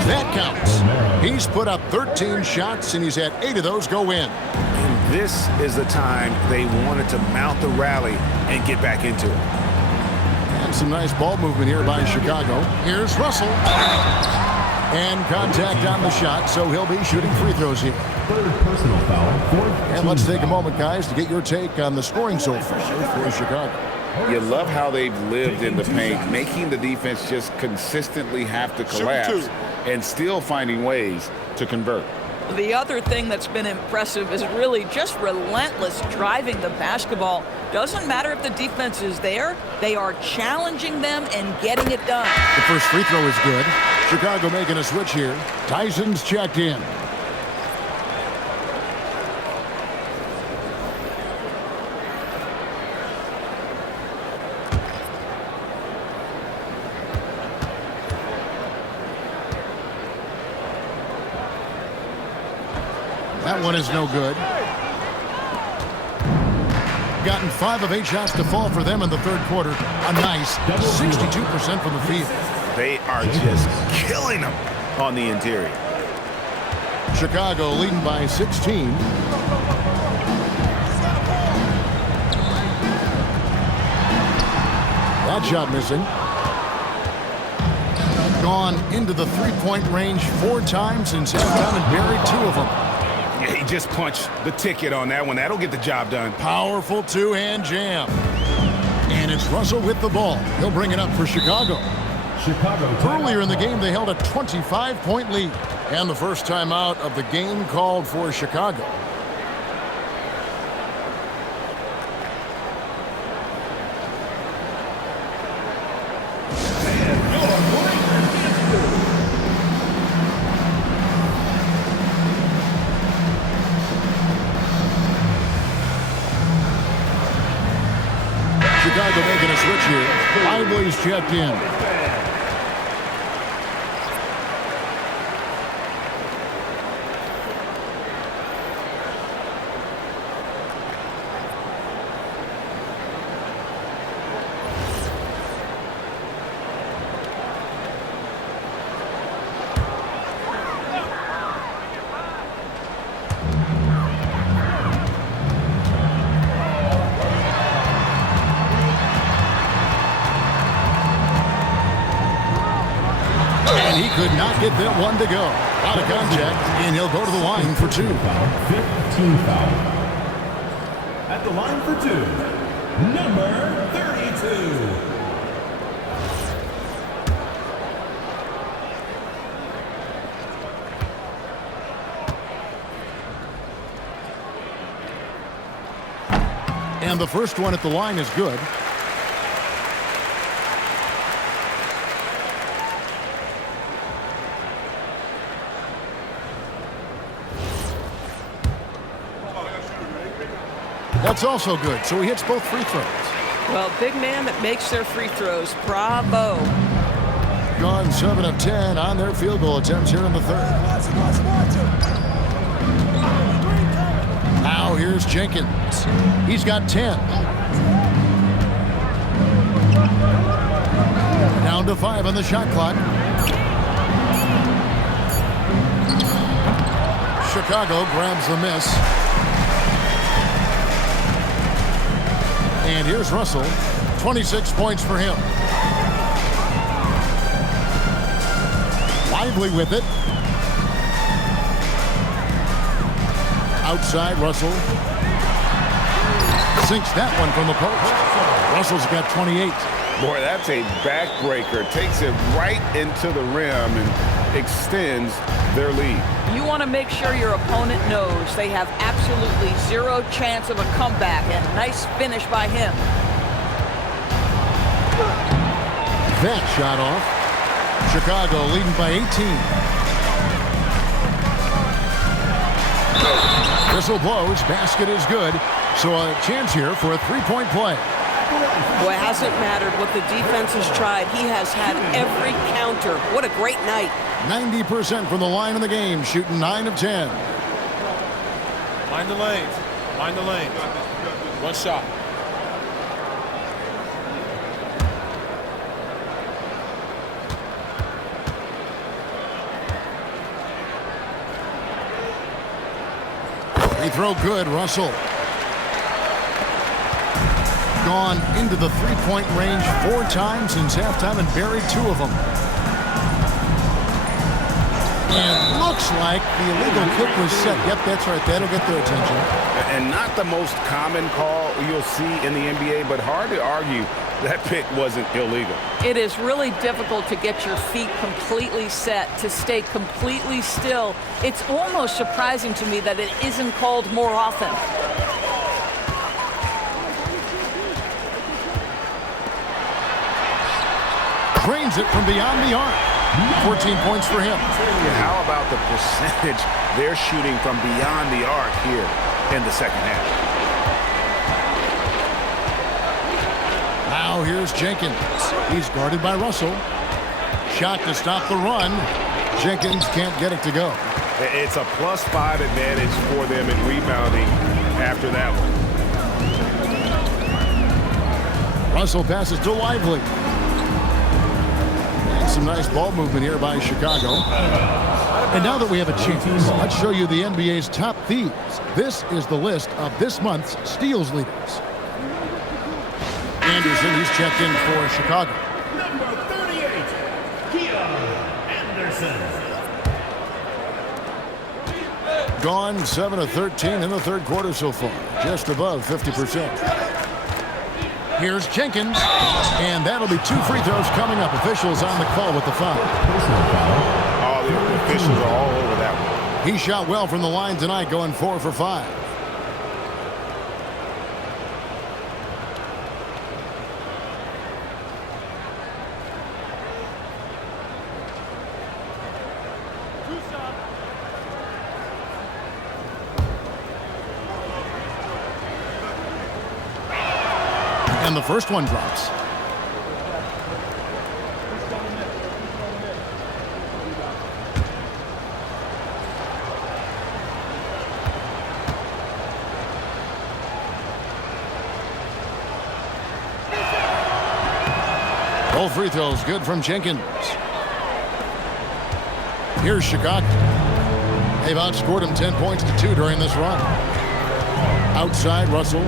That counts. He's put up 13 shots, and he's had 8 of those go in. And this is the time they wanted to mount the rally and get back into it. And some nice ball movement here by Chicago. Here's Russell. And contact on the shot, so he'll be shooting free throws here. Third personal foul. And let's take a moment, guys, to get your take on the scoring so far for Chicago. You love how they've lived in the paint, making the defense just consistently have to collapse and still finding ways to convert. The other thing that's been impressive is really just relentless driving the basketball. Doesn't matter if the defense is there, they are challenging them and getting it done. The first free throw is good. Chicago making a switch here. Tyson's checked in. That one is no good. Gotten 5 of 8 shots to fall for them in the third quarter. A nice 62% from the field. They are just killing them on the interior. Chicago leading by 16. That shot missing. Gone into the three-point range 4 times since halftime and buried 2 of them. Yeah, he just punched the ticket on that one. That'll get the job done. Powerful 2-hand jam. And it's Russell with the ball. He'll bring it up for Chicago. Earlier in the game, they held a 25-point lead. And the first time out of the game called for Chicago. Chicago making a switch here. Lively's checked in. He couldn't not get that one to go. Out of contact, and he'll go to the line for 2. 15 foul. At the line for 2, number 32. And the first one at the line is good. That's also good, so he hits both free throws. Well, big man that makes their free throws. Bravo. Gone 7 of 10 on their field goal attempts here in the third. Now here's Jenkins. He's got 10. Down to 5 on the shot clock. Chicago grabs the miss. And here's Russell. 26 points for him. Lively with it. Outside, Russell. Sinks that one from the post. Russell's got 28. Boy, that's a backbreaker. Takes it right into the rim and extends their lead. You want to make sure your opponent knows they have absolutely zero chance of a comeback, and nice finish by him. That shot off. Chicago leading by 18. Whistle blows, basket is good, so a chance here for a three-point play. Boy, it hasn't mattered what the defense has tried. He has had every counter. What a great night. 90% from the line in the game, shooting 9 of 10. Mind the lanes. Mind the lanes. One shot. Free throw good, Russell. Gone into the three-point range 4 times since halftime and buried 2 of them. And looks like the illegal kick was set. Yep, that's right. That'll get their attention. And not the most common call you'll see in the NBA, but hard to argue that pick wasn't illegal. It is really difficult to get your feet completely set, to stay completely still. It's almost surprising to me that it isn't called more often. Drains it from beyond the arc. 14 points for him. How about the percentage they're shooting from beyond the arc here in the second half? Now here's Jenkins. He's guarded by Russell. Shot to stop the run. Jenkins can't get it to go. It's a +5 advantage for them in rebounding after that one. Russell passes to Lively. Some nice ball movement here by Chicago. And now that we have a chance, let's show you the NBA's top thieves. This is the list of this month's steals leaders. Anderson, he's checked in for Chicago. Number 38, Anderson. Gone 7 of 13 in the third quarter so far, just above 50%. Here's Jenkins, and that'll be 2 free throws coming up. Officials on the call with the foul. Oh, the officials are all over that one. He shot well from the line tonight, going 4 for 5. And the first one drops. Both free throws good from Jenkins. Here's Chicago. They've outscored him 10 points to 2 during this run. Outside, Russell.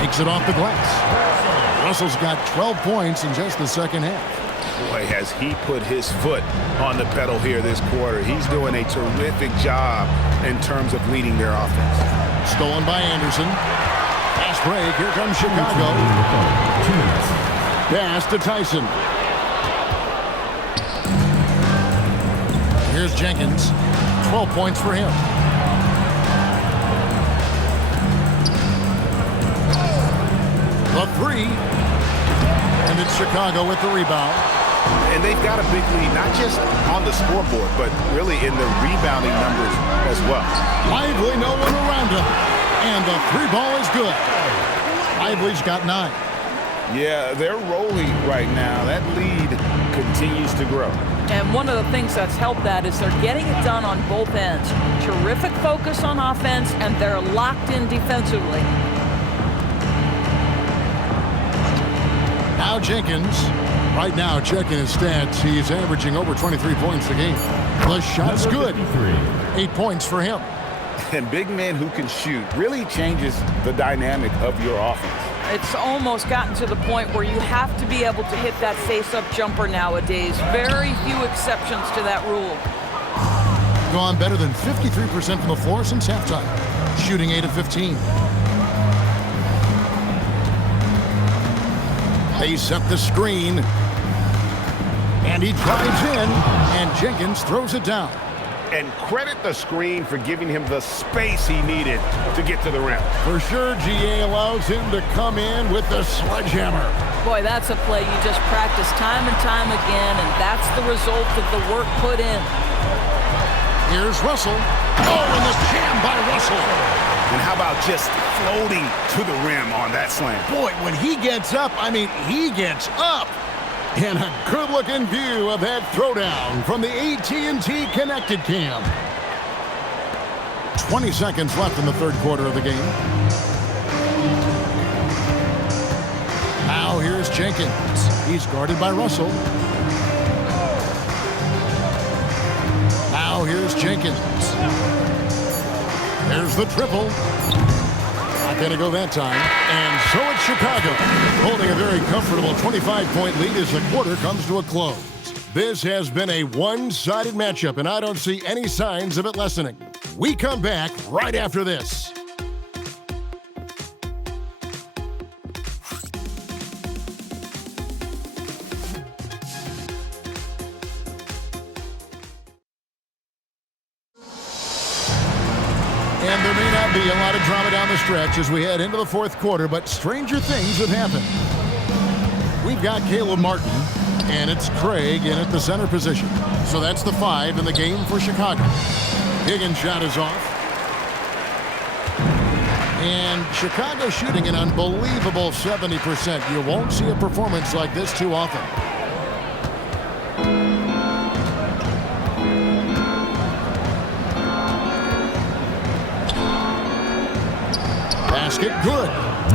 Takes it off the glass. Russell's got 12 points in just the second half. Boy, has he put his foot on the pedal here this quarter. He's doing a terrific job in terms of leading their offense. Stolen by Anderson. Fast break. Here comes Chicago. Pass to Tyson. Here's Jenkins. 12 points for him. The three. And it's Chicago with the rebound. And they've got a big lead, not just on the scoreboard, but really in the rebounding numbers as well. Lively, no one around him. And the three ball is good. Lively's got 9. Yeah, they're rolling right now. That lead continues to grow. And one of the things that's helped that is they're getting it done on both ends. Terrific focus on offense, and they're locked in defensively. Now Jenkins. Right now, checking his stats, he's averaging over 23 points a game. The shot's good. 8 points for him. And big men who can shoot really changes the dynamic of your offense. It's almost gotten to the point where you have to be able to hit that face-up jumper nowadays. Very few exceptions to that rule. Gone better than 53% from the floor since halftime. Shooting 8 of 15. They set the screen. And he drives in, and Jenkins throws it down. And credit the screen for giving him the space he needed to get to the rim. For sure, GA allows him to come in with the sledgehammer. Boy, that's a play you just practice time and time again, and that's the result of the work put in. Here's Russell. Oh, and the jam by Russell. And how about just floating to the rim on that slam? Boy, when he gets up, I mean, he gets up. And a good-looking view of that throwdown from the AT&T Connected Cam. 20 seconds left in the third quarter of the game. Now here's Jenkins. He's guarded by Russell. Now here's Jenkins. There's the triple. Not going to go that time. And so it's Chicago, holding a very comfortable 25-point lead as the quarter comes to a close. This has been a one-sided matchup, and I don't see any signs of it lessening. We come back right after this. And there may not be a lot of drama down the stretch as we head into the fourth quarter, but stranger things have happened. We've got Caleb Martin, and it's Craig in at the center position. So that's the 5 in the game for Chicago. Higgins' shot is off. And Chicago shooting an unbelievable 70%. You won't see a performance like this too often. Basket good.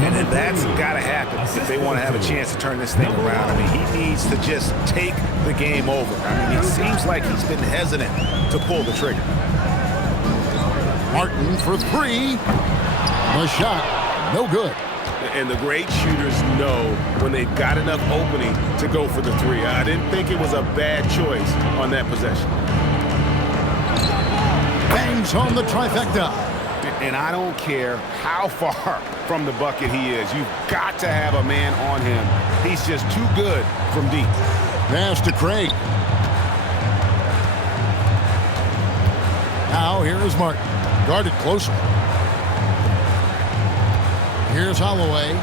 And that's got to happen if they want to have a chance to turn this thing around. I mean, he needs to just take the game over. I mean, it seems like he's been hesitant to pull the trigger. Martin for 3. The shot, no good. And the great shooters know when they've got enough opening to go for the 3. I didn't think it was a bad choice on that possession. Bangs home the trifecta. And I don't care how far from the bucket he is. You've got to have a man on him. He's just too good from deep. Pass to Craig. Now here is Martin. Guarded closer. Here's Holloway.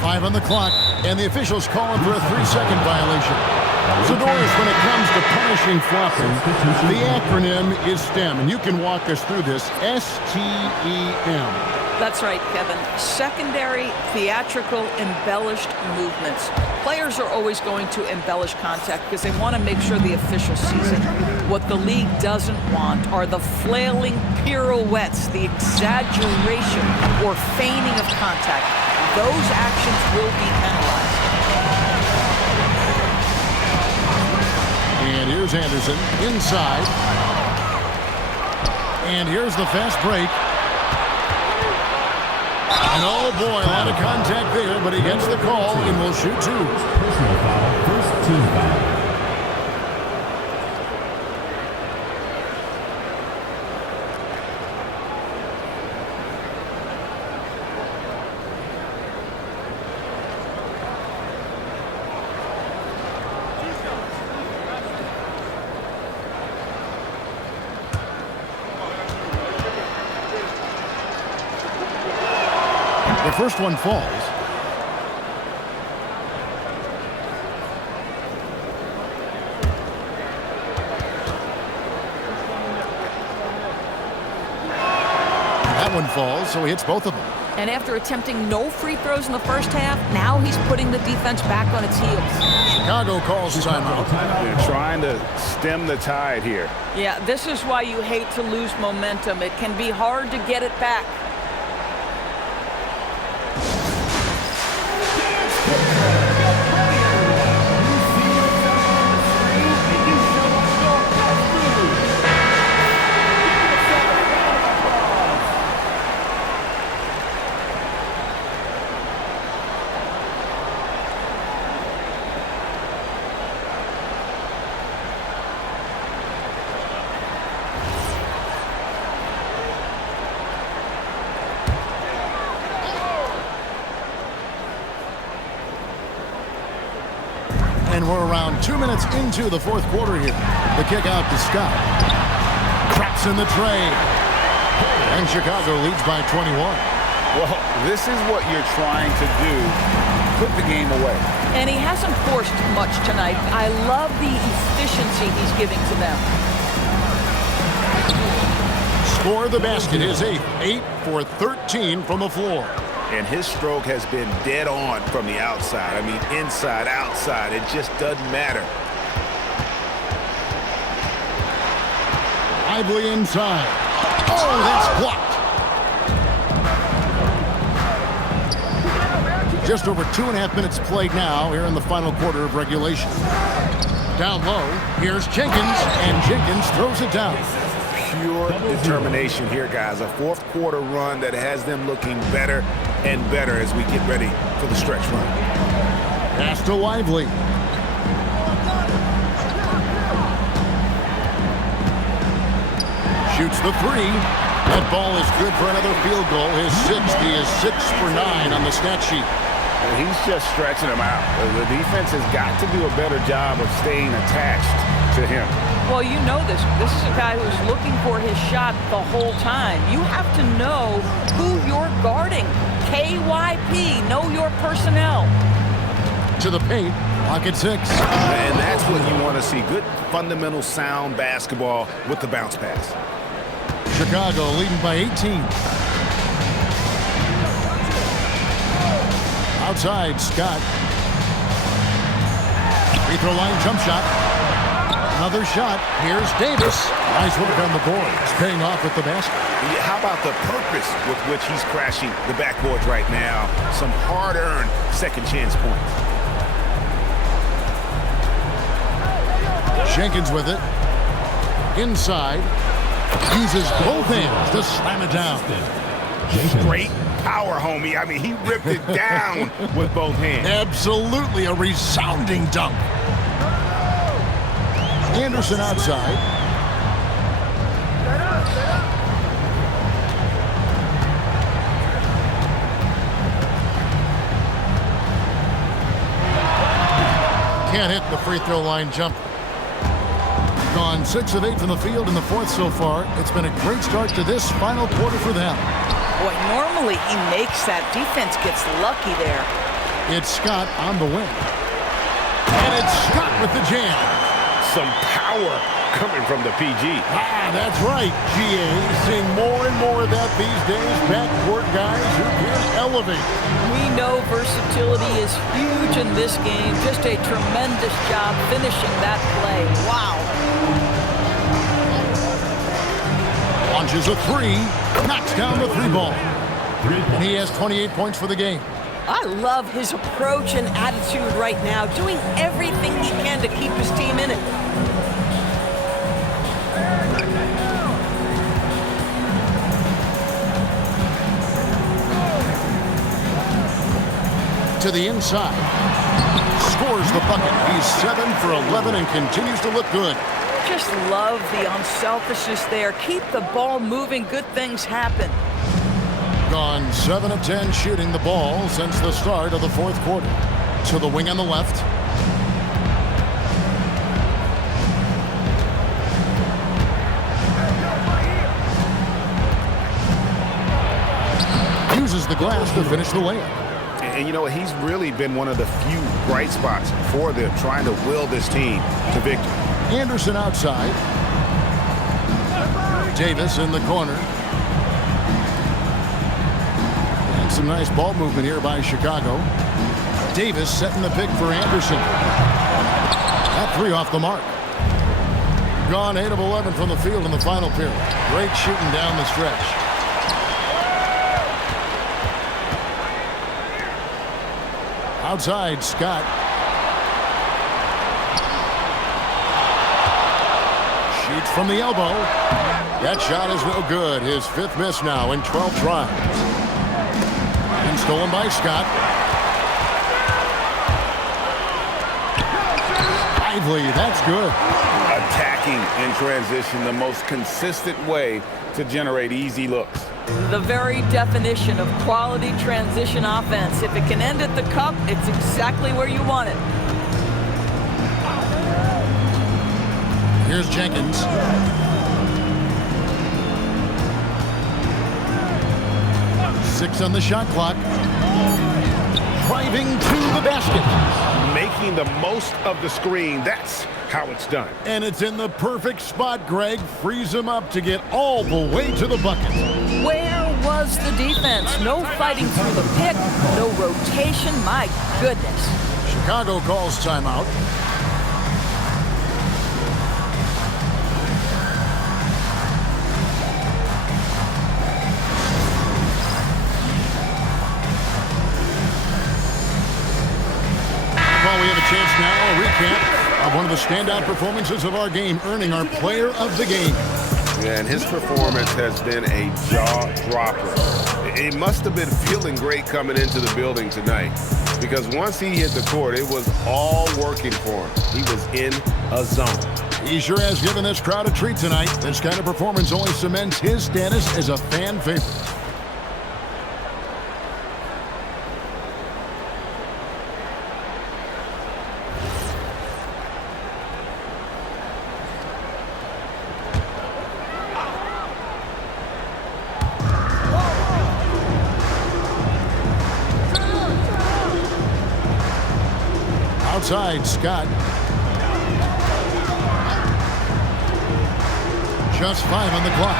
5 on the clock. And the officials calling for a 3-second violation. Zadorus, when it comes to punishing flopping, the acronym is STEM, and you can walk us through this. S-T-E-M. That's right, Kevin. Secondary, theatrical, embellished movements. Players are always going to embellish contact because they want to make sure the official sees it. What the league doesn't want are the flailing pirouettes, the exaggeration or feigning of contact. Those actions will be penalized. And here's Anderson inside. And here's the fast break. And oh boy, a lot of contact there, but he gets the call and will shoot 2. Personal foul, first team foul. The first one falls. That one falls, so he hits both of them. And after attempting no free throws in the first half, now he's putting the defense back on its heels. Chicago calls timeout. They're trying to stem the tide here. Yeah, this is why you hate to lose momentum. It can be hard to get it back. And we're around 2 minutes into the fourth quarter here. The kick out to Scott. Craps in the tray. And Chicago leads by 21. Well, this is what you're trying to do. Put the game away. And he hasn't forced much tonight. I love the efficiency he's giving to them. Score the basket is 8. 8 for 13 from the floor. And his stroke has been dead on from the outside. I mean, inside, outside, it just doesn't matter. Lively inside. Oh, that's blocked. Just over 2.5 minutes played now here in the final quarter of regulation. Down low, here's Jenkins, and Jenkins throws it down. Pure determination here, guys. A fourth quarter run that has them looking better and better as we get ready for the stretch run. Pass to Lively. Shoots the 3. That ball is good for another field goal. His 6th. He is 6 for 9 on the stat sheet. He's just stretching them out. The defense has got to do a better job of staying attached to him. Well, you know this. This is a guy who's looking for his shot the whole time. You have to know who you're guarding. KYP, know your personnel. To the paint, pocket 6. And that's what you want to see. Good, fundamental, sound basketball with the bounce pass. Chicago leading by 18. Outside, Scott. Free throw line jump shot. Another shot. Here's Davis. Nice work on the board. It's paying off with the basket. Yeah, how about the purpose with which he's crashing the backboards right now? Some hard-earned second chance points. Jenkins with it. Inside. Uses both hands to slam it down. Straight power, homie. I mean, he ripped it down with both hands. Absolutely a resounding dunk. Anderson outside. Can't hit the free throw line jump. Gone 6 of 8 from the field in the fourth so far. It's been a great start to this final quarter for them. Boy, normally he makes that. Defense gets lucky there. It's Scott on the wing. And it's Scott with the jam. Some power coming from the PG. That's right, GA. Seeing more and more of that these days. Backcourt guys who can elevate. We know versatility is huge in this game. Just a tremendous job finishing that play. Wow. Launches a 3. Knocks down the 3 ball. And he has 28 points for the game. I love his approach and attitude right now, doing everything he can to keep his team in it. to the inside. Scores the bucket. He's 7 for 11 and continues to look good. Just love the unselfishness there. Keep the ball moving. Good things happen. Gone 7 of 10 shooting the ball since the start of the fourth quarter. To the wing on the left. Uses the glass to finish the layup. And you know what? He's really been one of the few bright spots for them, trying to will this team to victory. Anderson outside. Davis in the corner. And some nice ball movement here by Chicago. Davis setting the pick for Anderson. That three off the mark. Gone 8 of 11 from the field in the final period. Great shooting down the stretch. Outside, Scott. Shoots from the elbow. That shot is no good. His 5th miss now in 12 tries. And stolen by Scott. Lively, that's good. Attacking in transition, the most consistent way to generate easy looks. The very definition of quality transition offense. If it can end at the cup, it's exactly where you want it. Here's Jenkins. Six on the shot clock. Driving to the basket. Making the most of the screen. That's how it's done. And it's in the perfect spot, Greg. Frees him up to get all the way to the bucket. Where was the defense? No fighting through the pick, no rotation. My goodness. Chicago calls timeout. Well, we have a chance now, a recap of one of the standout performances of our game, earning our player of the game. Yeah, and his performance has been a jaw-dropper. It must have been feeling great coming into the building tonight, because once he hit the court, it was all working for him. He was in a zone. He sure has given this crowd a treat tonight. This kind of performance only cements his status as a fan favorite. Outside, Scott. Just 5 on the clock.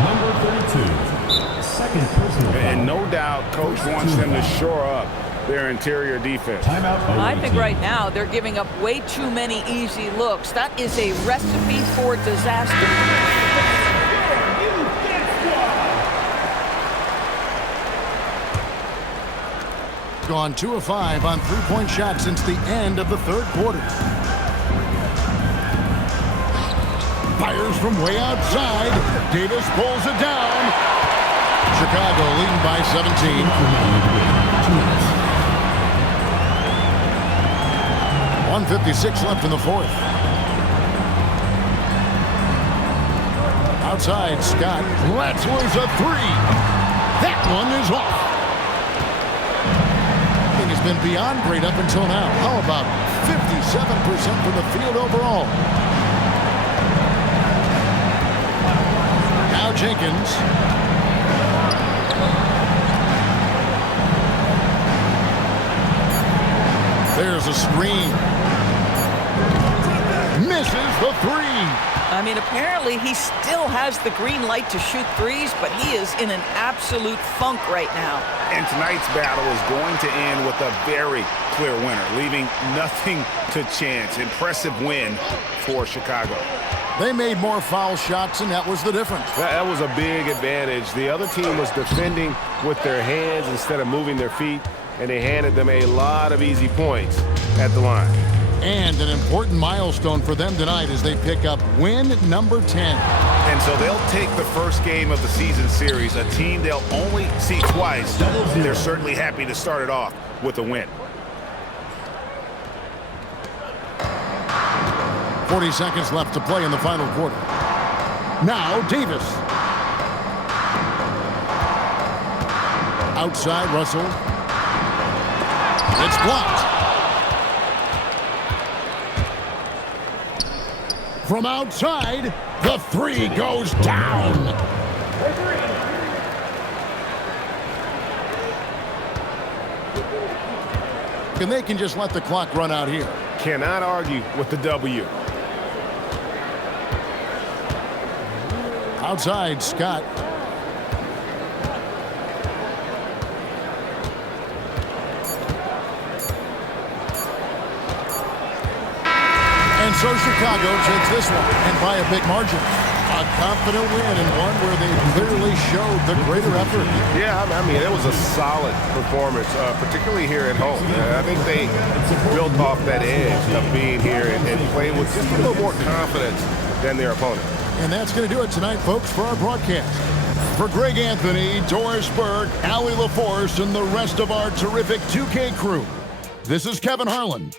Number 32, second personal foul. And no doubt, Coach wants them to shore up their interior defense. I think right now they're giving up way too many easy looks. That is a recipe for disaster. Gone 2 of 5 on three-point shots since the end of the third quarter. Fires from way outside. Davis pulls it down. Chicago leading by 17. 1:56 left in the fourth. Outside, Scott lets loose a three. That one is off. Has been beyond great up until now. How about 57% from the field overall? Now Jenkins. There's a screen. Misses the three. I mean, apparently he still has the green light to shoot threes, but he is in an absolute funk right now. And tonight's battle is going to end with a very clear winner, leaving nothing to chance. Impressive win for Chicago. They made more foul shots, and that was the difference. That was a big advantage. The other team was defending with their hands instead of moving their feet, and they handed them a lot of easy points at the line. And an important milestone for them tonight as they pick up win number 10. And so they'll take the first game of the season series, a team they'll only see twice. They're certainly happy to start it off with a win. 40 seconds left to play in the final quarter. Now Davis. Outside Russell. It's blocked. From outside, the three goes down. And they can just let the clock run out here. Cannot argue with the W. Outside, Scott. And so Chicago takes this one, and by a big margin. A confident win, and one where they clearly showed the greater effort. Yeah, I mean, it was a solid performance, particularly here at home. I think they built off that edge of being here and playing with just a little more confidence than their opponent. And that's going to do it tonight, folks, for our broadcast. For Greg Anthony, Doris Burke, Allie LaForce, and the rest of our terrific 2K crew, this is Kevin Harlan.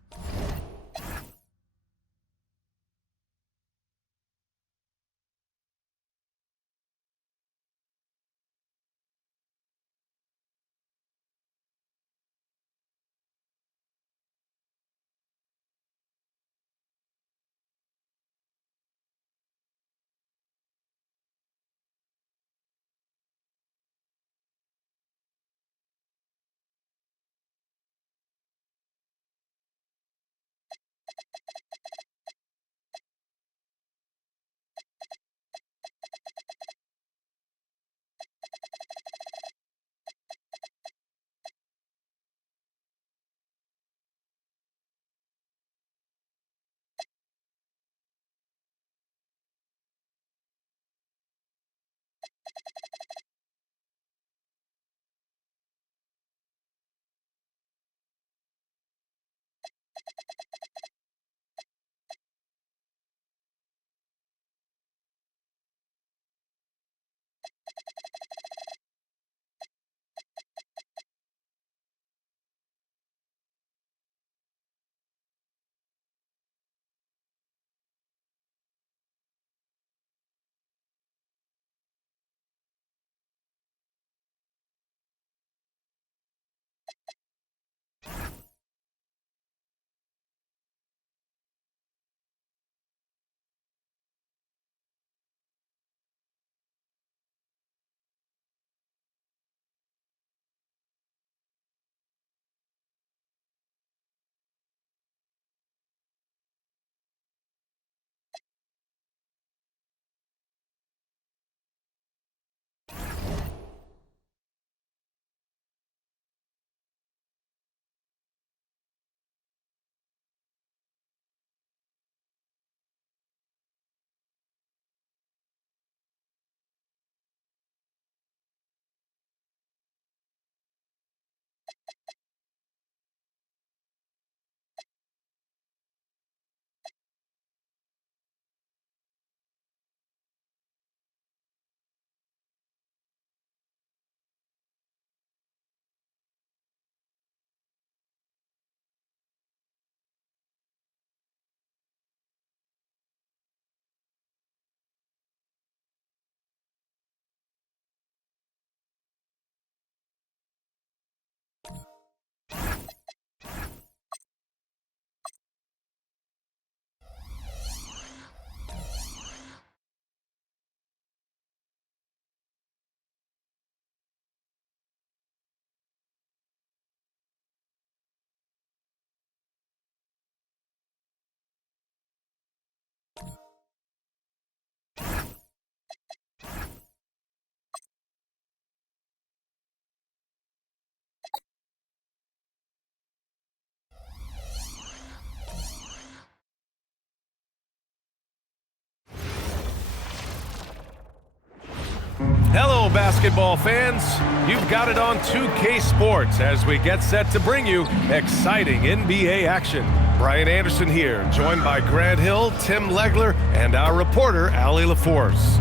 Hello, basketball fans. You've got it on 2K Sports as we get set to bring you exciting NBA action. Brian Anderson here, joined by Grant Hill, Tim Legler, and our reporter, Allie LaForce.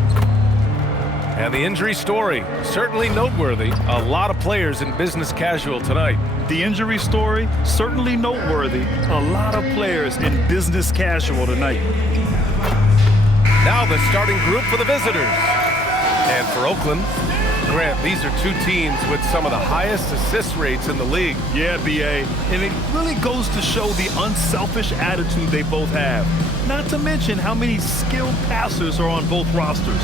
And the injury story, certainly noteworthy. A lot of players in business casual tonight. The injury story, certainly noteworthy. A lot of players in business casual tonight. Now the starting group for the visitors. And for Oakland, Grant, these are two teams with some of the highest assist rates in the league. Yeah, B.A., and it really goes to show the unselfish attitude they both have. Not to mention how many skilled passers are on both rosters.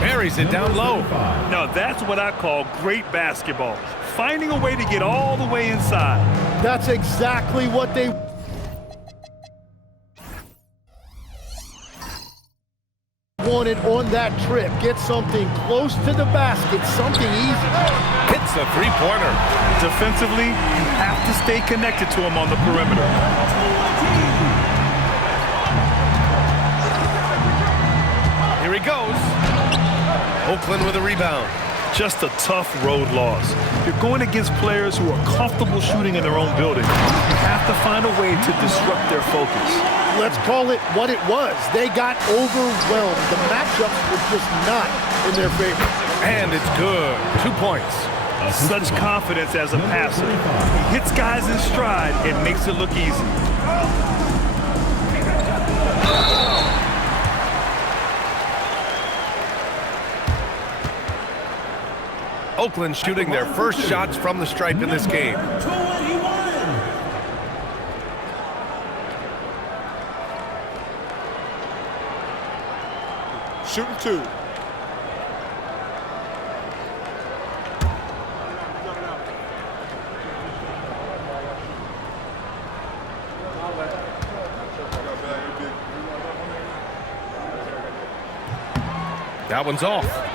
Buries it down low. Now that's what I call great basketball. Finding a way to get all the way inside. That's exactly what they wanted on that trip. Get something close to the basket, something easy. Hits a three-pointer. Defensively, you have to stay connected to him on the perimeter. Here he goes. Oakland with a rebound. Just a tough road loss. You're going against players who are comfortable shooting in their own building. You have to find a way to disrupt their focus. Let's call it what it was. They got overwhelmed. The matchups were just not in their favor. And it's good. 2 points. Such confidence as a passer. He hits guys in stride and makes it look easy. Oakland shooting their first shots from the stripe in this game. Shooting two. That one's off.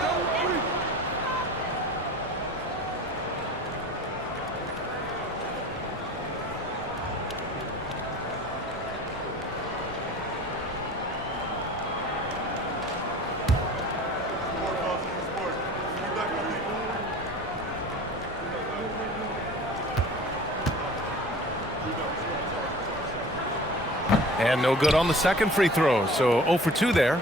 And no good on the second free throw, so 0 for 2 there.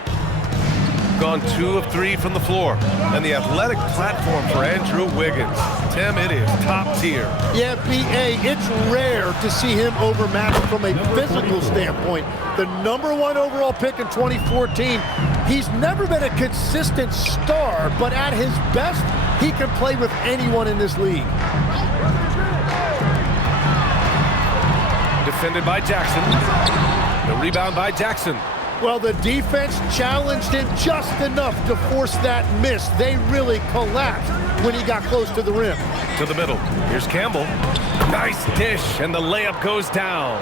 Gone 2 of 3 from the floor. And the athletic platform for Andrew Wiggins. Tim, it is top tier. Yeah, B.A., it's rare to see him overmatched from a physical standpoint. The #1 overall pick in 2014, he's never been a consistent star, but at his best, he can play with anyone in this league. Defended by Jackson. The rebound by Jackson. Well, the defense challenged him just enough to force that miss. They really collapsed when he got close to the rim. To the middle. Here's Campbell. Nice dish, and the layup goes down.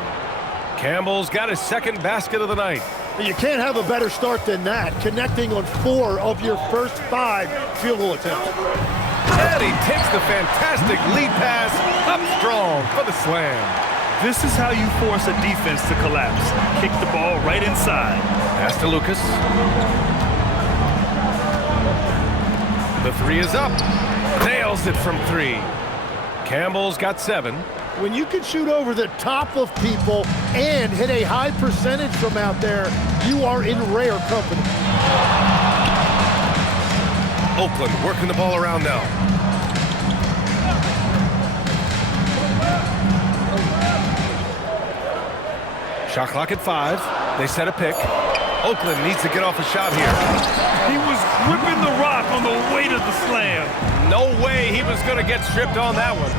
Campbell's got his second basket of the night. You can't have a better start than that, connecting on 4 of your first 5 field goal attempts. And he takes the fantastic lead pass up strong for the slam. This is how you force a defense to collapse. Kick the ball right inside. Pass to Lucas. The 3 is up. Nails it from 3. Campbell's got 7. When you can shoot over the top of people and hit a high percentage from out there, you are in rare company. Oakland working the ball around now. Shot clock at 5. They set a pick. Oakland needs to get off a shot here. He was gripping the rock on the weight of the slam. No way he was going to get stripped on that one.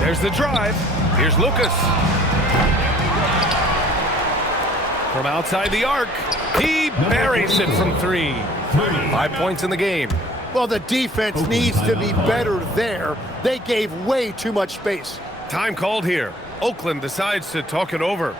There's the drive. Here's Lucas. From outside the arc, he buries it from 3. 5 points in the game. Well, the defense needs to be better there. They gave way too much space. Time called here. Oakland decides to talk it over.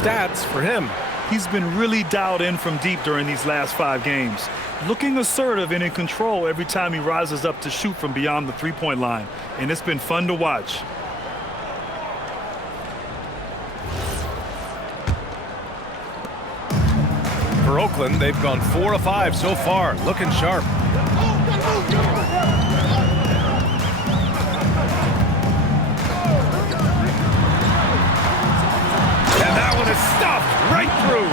Stats for him. He's been really dialed in from deep during these last 5 games. Looking assertive and in control every time he rises up to shoot from beyond the 3-point line. And it's been fun to watch. For Oakland, they've gone 4 of 5 so far. Looking sharp. Stuffed right through.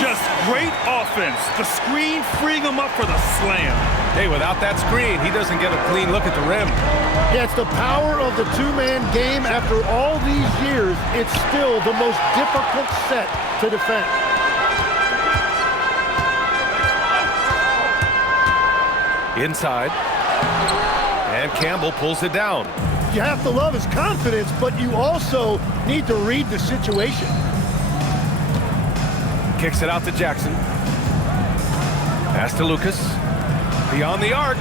Just great offense. The screen freeing him up for the slam. Hey, without that screen, he doesn't get a clean look at the rim. Yeah, it's the power of the 2-man game. After all these years, it's still the most difficult set to defend. Inside. And Campbell pulls it down. You have to love his confidence, but you also need to read the situation. Kicks it out to Jackson. Pass to Lucas. Beyond the arc.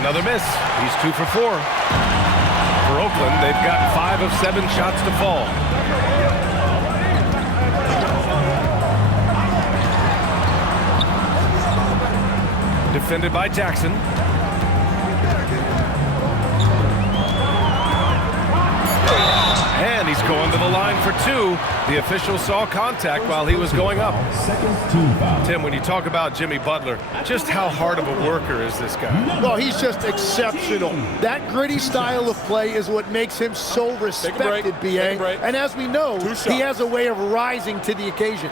Another miss. He's 2 for 4. For Oakland, they've got 5 of 7 shots to fall. Defended by Jackson. And he's going to the line for two. The official saw contact while he was going up. Tim, when you talk about Jimmy Butler, just how hard of a worker is this guy? Well, he's just exceptional. That gritty style of play is what makes him so respected, B.A. And as we know, he has a way of rising to the occasion.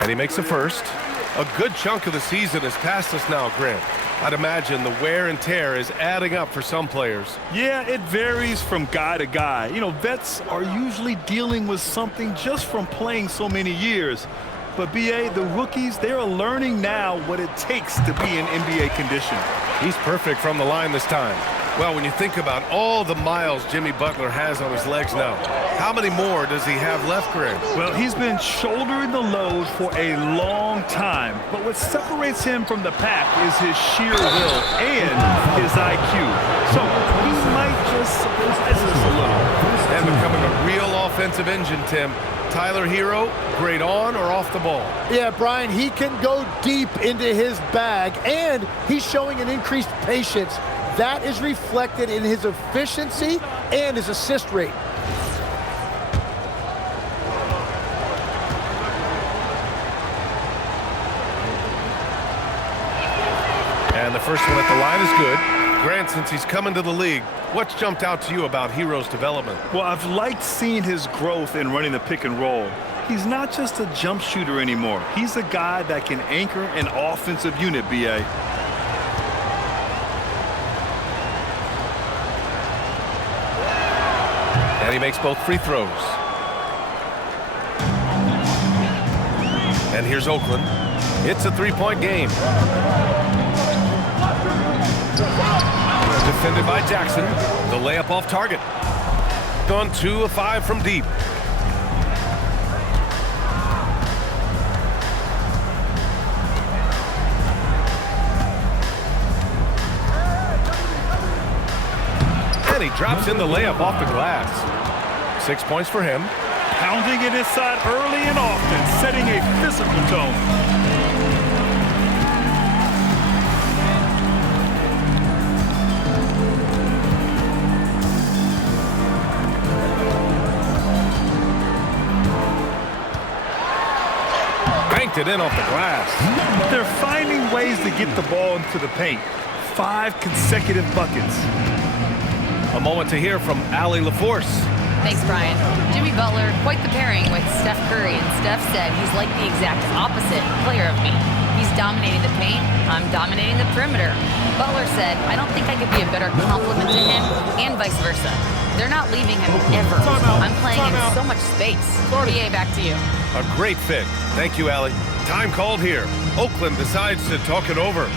And he makes a first. A good chunk of the season has passed us now, Grant. I'd imagine the wear and tear is adding up for some players. Yeah, it varies from guy to guy. You know, vets are usually dealing with something just from playing so many years. But, B.A., the rookies, they're learning now what it takes to be in NBA condition. He's perfect from the line this time. Well, when you think about all the miles Jimmy Butler has on his legs now, how many more does he have left, Grant? Well, he's been shouldering the load for a long time. But what separates him from the pack is his sheer will and his IQ. So he might just surprise us a little. And becoming a real offensive engine, Tim. Tyler Hero, great on or off the ball? Yeah, Brian, he can go deep into his bag, and he's showing an increased patience. That is reflected in his efficiency and his assist rate. And the first one at the line is good. Grant, since he's come into the league, what's jumped out to you about Hero's development? Well, I've liked seeing his growth in running the pick and roll. He's not just a jump shooter anymore. He's a guy that can anchor an offensive unit, B.A. And he makes both free throws. And here's Oakland. It's a three-point game. Defended by Jackson. The layup off target. Gone 2 of 5 from deep. And he drops in the layup off the glass. 6 points for him. Pounding it inside early and often, setting a physical tone. Banked it in off the glass. They're finding ways to get the ball into the paint. 5 consecutive buckets. A moment to hear from Allie LaForce. Thanks, Brian. Jimmy Butler, quite the pairing with Steph Curry, and Steph said he's like the exact opposite player of me. He's dominating the paint, I'm dominating the perimeter. Butler said, I don't think I could be a better complement to him, and vice versa. They're not leaving him ever. I'm playing in so much space. BA, back to you. A great fit. Thank you, Allie. Time called here. Oakland decides to talk it over.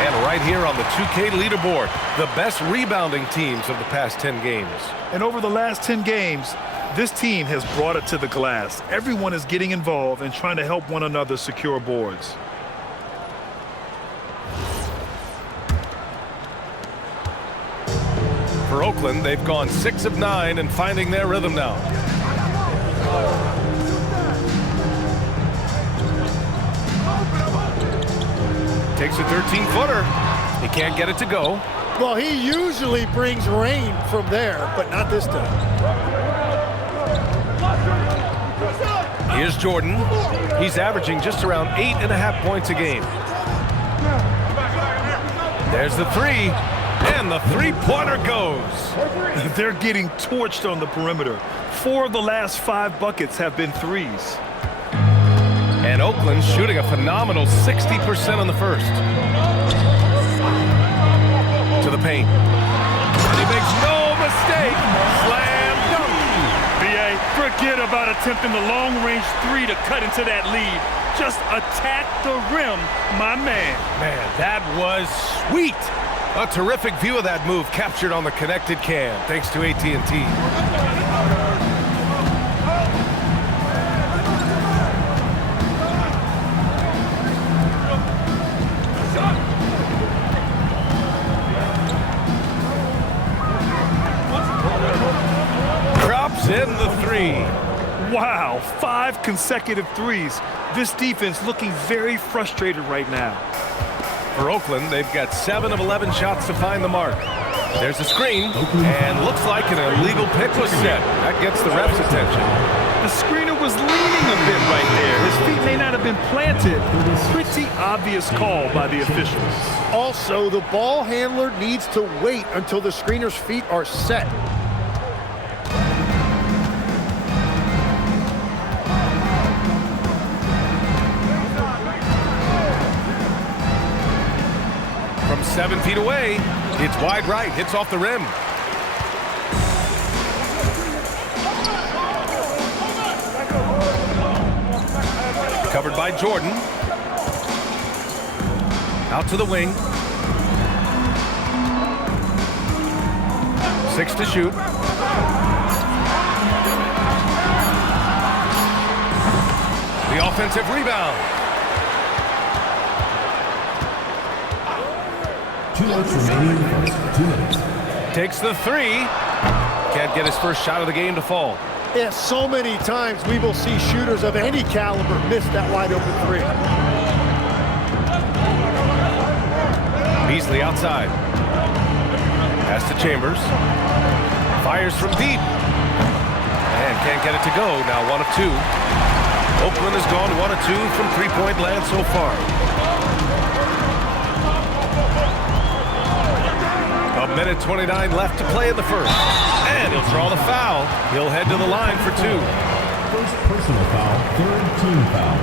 And right here on the 2K leaderboard, the best rebounding teams of the past 10 games. And over the last 10 games, this team has brought it to the glass. Everyone is getting involved and trying to help one another secure boards. For Oakland, they've gone 6 of 9 and finding their rhythm now. Takes a 13-footer. He can't get it to go. Well, he usually brings rain from there, but not this time. Here's Jordan. He's averaging just around 8.5 points a game. There's the three. And the three-pointer goes. They're getting torched on the perimeter. 4 of the last 5 buckets have been threes. And Oakland shooting a phenomenal 60% on the first. To the paint. And he makes no mistake. Slam dunk. B.A., forget about attempting the long-range 3 to cut into that lead. Just attack the rim, my man. Man, that was sweet. A terrific view of that move captured on the connected cam, thanks to AT&T. in the three. Wow, 5 consecutive threes. This defense looking very frustrated right now. For Oakland, they've got 7 of 11 shots to find the mark. There's a screen, and looks like an illegal pick was set. That gets the ref's attention. The screener was leaning a bit right there. His feet may not have been planted. Pretty obvious call by the officials. Also, the ball handler needs to wait until the screener's feet are set. From 7 feet away, it's wide right, hits off the rim. Covered by Jordan. Out to the wing. 6 to shoot. The offensive rebound. 2 minutes remaining. 2 minutes. Takes the three. Can't get his first shot of the game to fall. Yeah, so many times we will see shooters of any caliber miss that wide open three. Beasley outside. Pass to Chambers. Fires from deep. And can't get it to go. Now 1 of 2. Oakland has gone 1 of 2 from three-point land so far. A minute 29 left to play in the first. And he'll draw the foul. He'll head to the line for 2. First personal foul, 3rd team foul.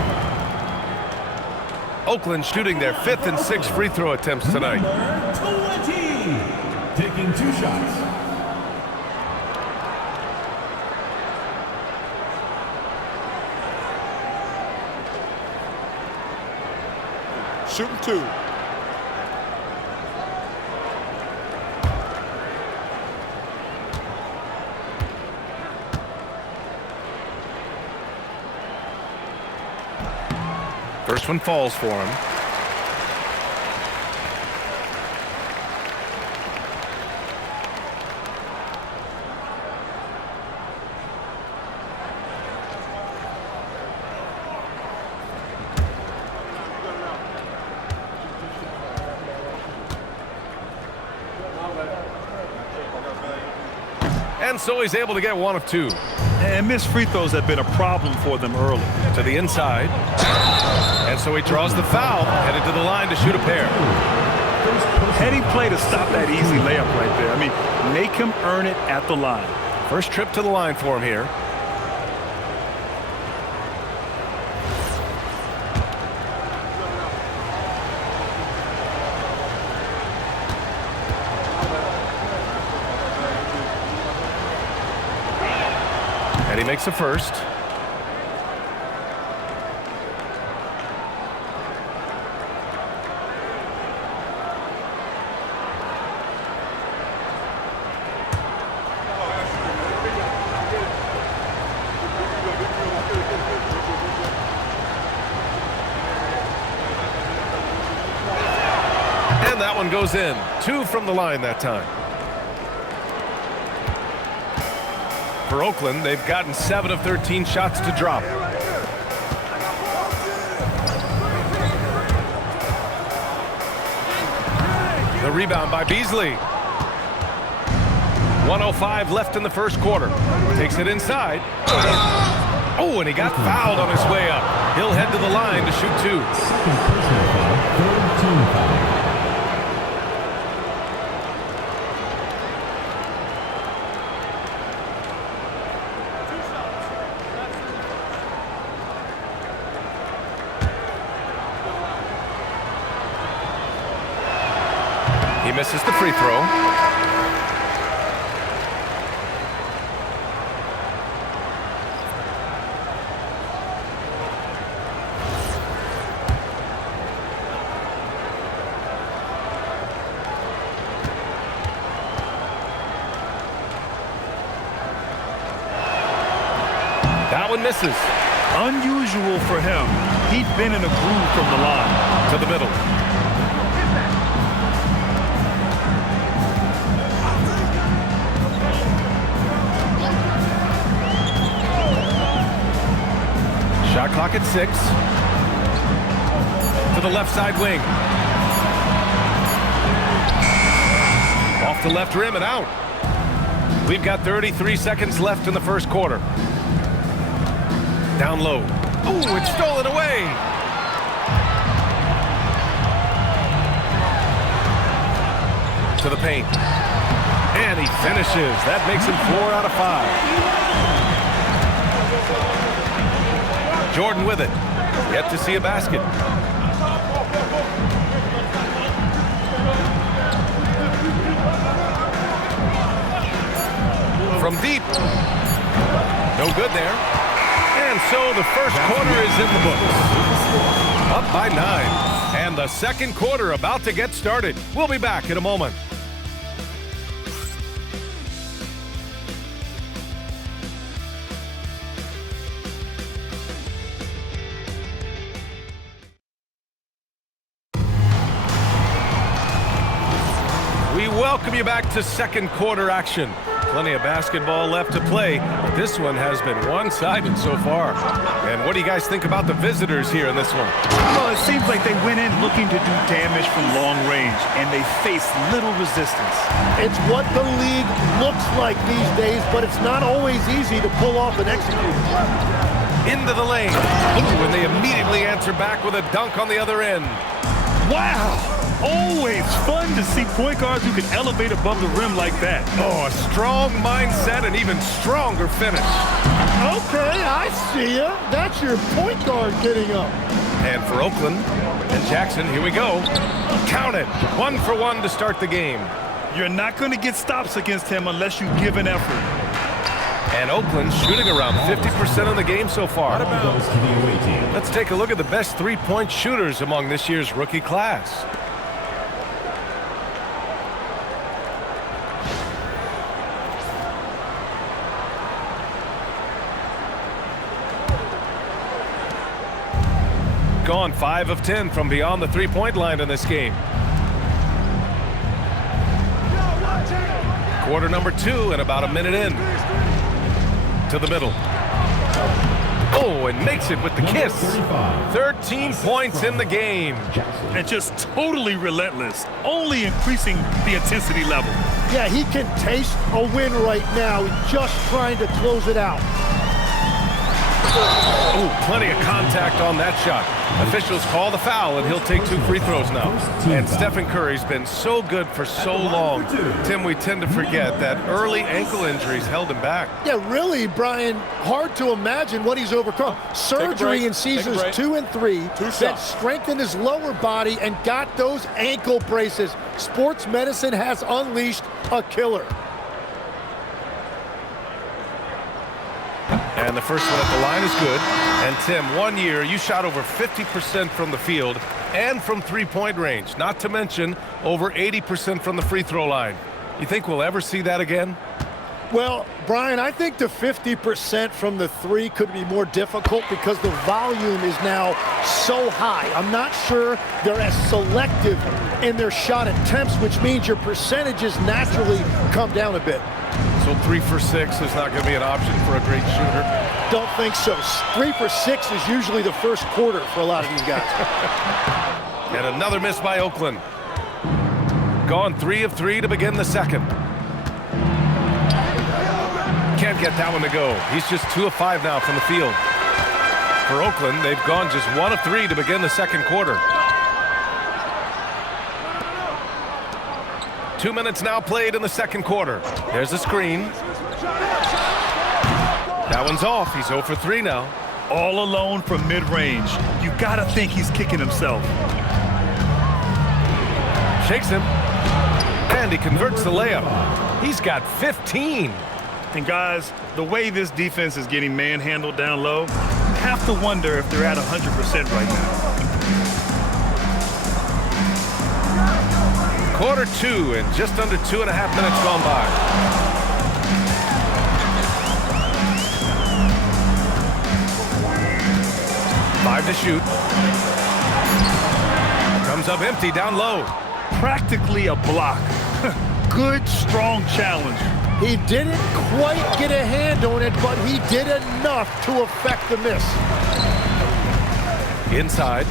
Oakland shooting their 5th and 6th free throw attempts tonight. Number 20, taking 2 shots. Shooting 2. First one falls for him. And so he's able to get 1 of 2. And missed free throws have been a problem for them early. To the inside. And so he draws the foul, headed to the line to shoot a pair. Heading play to stop that easy layup right there. I mean, make him earn it at the line. First trip to the line for him here. And he makes the first. And that one goes in. 2 from the line that time. For Oakland, they've gotten 7 of 13 shots to drop. The rebound by Beasley. 1:05 left in the first quarter. Takes it inside. Oh, and he got fouled on his way up. He'll head to the line to shoot 2. Second personal foul, 3rd team foul. He misses the free throw. That one misses. Unusual for him. He'd been in a groove from the line. To the middle. Clock at 6. To the left side wing. Off the left rim and out. We've got 33 seconds left in the first quarter. Down low. Ooh, it's stolen away. To the paint. And he finishes. That makes him 4 out of 5. Jordan with it. Yet to see a basket. From deep. No good there. And so the first quarter is in the books. Up by 9. And the second quarter about to get started. We'll be back in a moment. We welcome you back to second quarter action. Plenty of basketball left to play, but this one has been one-sided so far. And what do you guys think about the visitors here in this one? Well, it seems like they went in looking to do damage from long range, and they faced little resistance. It's what the league looks like these days, but it's not always easy to pull off and execute. Into the lane. Ooh, and they immediately answer back with a dunk on the other end. Wow! Always fun to see point guards who can elevate above the rim like that. Oh, a strong mindset and even stronger finish. Okay, I see ya. That's your point guard getting up. And for Oakland and Jackson, here we go. Count it. 1 for 1 to start the game. You're not going to get stops against him unless you give an effort. And Oakland shooting around 50% of the game so far. Let's take a look at the best three-point shooters among this year's rookie class. Gone 5 of 10 from beyond the three-point line in this game. Quarter number 2 and about a minute in. To the middle. Oh, and makes it with the kiss. 13 points in the game. And just totally relentless, only increasing the intensity level. Yeah, he can taste a win right now, just trying to close it out. Oh, plenty of contact on that shot. Officials call the foul, and he'll take 2 free throws now. And Stephen Curry's been so good for so long. Tim, we tend to forget that early ankle injuries held him back. Yeah, really, Brian, hard to imagine what he's overcome. Surgery in seasons 2 and 3, then strengthened his lower body and got those ankle braces. Sports medicine has unleashed a killer. And the first one at the line is good. And Tim, 1 year, you shot over 50% from the field and from three-point range, not to mention over 80% from the free throw line. You think we'll ever see that again? Well, Brian, I think the 50% from the 3 could be more difficult because the volume is now so high. I'm not sure they're as selective in their shot attempts, which means your percentages naturally come down a bit. So 3 for 6 is not going to be an option for a great shooter? Don't think so. 3 for 6 is usually the first quarter for a lot of these guys. And another miss by Oakland. Gone 3 of 3 to begin the second. Can't get that one to go. He's just 2 of 5 now from the field. For Oakland, they've gone just 1 of 3 to begin the second quarter. 2 minutes now played in the second quarter. There's a screen. That one's off. He's 0 for 3 now. All alone from mid-range. You gotta think he's kicking himself. Shakes him. And he converts the layup. He's got 15. And guys, the way this defense is getting manhandled down low, you have to wonder if they're at 100% right now. Quarter 2 and just under 2.5 minutes gone by. Five to shoot. Comes up empty down low. Practically a block. Good, strong challenge. He didn't quite get a hand on it, but he did enough to affect the miss. Inside.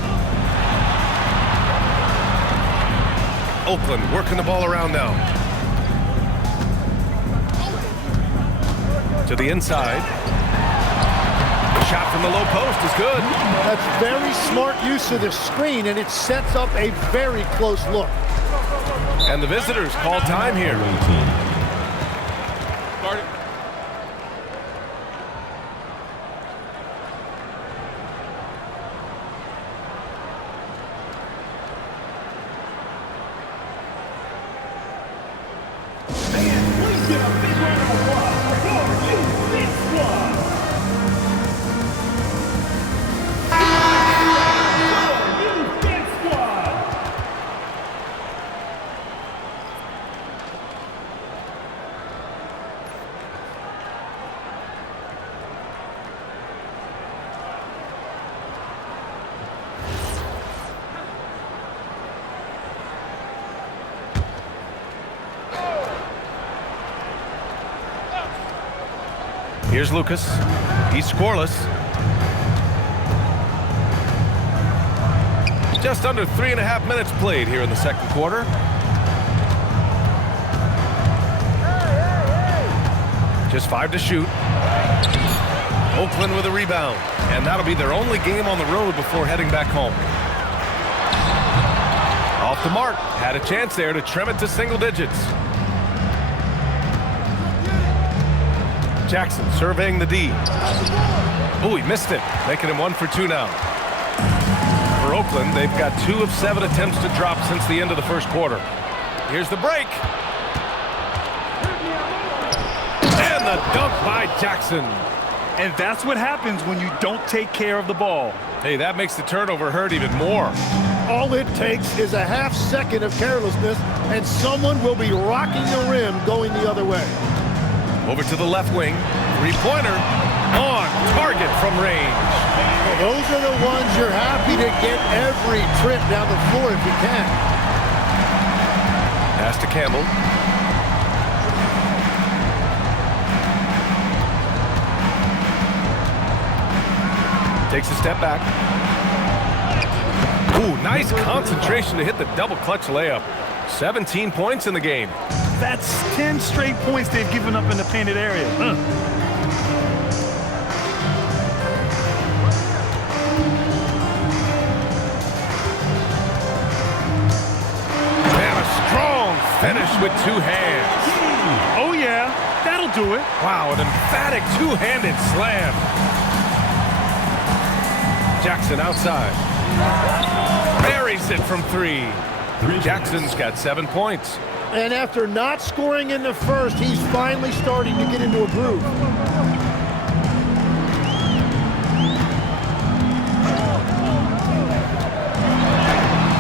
Oakland working the ball around now. To the inside. Shot from the low post is good. That's very smart use of the screen, and it sets up a very close look. And the visitors call time here. Here's Lucas. He's scoreless. Just under 3.5 minutes played here in the second quarter. Just 5 to shoot. Oakland with a rebound. And that'll be their only game on the road before heading back home. Off the mark. Had a chance there to trim it to single digits. Jackson surveying the D. Oh, he missed it, making him 1 for 2 now. For Oakland, they've got 2 of 7 attempts to drop since the end of the first quarter. Here's the break. And the dunk by Jackson. And that's what happens when you don't take care of the ball. Hey, that makes the turnover hurt even more. All it takes is a half second of carelessness, and someone will be rocking the rim going the other way. Over to the left wing. Three-pointer on target from range. Well, those are the ones you're happy to get every trip down the floor if you can. Pass to Campbell. Takes a step back. Ooh, nice concentration to hit the double clutch layup. 17 points in the game. That's 10 straight points they've given up in the painted area. And a strong finish with 2 hands. Oh, yeah. That'll do it. Wow, an emphatic 2-handed slam. Jackson outside. Buries it from 3. Jackson's got 7 points. And after not scoring in the first, he's finally starting to get into a groove.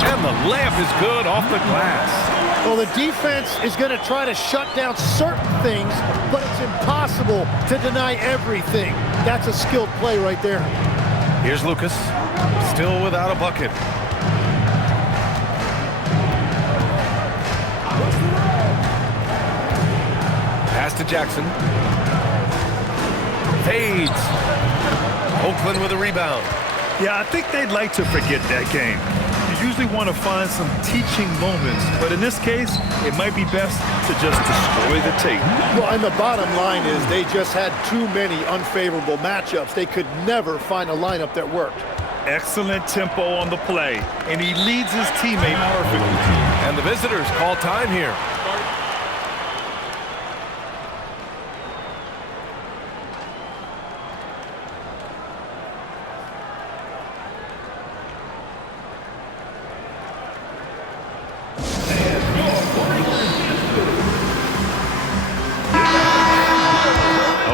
And the layup is good off the glass. Well, the defense is going to try to shut down certain things, but it's impossible to deny everything. That's a skilled play right there. Here's Lucas, still without a bucket. Pass to Jackson. Fades. Oakland with a rebound. Yeah, I think they'd like to forget that game. You usually want to find some teaching moments, but in this case, it might be best to just destroy the tape. Well, and the bottom line is they just had too many unfavorable matchups. They could never find a lineup that worked. Excellent tempo on the play, and he leads his teammate perfectly. And the visitors call time here.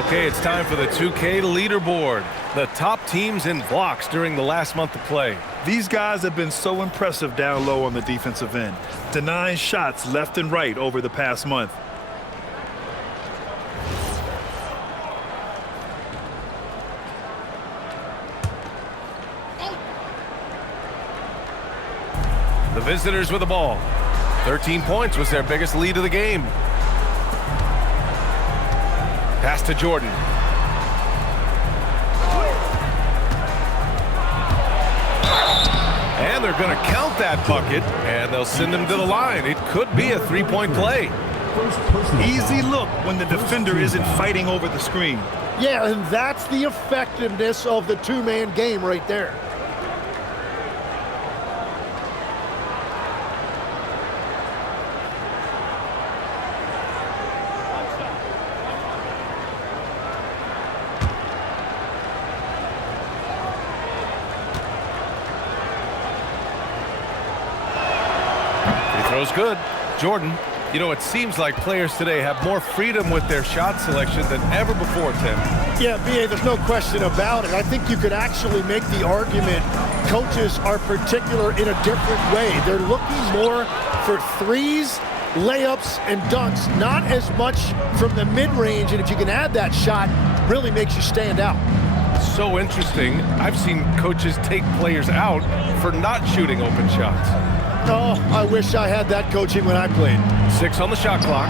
Okay, it's time for the 2K leaderboard. The top teams in blocks during the last month of play. These guys have been so impressive down low on the defensive end, denying shots left and right over the past month. The visitors with the ball. 13 points was their biggest lead of the game. Pass to Jordan. And they're going to count that bucket, and they'll send him to the line. It could be a three-point play. Easy look when the defender isn't fighting over the screen. Yeah, and that's the effectiveness of the two-man game right there. Throw's good. Jordan, you know, it seems like players today have more freedom with their shot selection than ever before, Tim. Yeah, B.A., there's no question about it. I think you could actually make the argument coaches are particular in a different way. They're looking more for threes, layups, and dunks, not as much from the mid-range, and if you can add that shot, really makes you stand out. So interesting. I've seen coaches take players out for not shooting open shots. Oh, I wish I had that coaching when I played. 6 on the shot clock.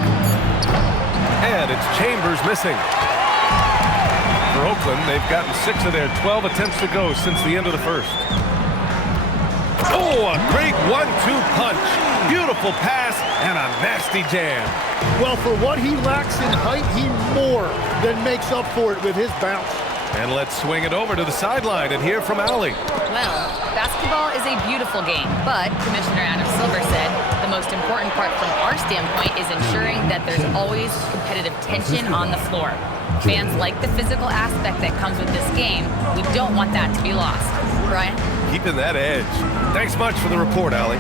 And it's Chambers missing. For Oakland, they've gotten 6 of their 12 attempts to go since the end of the first. Oh, a great 1-2 punch. Beautiful pass and a nasty jam. Well, for what he lacks in height, he more than makes up for it with his bounce. And let's swing it over to the sideline and hear from Allie. Well, basketball is a beautiful game, but Commissioner Adam Silver said the most important part from our standpoint is ensuring that there's always competitive tension on the floor. Fans like the physical aspect that comes with this game. We don't want that to be lost. Brian? Keeping that edge. Thanks much for the report, Allie.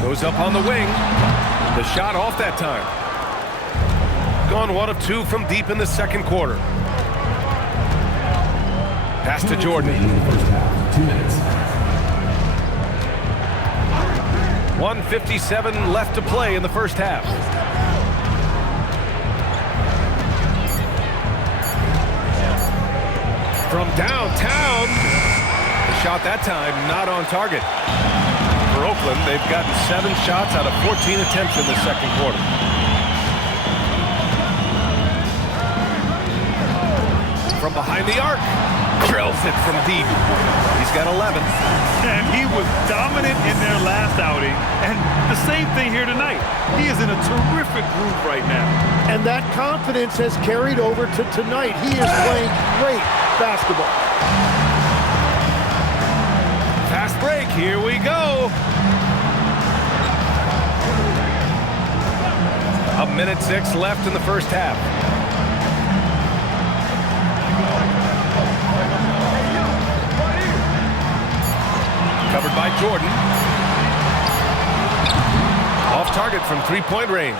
Goes up on the wing. The shot off that time. Gone 1 of 2 from deep in the second quarter. Pass to Jordan. 2 minutes. 1:57 left to play in the first half. From downtown. The shot that time not on target. For Oakland, they've gotten 7 shots out of 14 attempts in the second quarter. From behind the arc, drills it from deep. He's got 11. And he was dominant in their last outing, and the same thing here tonight. He is in a terrific groove right now. And that confidence has carried over to tonight. He is playing great basketball. Fast break, here we go. 1:06 left in the first half. Covered by Jordan. Off target from three-point range.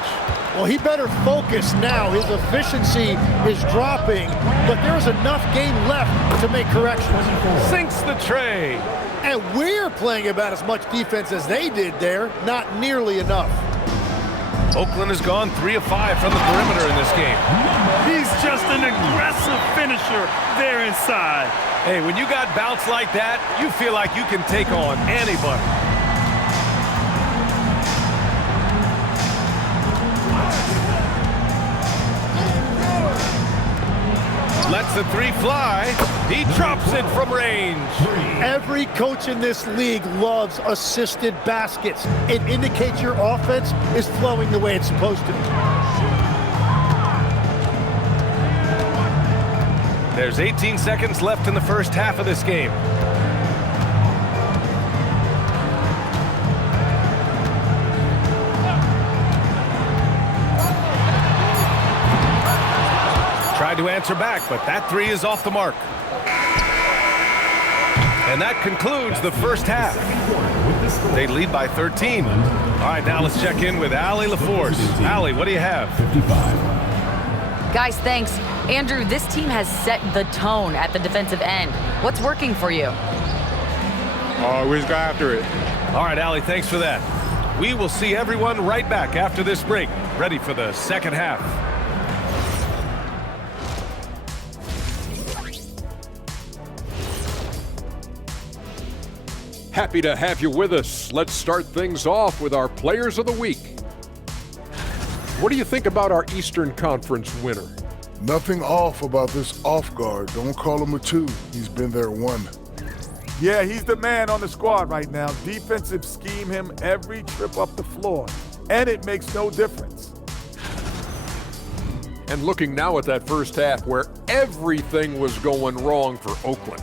Well, he better focus now. His efficiency is dropping, but there's enough game left to make corrections. Sinks the tray. And we're playing about as much defense as they did there. Not nearly enough. Oakland has gone 3 of 5 from the perimeter in this game. He's just an aggressive finisher there inside. Hey, when you got bounce like that, you feel like you can take on anybody. Lets the 3 fly. He drops it from range. Every coach in this league loves assisted baskets. It indicates your offense is flowing the way it's supposed to. There's 18 seconds left in the first half of this game. Tried to answer back, but that 3 is off the mark. And that concludes the first half. They lead by 13. All right, now let's check in with Allie LaForce. Allie, what do you have? 55. Guys, thanks. Andrew, this team has set the tone at the defensive end. What's working for you? We just got after it. All right, Allie, thanks for that. We will see everyone right back after this break, ready for the second half. Happy to have you with us. Let's start things off with our Players of the Week. What do you think about our Eastern Conference winner? Nothing off about this off guard. Don't call him a 2. He's been there 1. Yeah, he's the man on the squad right now. Defensive scheme him every trip up the floor, and it makes no difference. And looking now at that first half where everything was going wrong for Oakland.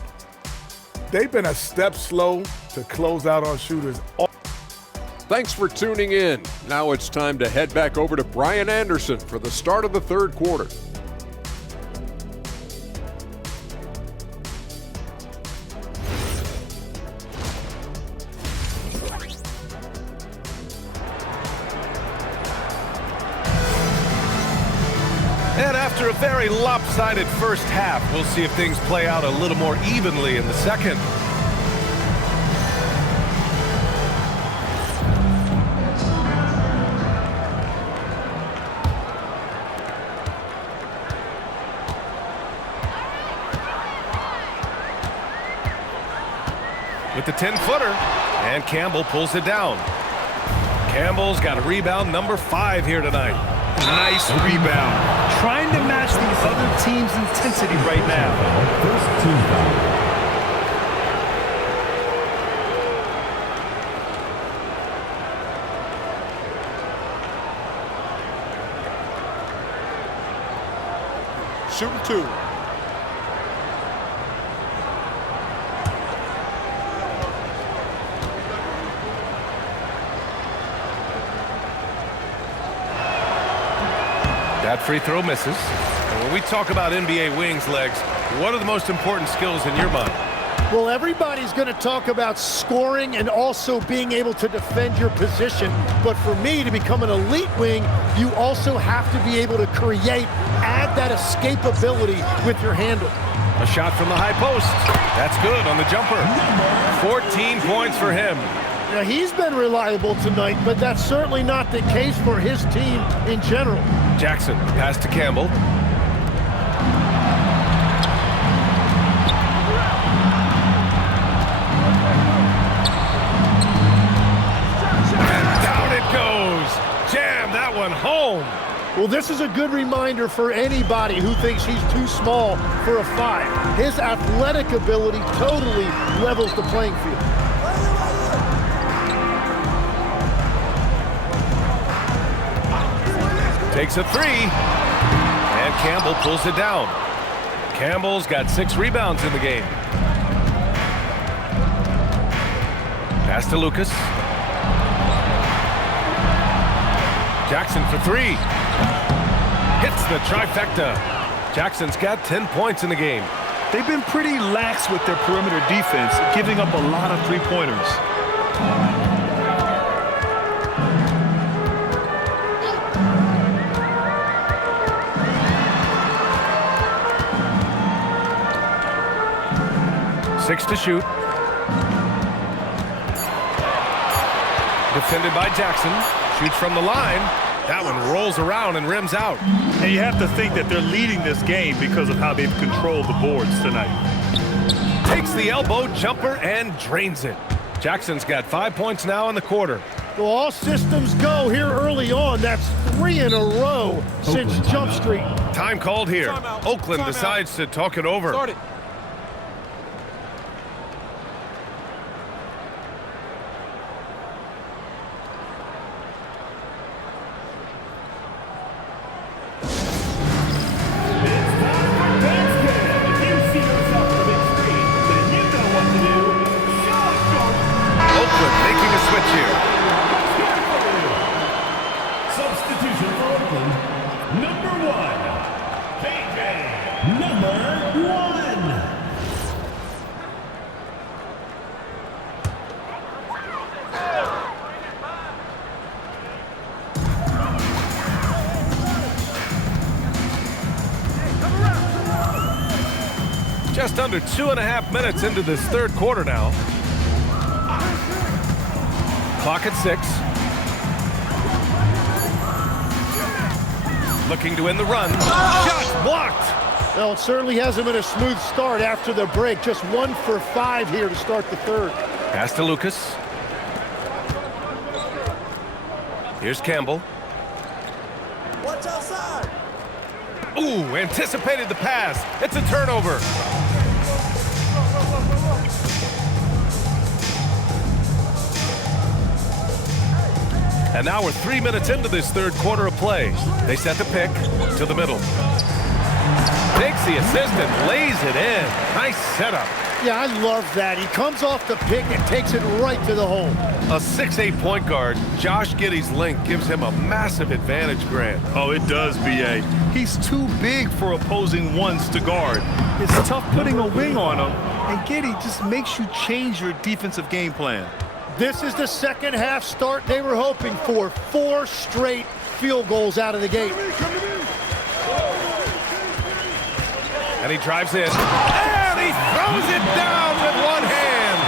They've been a step slow to close out on shooters. Thanks for tuning in. Now it's time to head back over to Brian Anderson for the start of the third quarter. And after a very lopsided first half, we'll see if things play out a little more evenly in the second. With the 10-footer, and Campbell pulls it down. Campbell's got a rebound number 5 here tonight. Nice rebound. Trying to match the other team's intensity right now. First team foul. Shooting 2. That free throw misses. And when we talk about NBA wings, Legs, what are the most important skills in your mind? Well, everybody's going to talk about scoring and also being able to defend your position. But for me, to become an elite wing, you also have to be able to create, add that escapability with your handle. A shot from the high post. That's good on the jumper. 14 points for him. Now, he's been reliable tonight, but that's certainly not the case for his team in general. Jackson, pass to Campbell. And down it goes. Jam that one home. Well, this is a good reminder for anybody who thinks he's too small for a 5. His athletic ability totally levels the playing field. Takes a 3. And Campbell pulls it down. Campbell's got 6 rebounds in the game. Pass to Lucas. Jackson for 3. Hits the trifecta. Jackson's got 10 points in the game. They've been pretty lax with their perimeter defense, giving up a lot of three-pointers. Six to shoot. Defended by Jackson. Shoots from the line. That one rolls around and rims out. And you have to think that they're leading this game because of how they've controlled the boards tonight. Takes the elbow jumper and drains it. Jackson's got 5 points now in the quarter. Well, all systems go here early on. That's 3 in a row since Jump Street. Time called here. Oakland decides to talk it over. Start it. Just under 2.5 minutes into this third quarter now. Clock at 6. Looking to win the run. Shot blocked. Well, it certainly hasn't been a smooth start after the break. Just 1 for 5 here to start the third. Pass to Lucas. Here's Campbell. Watch outside. Ooh, anticipated the pass. It's a turnover. And now we're 3 minutes into this third quarter of play. They set the pick to the middle. Takes the assist and lays it in. Nice setup. Yeah, I love that. He comes off the pick and takes it right to the hole. A 6'8" point guard, Josh Giddey's length gives him a massive advantage, Grant. Oh, it does, B.A. He's too big for opposing ones to guard. It's tough putting a wing on him, and Giddey just makes you change your defensive game plan. This is the second half start they were hoping for. 4 straight field goals out of the gate. And he drives in. And he throws it down with one hand.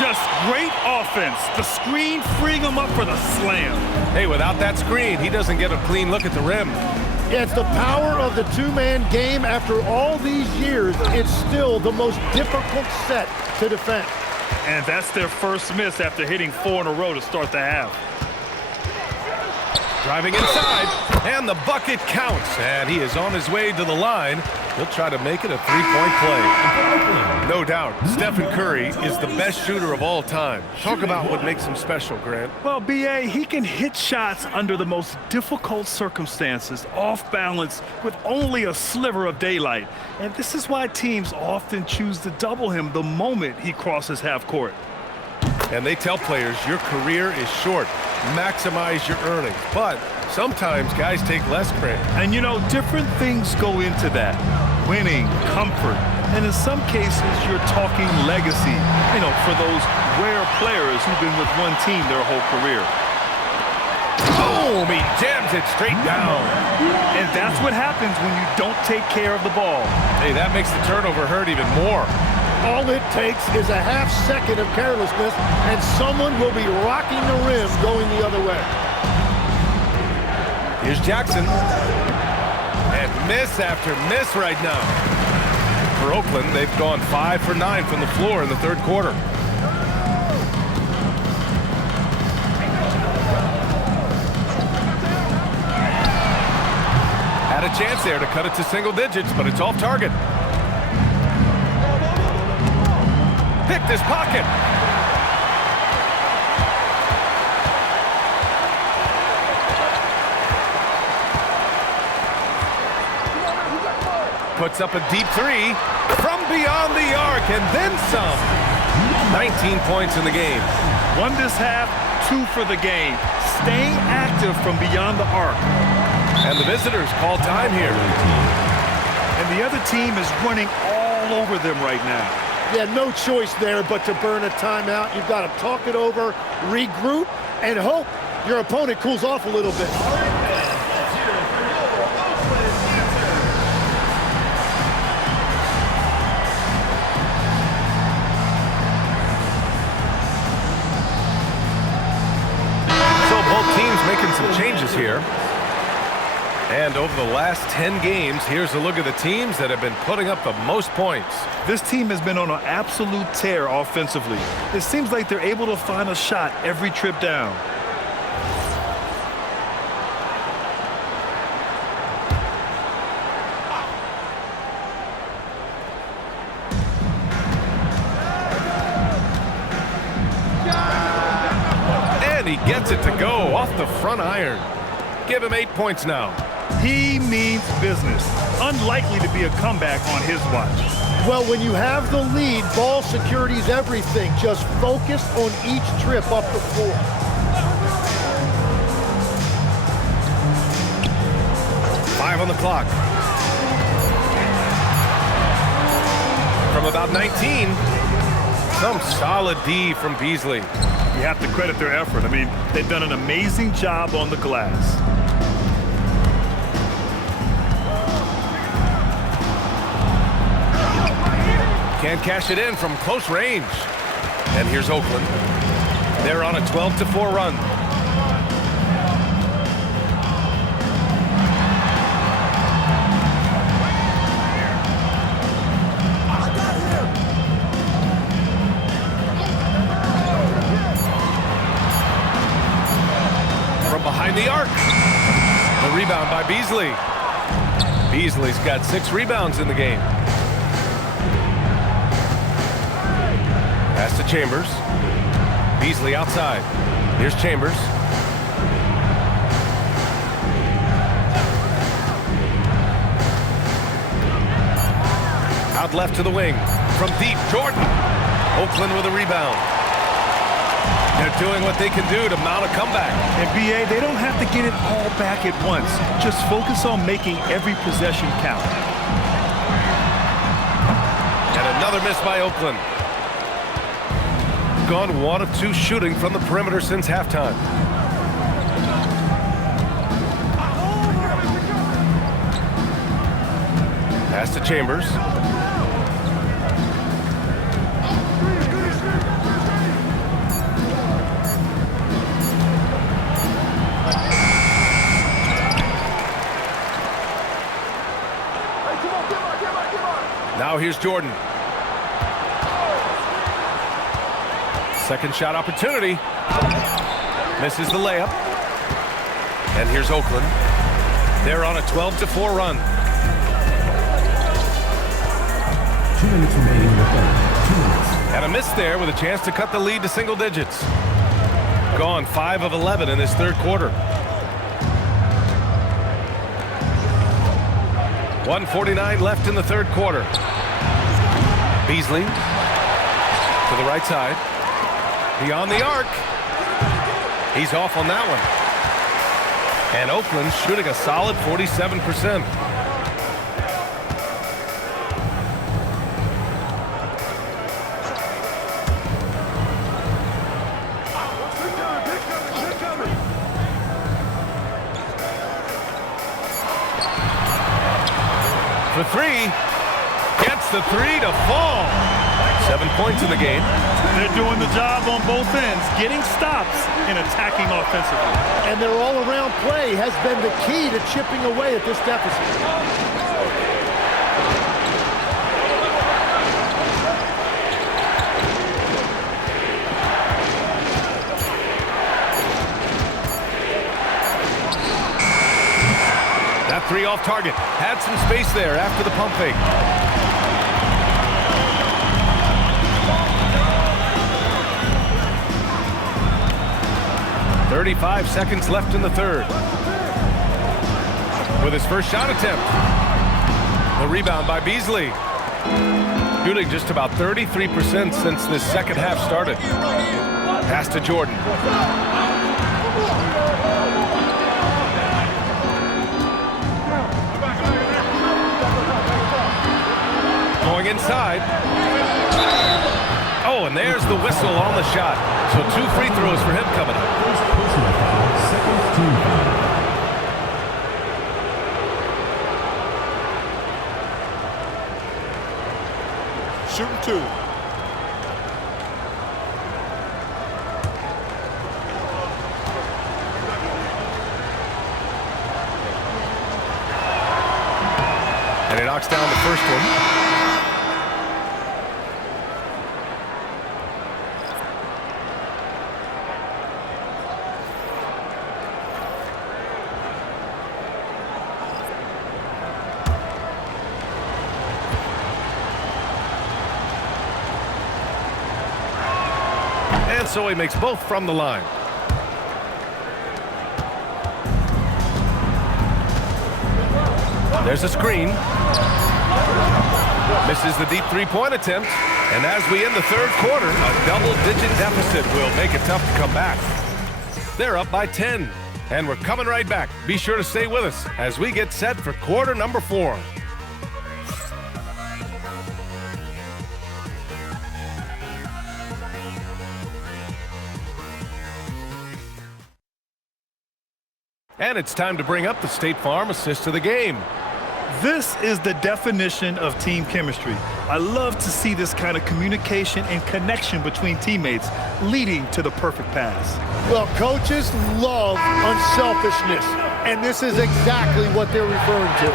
Just great offense. The screen freeing him up for the slam. Hey, without that screen, he doesn't get a clean look at the rim. Yeah, it's the power of the two-man game. After all these years, it's still the most difficult set to defend. And that's their first miss after hitting 4 in a row to start the half. Driving inside, and the bucket counts. And he is on his way to the line. He'll try to make it a three-point play. No doubt, Stephen Curry is the best shooter of all time. Talk about what makes him special, Grant. Well, B.A., he can hit shots under the most difficult circumstances, off balance, with only a sliver of daylight. And this is why teams often choose to double him the moment he crosses half court. And they tell players, your career is short. Maximize your earnings. But sometimes guys take less, Grant. And, you know, different things go into that. Winning, comfort, and in some cases, you're talking legacy, you know, for those rare players who've been with one team their whole career. Boom! He jams it straight down. And that's what happens when you don't take care of the ball. Hey, that makes the turnover hurt even more. All it takes is a half second of carelessness, and someone will be rocking the rim going the other way. Here's Jackson. And miss after miss right now. For Oakland, they've gone 5 for 9 from the floor in the third quarter. Had a chance there to cut it to single digits, but it's off target. Picked his pocket. Puts up a deep three from beyond the arc, and then some. 19 points in the game. 1 this half, 2 for the game. Staying active from beyond the arc. And the visitors call time here. And the other team is running all over them right now. Yeah, no choice there but to burn a timeout. You've got to talk it over, regroup, and hope your opponent cools off a little bit. So both teams making some changes here. And over the last 10 games, here's a look at the teams that have been putting up the most points. This team has been on an absolute tear offensively. It seems like they're able to find a shot every trip down. And he gets it to go off the front iron. Give him 8 points now. He means business. Unlikely to be a comeback on his watch. Well, when you have the lead, ball security is everything. Just focus on each trip up the floor. Five on the clock. From about 19, some solid D from Beasley. You have to credit their effort. I mean, they've done an amazing job on the glass. Can't cash it in from close range. And here's Oakland. They're on a 12-4 run. From behind the arc. The rebound by Beasley. Beasley's got 6 rebounds in the game. Pass to Chambers. Beasley outside. Here's Chambers. Out left to the wing. From deep, Jordan. Oakland with a rebound. They're doing what they can do to mount a comeback. And BA, they don't have to get it all back at once. Just focus on making every possession count. And another miss by Oakland. Gone 1 of 2 shooting from the perimeter since halftime. Pass to Chambers. Now here's Jordan. Second shot opportunity. Misses the layup. And here's Oakland. They're on a 12-4 run. 2 minutes remaining in the third. 2 minutes. And a miss there with a chance to cut the lead to single digits. Gone 5 of 11 in this third quarter. 1:49 left in the third quarter. Beasley to the right side. Beyond the arc. He's off on that one. And Oakland shooting a solid 47%. For 3, gets the 3 to fall. 7 points in the game. They're doing the job on both ends, getting stops and attacking offensively. And their all-around play has been the key to chipping away at this deficit. That 3 off target. Had some space there after the pump fake. "35 seconds left in the third." With his first shot attempt. The rebound by Beasley. Shooting just about 33% since this second half started. Pass to Jordan. Going inside. Oh, and there's the whistle on the shot. So 2 free throws for him coming up. Second team foul. Shooting 2. And he knocks down the first one. And so he makes both from the line. There's a screen. Misses the deep 3-point attempt. And as we end the third quarter, a double-digit deficit will make it tough to come back. They're up by 10. And we're coming right back. Be sure to stay with us as we get set for quarter number 4. And it's time to bring up the State Farm assist of the game. This is the definition of team chemistry. I love to see this kind of communication and connection between teammates leading to the perfect pass. Well, coaches love unselfishness, and this is exactly what they're referring to.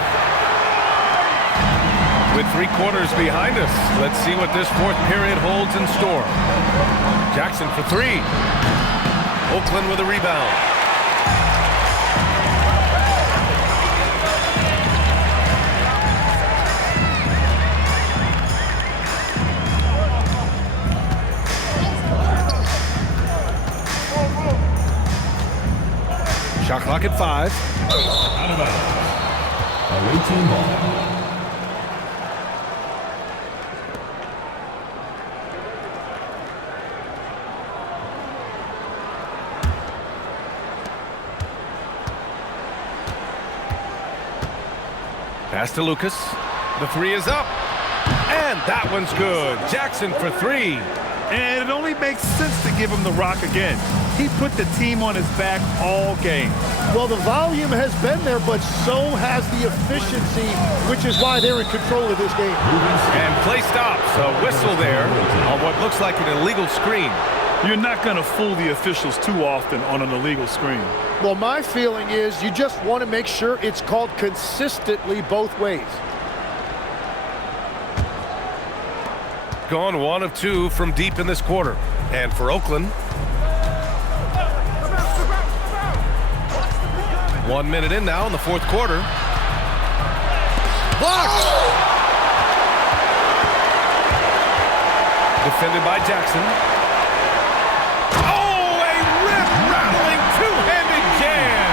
With 3 quarters behind us, let's see what this fourth period holds in store. Jackson for 3. Oakland with a rebound. Clock at 5. Out of bounds. Away team ball. Pass to Lucas. The 3 is up. And that one's good. Jackson for 3. And it only makes sense to give him the rock again. He put the team on his back all game. Well, the volume has been there, but so has the efficiency, which is why they're in control of this game. And play stops. A whistle there on what looks like an illegal screen. You're not going to fool the officials too often on an illegal screen. Well, my feeling is you just want to make sure it's called consistently both ways. Gone 1 of 2 from deep in this quarter. And for Oakland, 1 minute in now in the fourth quarter. Blocked! Defended by Jackson. Oh, a rip-rattling two-handed jam!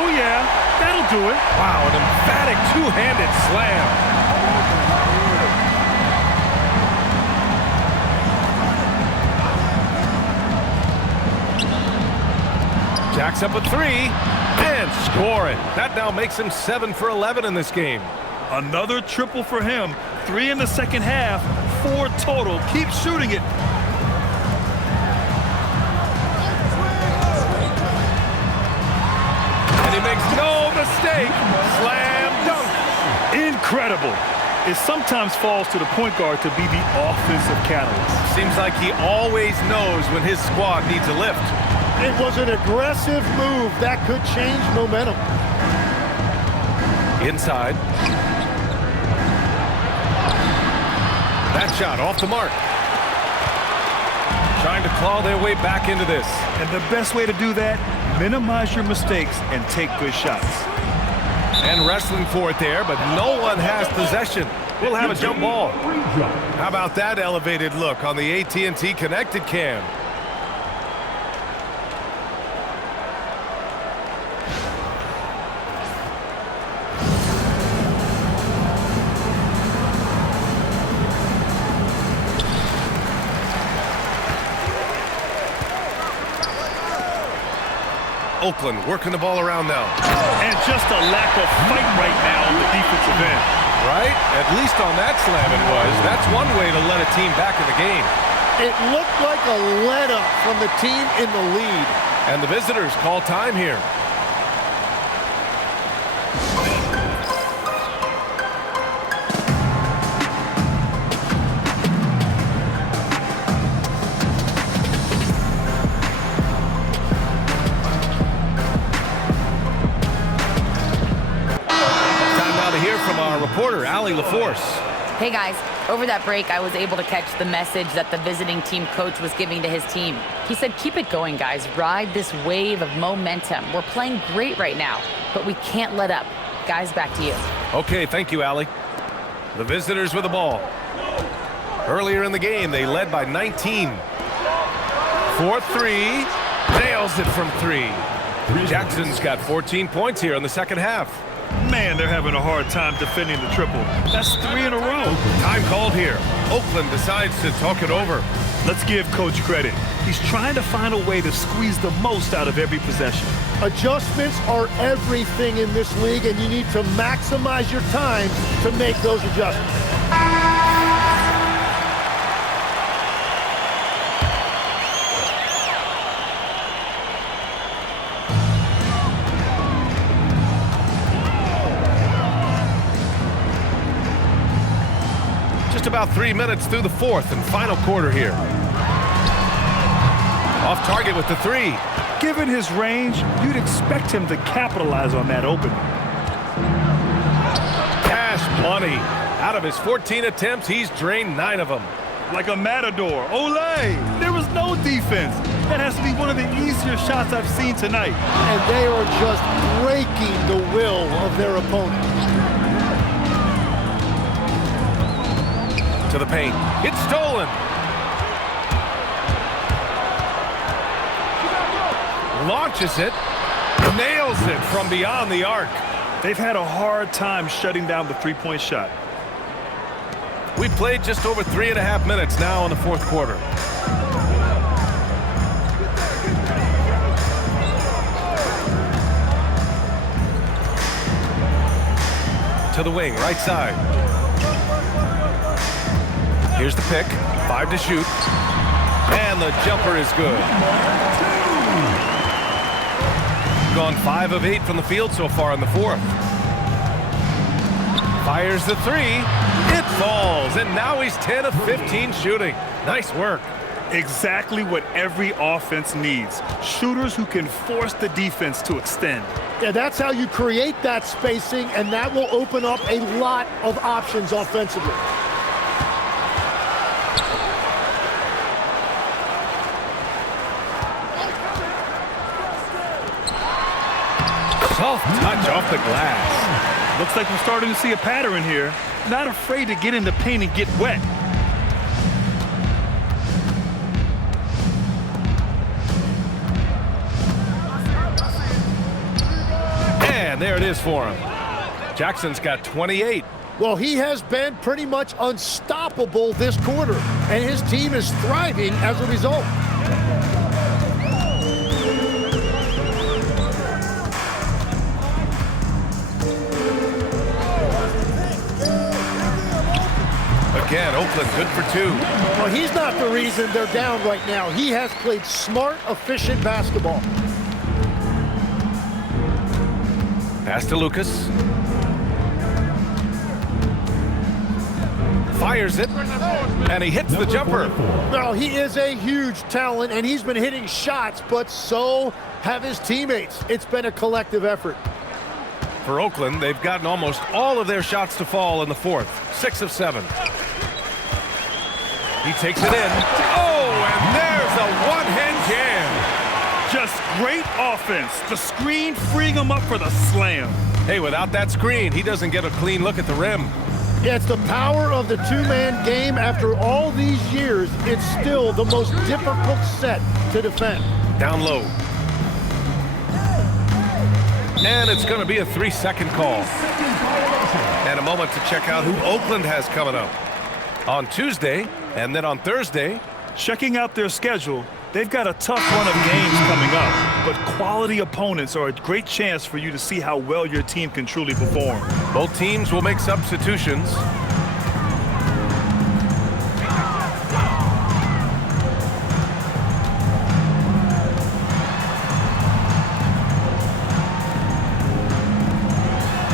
Oh, yeah, that'll do it. Wow, an emphatic two-handed slam. Jacks up a 3 and scoring. That now makes him 7 for 11 in this game. Another triple for him. 3 in the second half, 4 total. Keep shooting it. And he makes no mistake. Slam dunk. Incredible. It sometimes falls to the point guard to be the offensive catalyst. Seems like he always knows when his squad needs a lift. It was an aggressive move that could change momentum. Inside. That shot off the mark. Trying to claw their way back into this. And the best way to do that, minimize your mistakes and take good shots. And wrestling for it there, but no one has possession. We'll have a jump ball. How about that elevated look on the AT&T Connected Cam? Oakland working the ball around now. And just a lack of fight right now on the defensive end. Right? At least on that slam it was. That's one way to let a team back in the game. It looked like a let-up from the team in the lead. And the visitors call time here. Reporter Allie LaForce. Hey guys, over that break I was able to catch the message that the visiting team coach was giving to his team. He said, keep it going guys, ride this wave of momentum. We're playing great right now, but we can't let up. Guys, back to you. Okay, thank you, Allie. The visitors with the ball. Earlier in the game, they led by 19. 4-3, nails it from 3. Jackson's got 14 points here in the second half. Man, they're having a hard time defending the triple. That's 3 in a row. Time called here. Oakland decides to talk it over. Let's give Coach credit. He's trying to find a way to squeeze the most out of every possession. Adjustments are everything in this league, and you need to maximize your time to make those adjustments. Just about 3 minutes through the fourth and final quarter here. Off target with the 3. Given his range, you'd expect him to capitalize on that opening. Cash money. Out of his 14 attempts, he's drained 9 of them. Like a matador. Olay! There was no defense. That has to be one of the easier shots I've seen tonight. And they are just breaking the will of their opponent. To the paint. It's stolen. Launches it. Nails it from beyond the arc. They've had a hard time shutting down the three-point shot. We played just over 3.5 minutes now in the fourth quarter. To the wing, right side. Here's the pick. 5 to shoot. And the jumper is good. Gone 5 of 8 from the field so far in the fourth. Fires the 3. It falls. And now he's 10 of 15 shooting. Nice work. Exactly what every offense needs. Shooters who can force the defense to extend. Yeah, that's how you create that spacing, and that will open up a lot of options offensively. Soft touch off the glass. Looks like we're starting to see a pattern here. Not afraid to get in the paint and get wet. And there it is for him. Jackson's got 28. Well, he has been pretty much unstoppable this quarter, and his team is thriving as a result. Again, Oakland good for 2. Well, he's not the reason they're down right now. He has played smart, efficient basketball. Pass to Lucas. Fires it, and he hits the jumper. Well, he is a huge talent, and he's been hitting shots, but so have his teammates. It's been a collective effort. For Oakland, they've gotten almost all of their shots to fall in the fourth. 6 of 7. He takes it in. Oh, and there's a one-hand jam. Just great offense. The screen freeing him up for the slam. Hey, without that screen, he doesn't get a clean look at the rim. Yeah, it's the power of the two-man game. After all these years, it's still the most difficult set to defend. Down low. And it's going to be a 3-second call. And a moment to check out who Oakland has coming up. On Tuesday, and then on Thursday. Checking out their schedule, they've got a tough run of games coming up, but quality opponents are a great chance for you to see how well your team can truly perform. Both teams will make substitutions.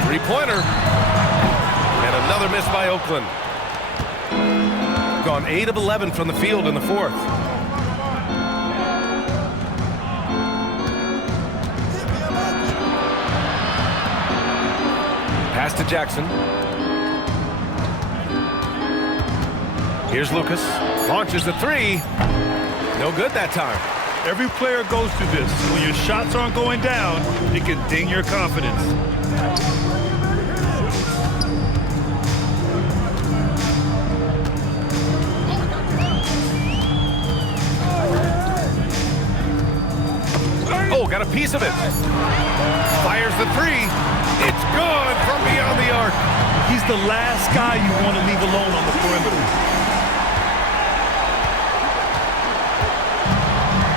Three-pointer. And another miss by Oakland. Gone 8 of 11 from the field in the fourth. Pass to Jackson. Here's Lucas. Launches the 3. No good that time. Every player goes through this. When your shots aren't going down, it can ding your confidence. Oh, got a piece of it. Fires the 3. It's good from beyond the arc. He's the last guy you want to leave alone on the perimeter.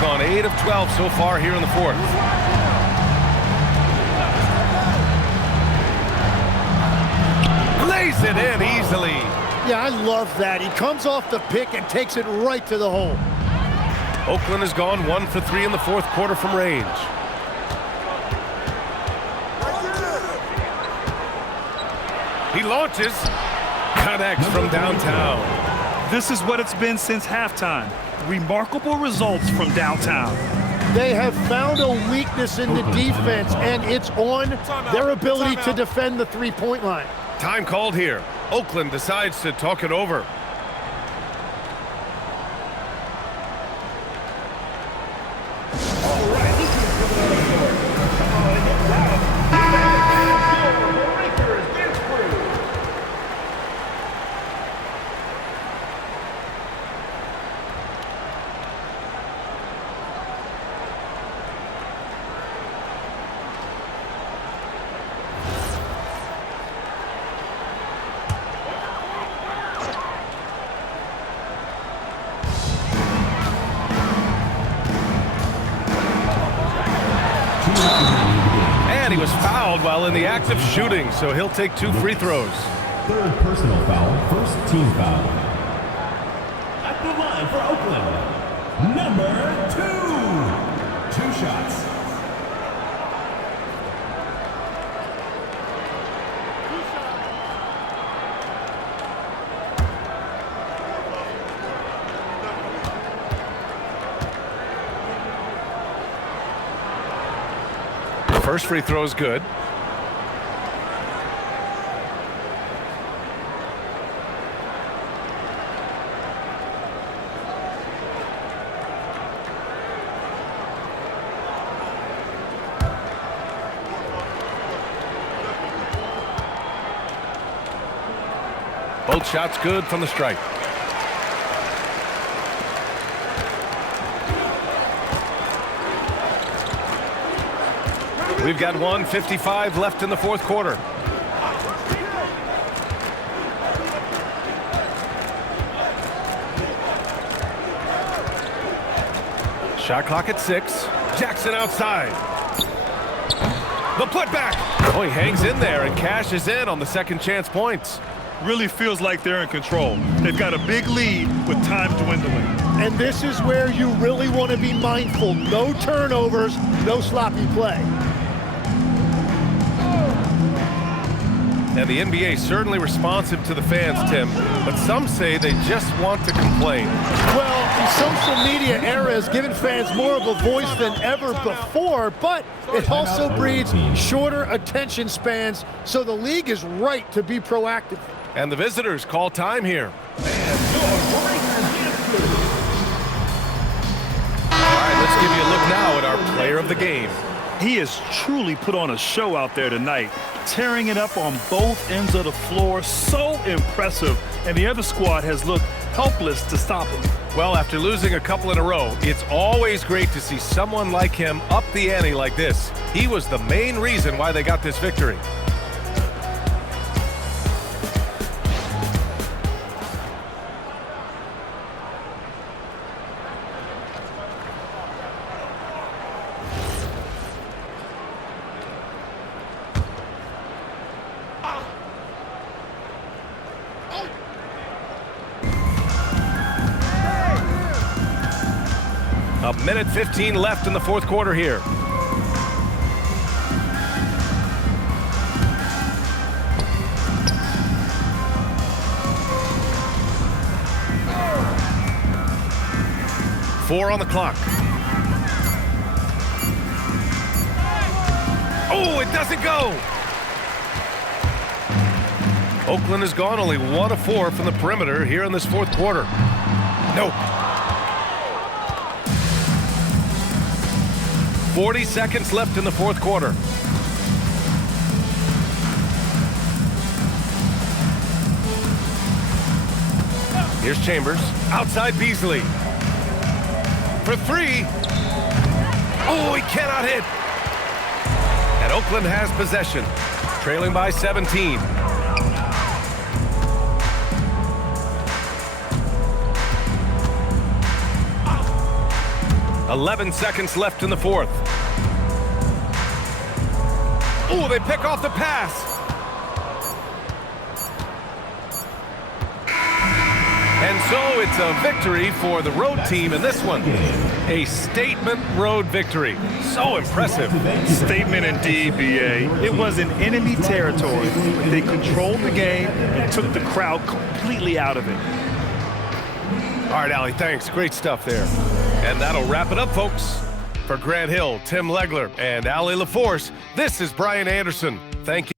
Gone 8 of 12 so far here in the fourth. Lays it in easily. Yeah, I love that. He comes off the pick and takes it right to the hole. Oakland has gone 1 for 3 in the fourth quarter from range. He launches, connects from downtown. This is what it's been since halftime. Remarkable results from downtown. They have found a weakness in the defense, and it's on their ability to defend the three-point line. Time called here. Oakland decides to talk it over. while in the act of shooting, so he'll take 2 free throws. Third personal foul, first team foul. At the line for Oakland, number 2. 2 shots. First free throw is good. Both shots good from the stripe. We've got 1:55 left in the fourth quarter. Shot clock at 6. Jackson outside. The putback. Oh, he hangs in there and cashes in on the second chance points. Really feels like they're in control. They've got a big lead with time dwindling. And this is where you really want to be mindful. No turnovers, no sloppy play. And the NBA certainly responsive to the fans, Tim, but some say they just want to complain. Well, the social media era has given fans more of a voice than ever before, but it also breeds shorter attention spans, so the league is right to be proactive. And the visitors call time here. All right, let's give you a look now at our player of the game. He has truly put on a show out there tonight, tearing it up on both ends of the floor. So impressive, and the other squad has looked helpless to stop him. Well, after losing a couple in a row, it's always great to see someone like him up the ante like this. He was the main reason why they got this victory. A minute 15 left in the fourth quarter here. Four on the clock. Oh, it doesn't go. Oakland has gone only 1 of 4 from the perimeter here in this fourth quarter. Nope. 40 seconds left in the fourth quarter. Here's Chambers. Outside Beasley. For 3. Oh, he cannot hit. And Oakland has possession, trailing by 17. "11 seconds left in the fourth. Oh, they pick off the pass. And so it's a victory for the road team in this one. A statement road victory. So impressive. Statement indeed, BA. It was in enemy territory, but they controlled the game and took the crowd completely out of it. All right, Allie, thanks. Great stuff there. And that'll wrap it up, folks. For Grant Hill, Tim Legler, and Allie LaForce, this is Brian Anderson. Thank you.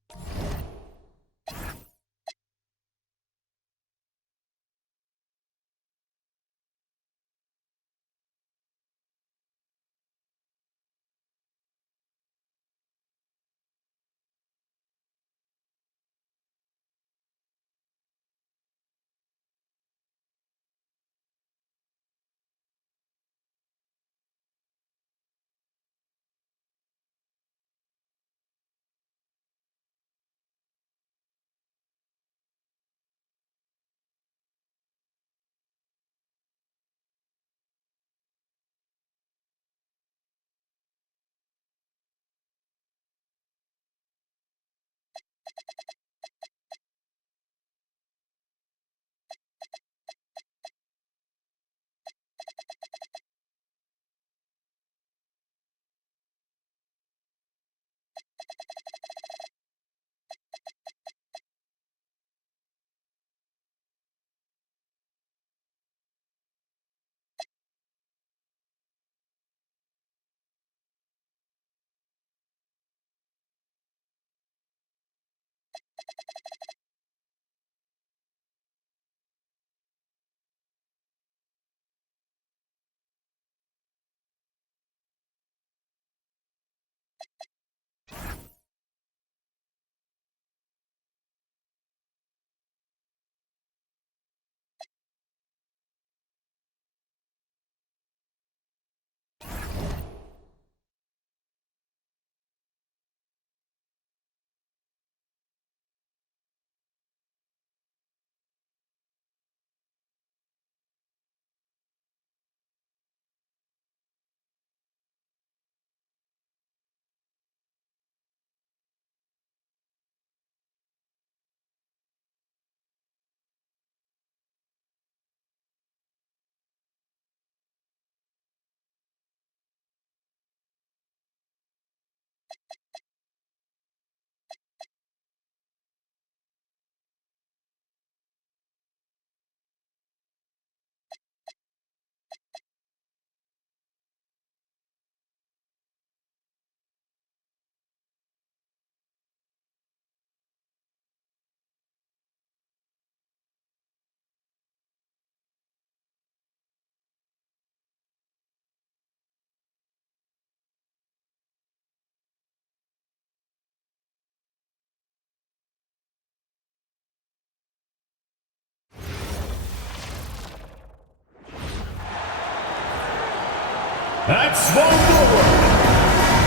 At small forward,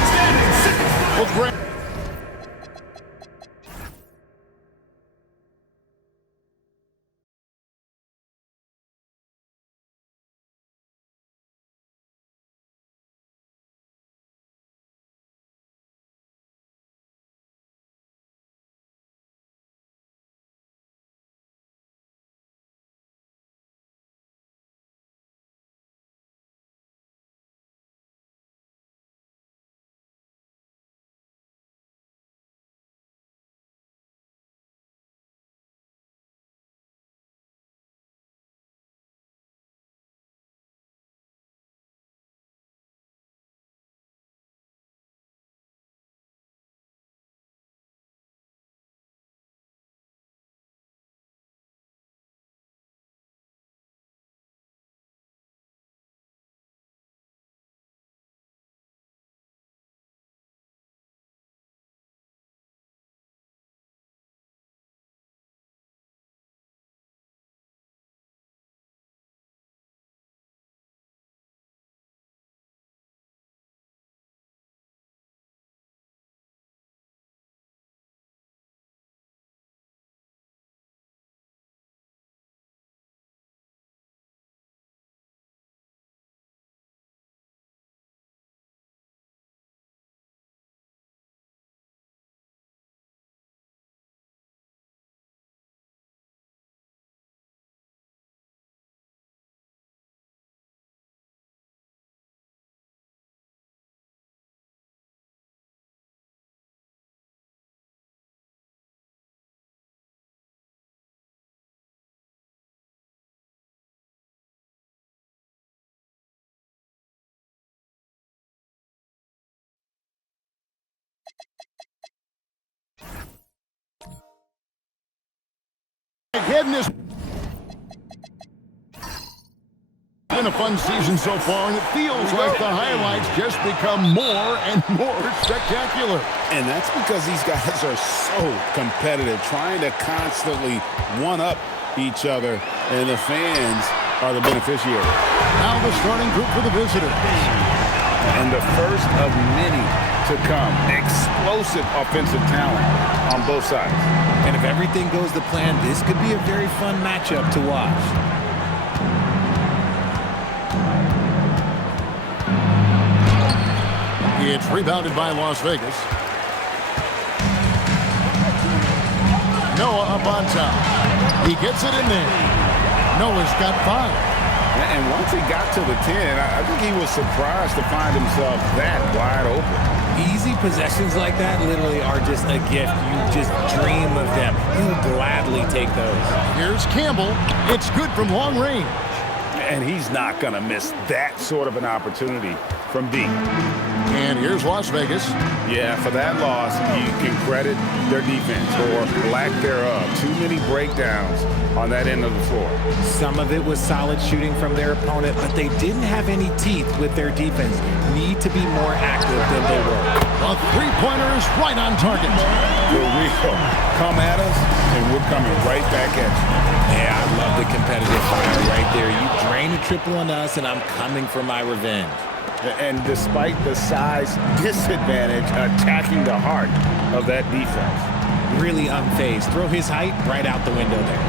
standing 6 foot. Heading this. It's been a fun season so far, and it feels like the highlights just become more and more spectacular. And that's because these guys are so competitive, trying to constantly one-up each other, and the fans are the beneficiaries. Now the starting group for the visitors. And the first of many to come. Explosive offensive talent on both sides. And if everything goes to plan, this could be a very fun matchup to watch. It's rebounded by Las Vegas. Noah up on top. He gets it in there. Noah's got 5. And once he got to the 10, I think he was surprised to find himself that wide open. Easy possessions like that literally are just a gift. You just dream of them. You'll gladly take those. Here's Campbell. It's good from long range. And he's not going to miss that sort of an opportunity from deep. And here's Las Vegas. Yeah, for that loss, you can credit their defense or lack thereof. Too many breakdowns on that end of the floor. Some of it was solid shooting from their opponent, but they didn't have any teeth with their defense. Need to be more active than they were. A three-pointer is right on target. For real. Come at us, and we're coming right back at you. Yeah, I love the competitive fire right there. You drain a triple on us, and I'm coming for my revenge. And despite the size disadvantage, attacking the heart of that defense. Really unfazed. Throw his height right out the window there.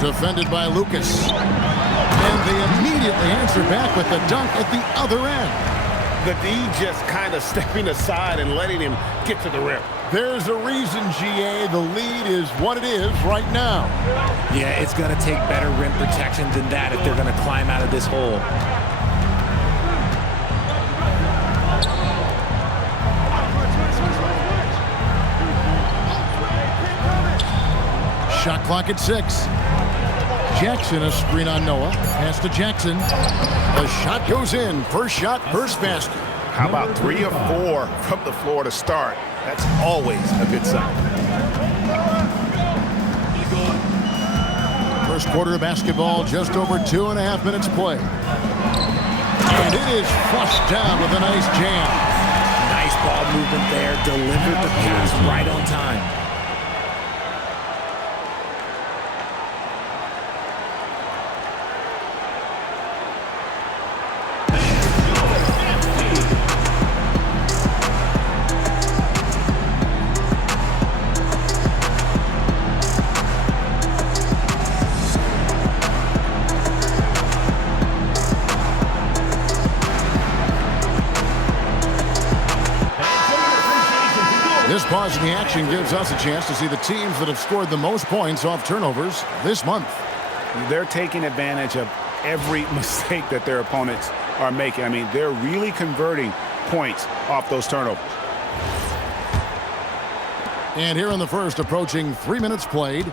Defended by Lucas. And they immediately answer back with the dunk at the other end. The D just kind of stepping aside and letting him get to the rim. There's a reason, GA, the lead is what it is right now. Yeah, it's going to take better rim protection than that if they're going to climb out of this hole. Shot clock at 6. Jackson, a screen on Noah. Pass to Jackson. The shot goes in. First shot, first basket. How about 3 or 4 from the floor to start? That's always a good sign. First quarter of basketball, just over 2.5 minutes play. And it is flushed down with a nice jam. Nice ball movement there. Delivered the pass right on time. This pause in the action gives us a chance to see the teams that have scored the most points off turnovers this month. They're taking advantage of every mistake that their opponents are making. I mean, they're really converting points off those turnovers. And here in the first, approaching 3 minutes played.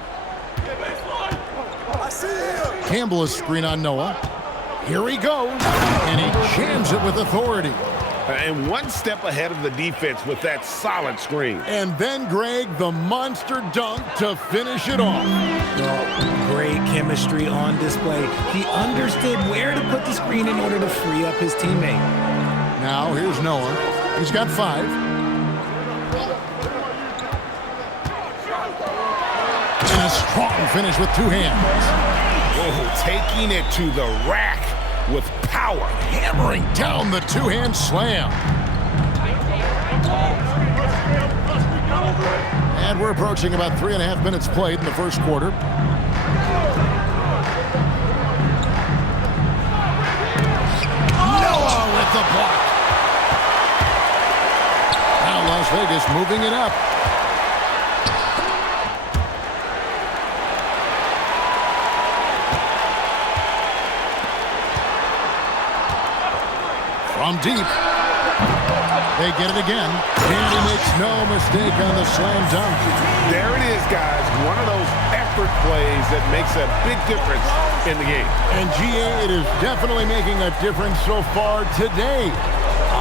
Campbell is screen on Noah. Here he goes, and he jams it with authority. And one step ahead of the defense with that solid screen. And then, Greg, the monster dunk to finish it off. Oh, great chemistry on display. He understood where to put the screen in order to free up his teammate. Now, here's Noah. He's got 5. And a strong finish with 2 hands. Oh, taking it to the rack with power. Hammering down the 2-hand slam. And we're approaching about 3.5 minutes played in the first quarter. Noah with the block. Now Las Vegas moving it up. From deep. They get it again. And he makes no mistake on the slam dunk. There it is, guys. One of those effort plays that makes a big difference in the game. And GA, it is definitely making a difference so far today.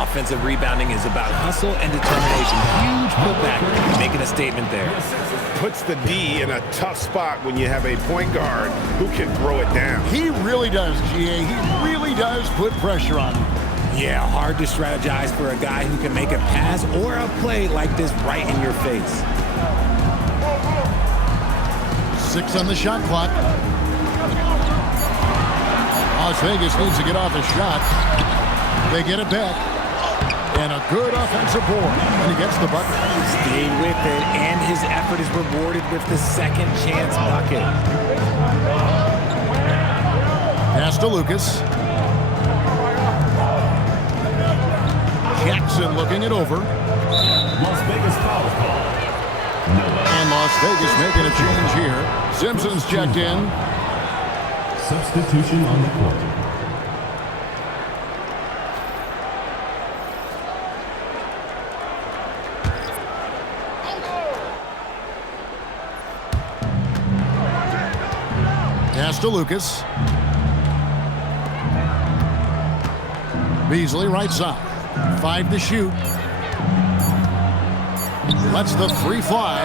Offensive rebounding is about hustle and determination. Huge putback, making a statement there. Puts the D in a tough spot when you have a point guard who can throw it down. He really does, GA. He really does put pressure on him. Yeah, hard to strategize for a guy who can make a pass or a play like this right in your face. 6 on the shot clock. Las Vegas needs to get off a shot. They get it back. And a good offensive board. And he gets the bucket. Stayed with it, and his effort is rewarded with the second chance bucket. Pass to Lucas. Jackson looking it over. Las Vegas foul call. And Las Vegas making a change here. Simpson's checked in. Substitution on the court. Pass to Lucas. Beasley right side. 5 to shoot. Lets the three fly.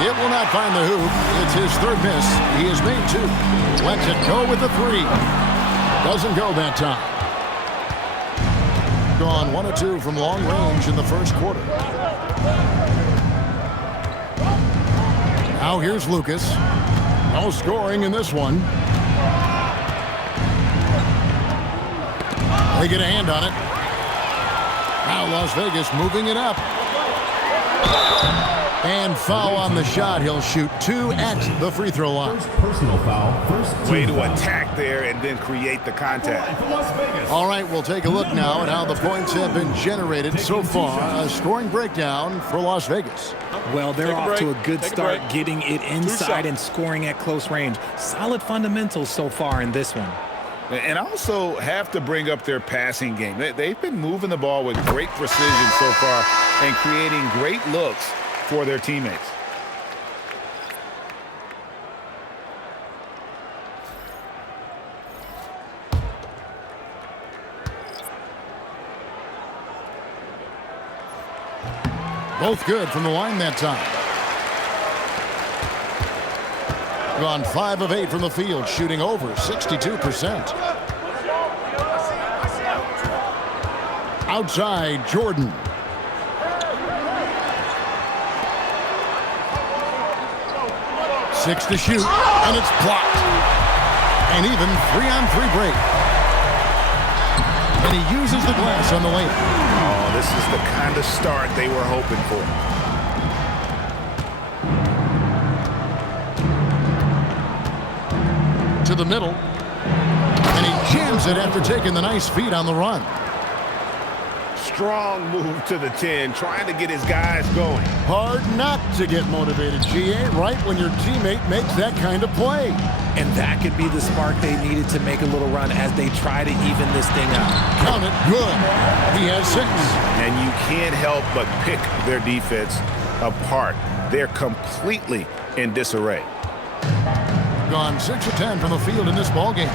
It will not find the hoop. It's his third miss. He has made 2. Lets it go with the 3. Doesn't go that time. Gone 1 of 2 from long range in the first quarter. Now here's Lucas. No scoring in this one. They get a hand on it. Now Las Vegas moving it up. And foul on the shot. He'll shoot 2 at the free throw line. Personal foul. First Way to attack there and then create the contact. All right, we'll take a look now at how the points have been generated so far. A scoring breakdown for Las Vegas. Well, they're off to a good start, getting it inside and scoring at close range. Solid fundamentals so far in this one. And also have to bring up their passing game. They've been moving the ball with great precision so far and creating great looks for their teammates. Both good from the line that time. Gone 5 of 8 from the field, shooting over 62%. Outside, Jordan. Six to shoot, and it's blocked. An even 3-on-3 break. And he uses the glass on the layup. Oh, this is the kind of start they were hoping for. To the middle. And he jams it after taking the nice feed on the run. Strong move to the 10, trying to get his guys going. Hard not to get motivated, GA, right when your teammate makes that kind of play. And that could be the spark they needed to make a little run as they try to even this thing out. Count it, good. He has 6. And you can't help but pick their defense apart. They're completely in disarray. Gone 6 of 10 from the field in this ball game.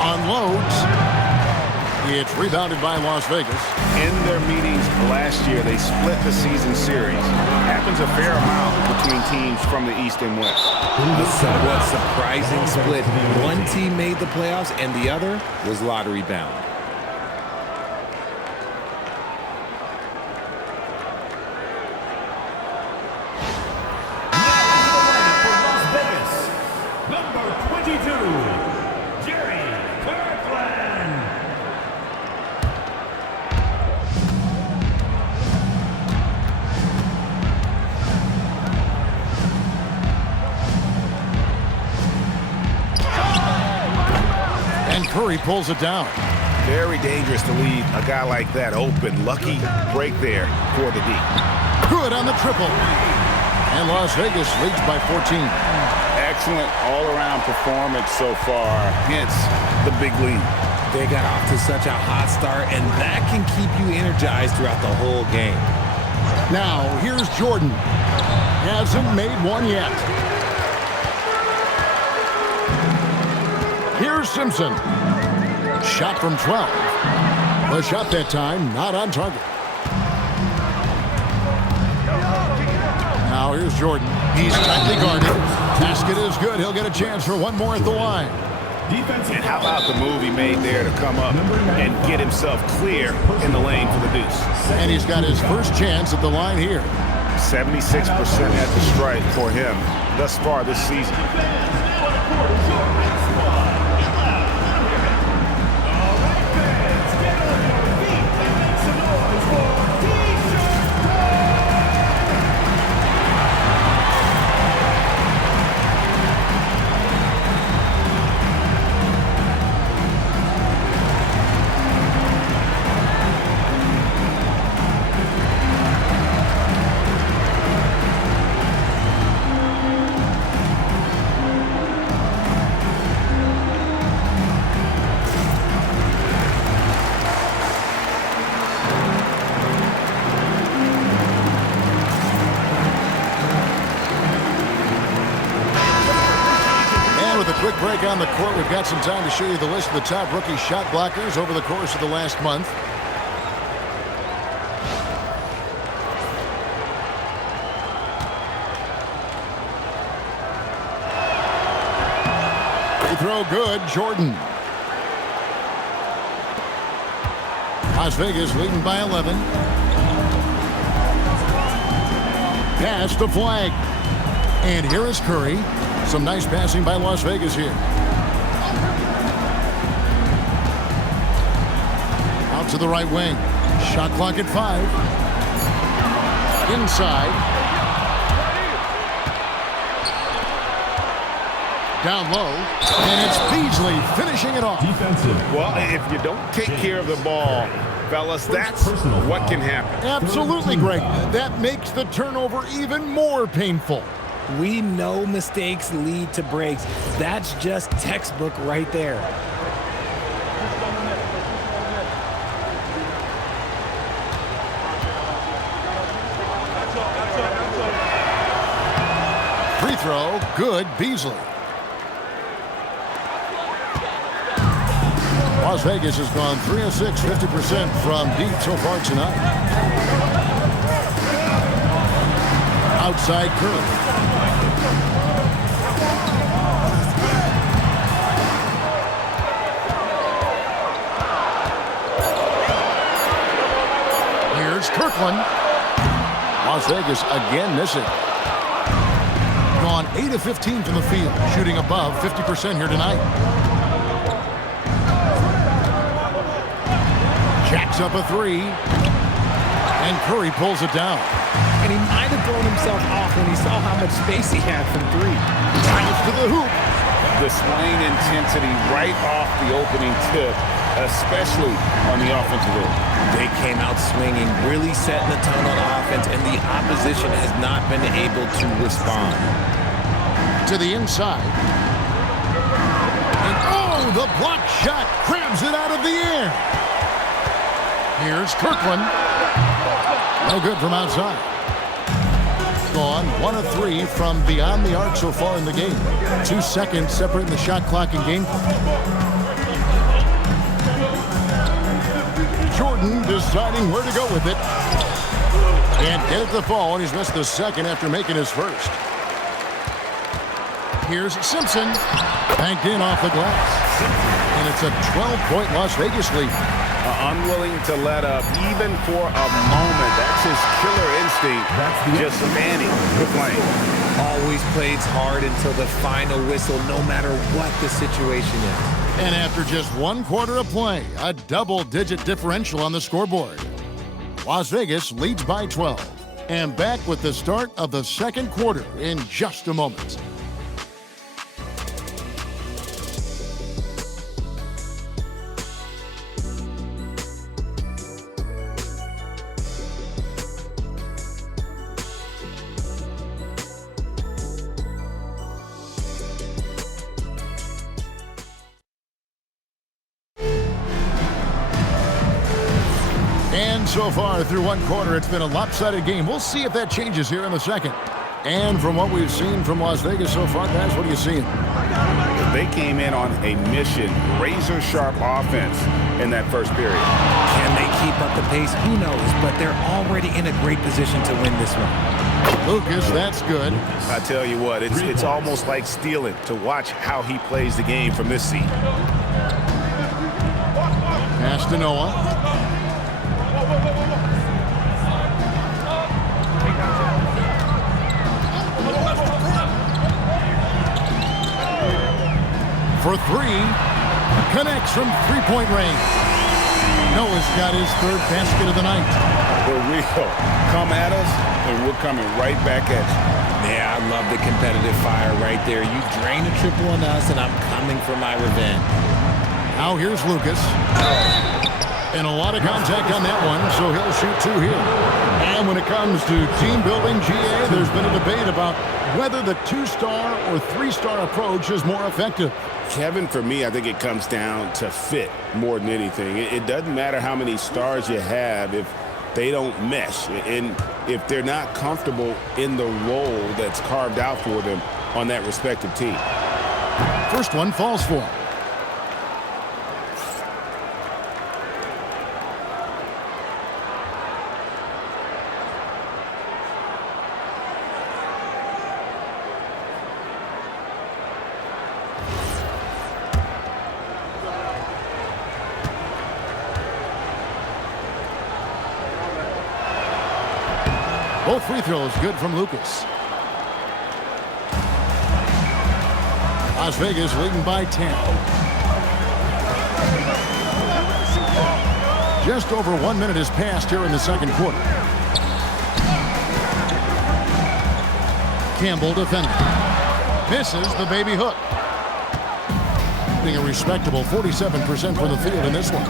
Unloads. It's rebounded by Las Vegas. In their meetings last year, they split the season series. Happens a fair amount between teams from the East and West. A somewhat surprising split. One team made the playoffs and the other was lottery bound. Curry pulls it down. Very dangerous to leave a guy like that open. Lucky break there for the D. Good on the triple. And Las Vegas leads by 14. Excellent all-around performance so far, hence the big lead. They got off to such a hot start, and that can keep you energized throughout the whole game. Now, here's Jordan. Hasn't made one yet. Here's Simpson. Shot from 12. The shot that time, not on target. Now here's Jordan. He's tightly guarded. Basket is good. He'll get a chance for one more at the line. And how about the move he made there to come up and get himself clear in the lane for the deuce. And he's got his first chance at the line here. 76% at the strike for him thus far this season. on the court. We've got some time to show you the list of the top rookie shot blockers over the course of the last month. Free throw good, Jordan. Las Vegas leading by 11. Pass the flag. And here is Curry. Some nice passing by Las Vegas here. Out to the right wing. Shot clock at 5. Inside. Down low. And it's Beasley finishing it off. Defensive. Well, if you don't take care of the ball, fellas, that's what can happen. Absolutely, Greg. That makes the turnover even more painful. We know mistakes lead to breaks. That's just textbook right there. Free throw, good, Beasley. Las Vegas has gone 3 of 6, 50% from deep so far tonight. Outside Curry. Here's Kirkland. Las Vegas again missing. Gone 8 of 15 from the field, shooting above 50% here tonight. Jacks up a 3. And Curry pulls it down. And he might have thrown himself off when he saw how much space he had from 3. Drives to the hoop. Displaying intensity right off the opening tip, especially on the offensive end. They came out swinging, really setting the tone on offense, and the opposition has not been able to respond. To the inside. And oh, the block shot grabs it out of the air. Here's Kirkland. No good from outside. Gone 1 of 3 from beyond the arc so far in the game. 2 seconds separating the shot clock and game clock. Jordan deciding where to go with it. And get it to fall, and he's missed the second after making his first. Here's Simpson. Banked in off the glass. And it's a 12-point Las Vegas lead. Unwilling to let up even for a moment. That's his killer instinct. Just standing the plane. Always plays hard until the final whistle, no matter what the situation is. And after just 1 quarter of play, a double-digit differential on the scoreboard. Las Vegas leads by 12. And back with the start of the second quarter in just a moment. So far through 1 quarter, it's been a lopsided game. We'll see if that changes here in the second. And from what we've seen from Las Vegas so far, guys, what are you seeing? They came in on a mission, razor-sharp offense in that first period. Can they keep up the pace? Who knows? But they're already in a great position to win this one. Lucas, that's good. I tell you what, it's almost like stealing to watch how he plays the game from this seat. Pass to Noah. For 3, connects from 3-point range. Noah's got his 3rd basket of the night. For real, come at us, and we're coming right back at you. Yeah, I love the competitive fire right there. You drain a triple on us, and I'm coming for my revenge. Now here's Lucas. And a lot of contact on that one, so he'll shoot 2 here. And when it comes to team building, GA, there's been a debate about whether the 2-star or 3-star approach is more effective. Kevin, for me, I think it comes down to fit more than anything. It doesn't matter how many stars you have if they don't mesh. And if they're not comfortable in the role that's carved out for them on that respective team. First one falls for him. Both free throws good from Lucas. Las Vegas leading by 10. Just over 1 minute has passed here in the second quarter. Campbell defending. Misses the baby hook. Being a respectable 47% from the field in this one.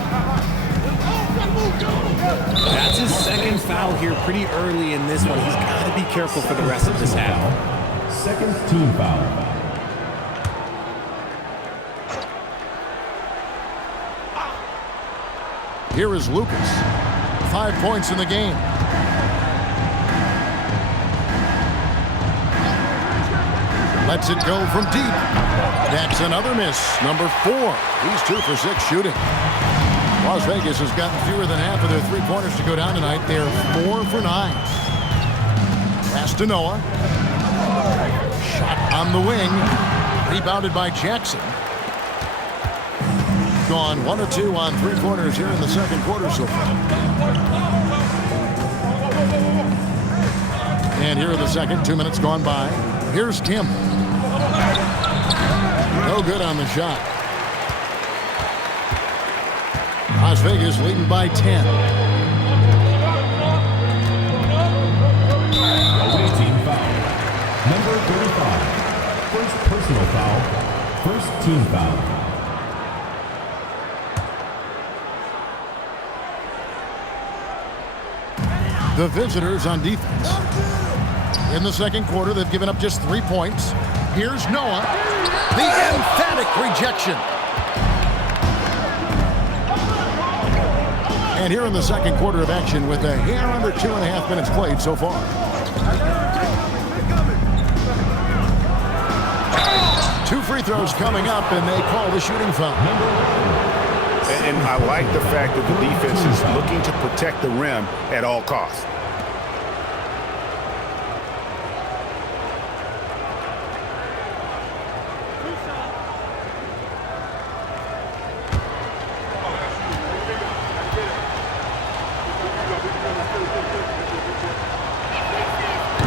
That's his second foul here pretty early in this one. He's got to be careful for the rest of this half. Second team foul. Here is Lucas. 5 points in the game. Lets it go from deep. That's another miss. Number 4. He's 2 for 6 shooting. Las Vegas has gotten fewer than half of their three-pointers to go down tonight. They're 4 for 9. Pass to Noah. Shot on the wing. Rebounded by Jackson. Gone 1 of 2 on three-pointers here in the second quarter so far. And here in the second, 2 minutes gone by. Here's Campbell. No good on the shot. Las Vegas leading by 10. Away team foul. Number 35. First personal foul. First team foul. The visitors on defense. In the second quarter, they've given up just 3 points. Here's Noah. The emphatic rejection. And here in the second quarter of action with a hair under 2.5 minutes played so far. Two free throws coming up, and they call the shooting foul. And I like the fact that the defense is looking to protect the rim at all costs.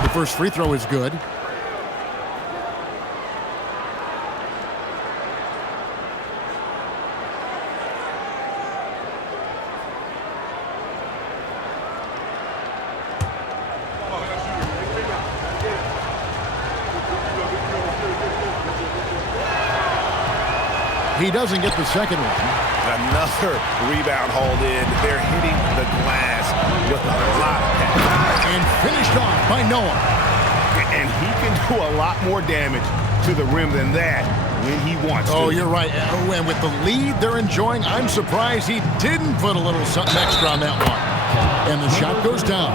The first free throw is good. He doesn't get the second one. Another rebound hauled in. They're hitting the glass with a lot of passion. And finished off by Noah. And he can do a lot more damage to the rim than that when he wants to. Oh, you're right. And with the lead they're enjoying, I'm surprised he didn't put a little something extra on that one. And the shot goes down.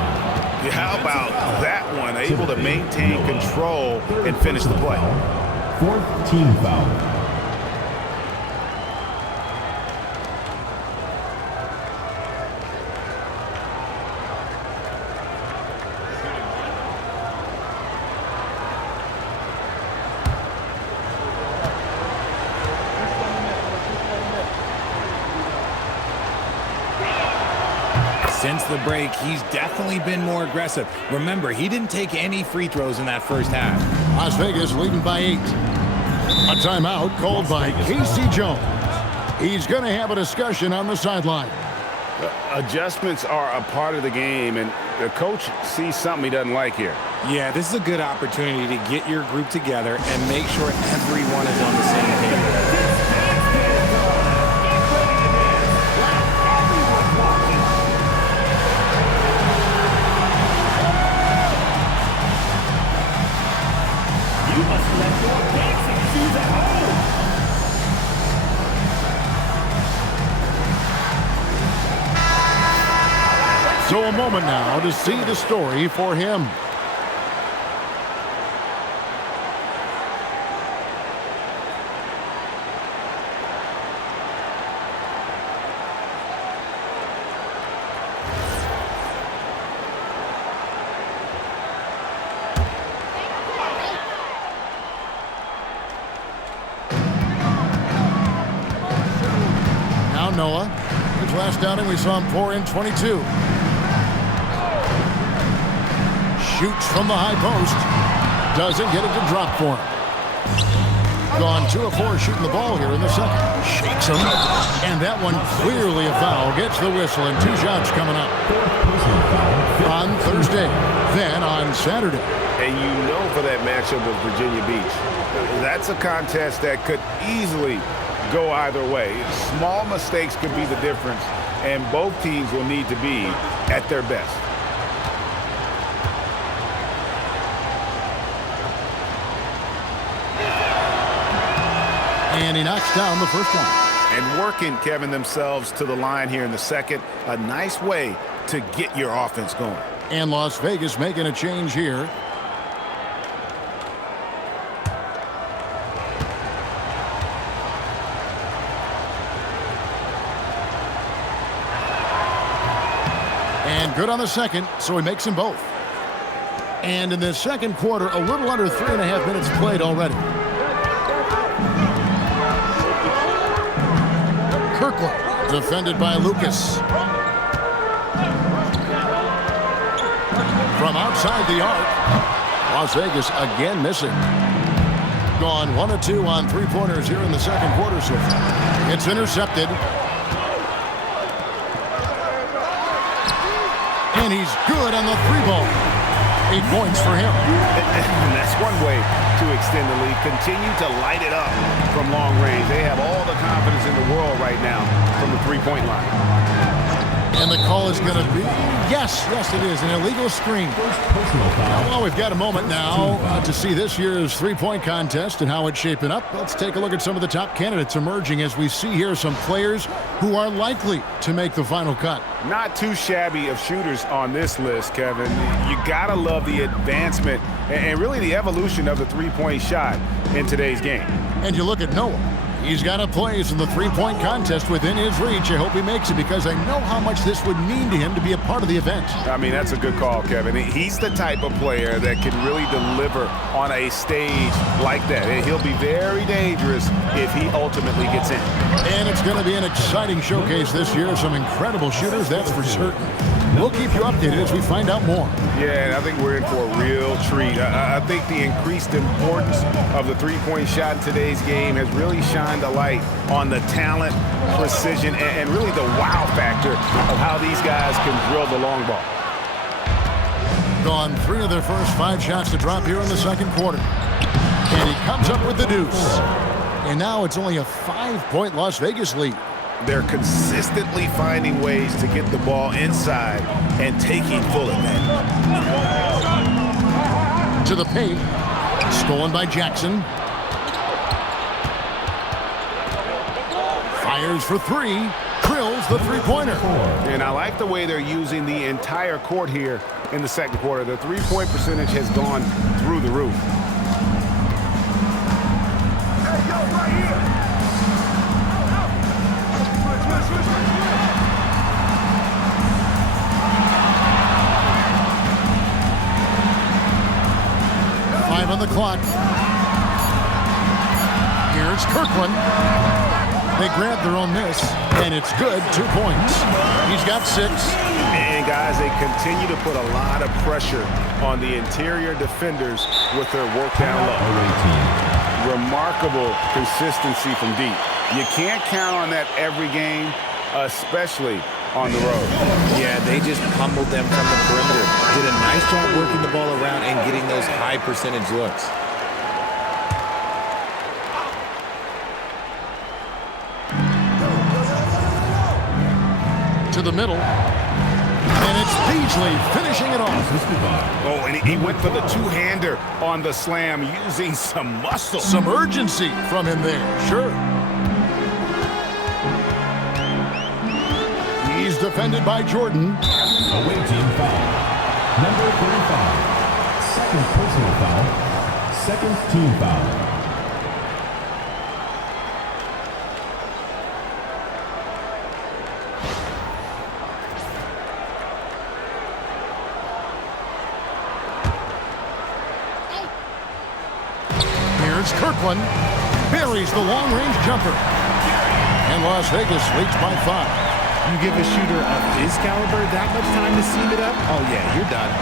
Yeah, how about that one? Able to maintain control and finish the play. Fourth team foul. Since the break, he's definitely been more aggressive. Remember, he didn't take any free throws in that first half. Las Vegas leading by 8. A timeout called by Casey Jones. He's going to have a discussion on the sideline. Adjustments are a part of the game, and the coach sees something he doesn't like here. Yeah, this is a good opportunity to get your group together and make sure everyone is on the same page. You must let your dancing shoes at home. So a moment now to see the story for him. Noah. His last outing, we saw him pour in 22. Shoots from the high post. Doesn't get it to drop for him. Gone 2 of 4 shooting the ball here in the second. Shakes him. And that one clearly a foul. Gets the whistle and 2 shots coming up. On Thursday, then on Saturday. And you know for that matchup with Virginia Beach, that's a contest that could easily go either way. Small mistakes could be the difference, and both teams will need to be at their best. And he knocks down the first one. And working, Kevin, themselves to the line here in the second. A nice way to get your offense going. And Las Vegas making a change here. And good on the second, so he makes them both. And in the second quarter, a little under 3.5 minutes played already. Kirkland, defended by Lucas. From outside the arc, Las Vegas again missing. Gone 1 of 2 on 3-pointers here in the second quarter so far. It's intercepted. And he's good on the 3-ball. 8 points for him. And that's one way to extend the lead. Continue to light it up from long range. They have all the confidence in the world right now from the 3-point line. And the call is going to be, yes, it is, an illegal screen. Well, we've got a moment now to see this year's 3-point contest and how it's shaping up. Let's take a look at some of the top candidates emerging as we see here some players who are likely to make the final cut. Not too shabby of shooters on this list, Kevin. You got to love the advancement and really the evolution of the 3-point shot in today's game. And you look at Noah. He's got a place in the 3-point contest within his reach. I hope he makes it because I know how much this would mean to him to be a part of the event. I mean, that's a good call, Kevin. He's the type of player that can really deliver on a stage like that. And he'll be very dangerous if he ultimately gets in. And it's going to be an exciting showcase this year. Some incredible shooters, that's for certain. We'll keep you updated as we find out more. Yeah, and I think we're in for a real treat. I think the increased importance of the 3-point shot in today's game has really shined a light on the talent, precision, and really the wow factor of how these guys can drill the long ball. Gone 3 of their first 5 shots to drop here in the second quarter. And he comes up with the deuce. And now it's only a 5-point Las Vegas lead. They're consistently finding ways to get the ball inside and taking full advantage. To the paint. Stolen by Jackson. Fires for 3. Drills the 3-pointer. And I like the way they're using the entire court here in the second quarter. The 3-point percentage has gone through the roof. Hey, yo, right here. 5 on the clock. Here's Kirkland. They grab their own miss, and it's good. 2 points. He's got 6. And guys, they continue to put a lot of pressure on the interior defenders with their work down low. Remarkable consistency from deep. You can't count on that every game, especially on the road. Yeah, they just pummeled them from the perimeter. Did a nice job working the ball around and getting those high percentage looks. To the middle. And it's Beasley finishing it off. Oh, and he went for the two-hander on the slam using some muscle. Some urgency from him there, sure. He's defended by Jordan. Away team foul. Number 35. Second personal foul. Second team foul. Here's Kirkland. Buries the long-range jumper. And Las Vegas leads by 5. You give a shooter of his caliber that much time to seam it up, oh yeah, you're done.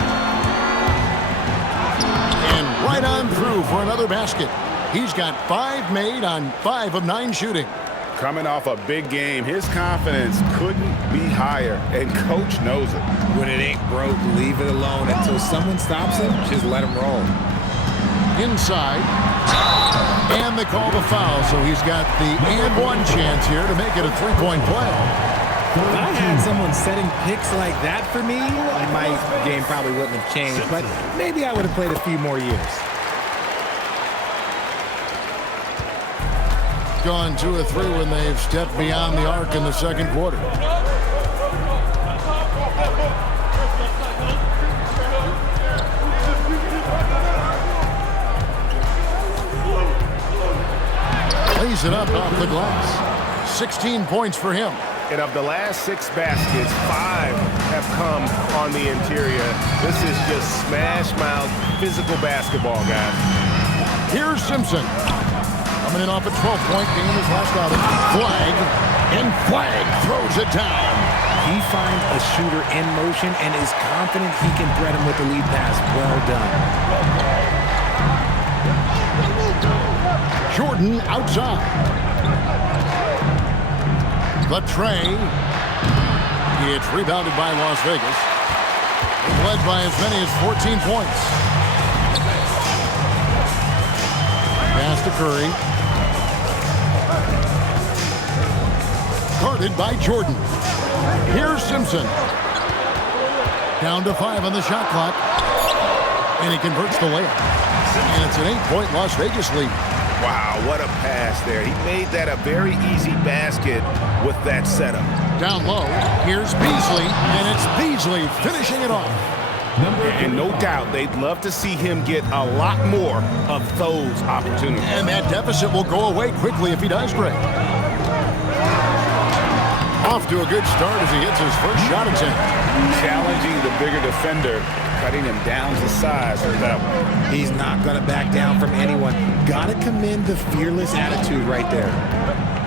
And right on through for another basket. He's got 5 made on 5 of 9 shooting. Coming off a big game, his confidence couldn't be higher, and Coach knows it. When it ain't broke, leave it alone until someone stops him. Just let him roll. Inside. And they call the foul, so he's got the and one chance here to make it a 3-point play. If I had someone setting picks like that for me, my game probably wouldn't have changed, but maybe I would have played a few more years. Gone 2 of 3 when they've stepped beyond the arc in the second quarter. Lays it up off the glass. 16 points for him. And of the last 6 baskets, 5 have come on the interior. This is just smash-mouth physical basketball, guys. Here's Simpson. Coming in off a 12-point game his last outing. Flag, and Flag throws it down. He finds a shooter in motion and is confident he can thread him with the lead pass. Well done. Jordan outside. The tray. It's rebounded by Las Vegas. Led by as many as 14 points. Pass to Curry. Guarded by Jordan. Here's Simpson. Down to 5 on the shot clock. And he converts the layup. And it's an 8-point Las Vegas lead. Wow, what a pass there. He made that a very easy basket with that setup. Down low, here's Beasley, and it's Beasley finishing it off. And no doubt they'd love to see him get a lot more of those opportunities. And that deficit will go away quickly if he does, Greg. Off to a good start as he hits his first shot attempt. Challenging the bigger defender, cutting him down to size with that one. He's not going to back down from anyone. Got to commend the fearless attitude right there.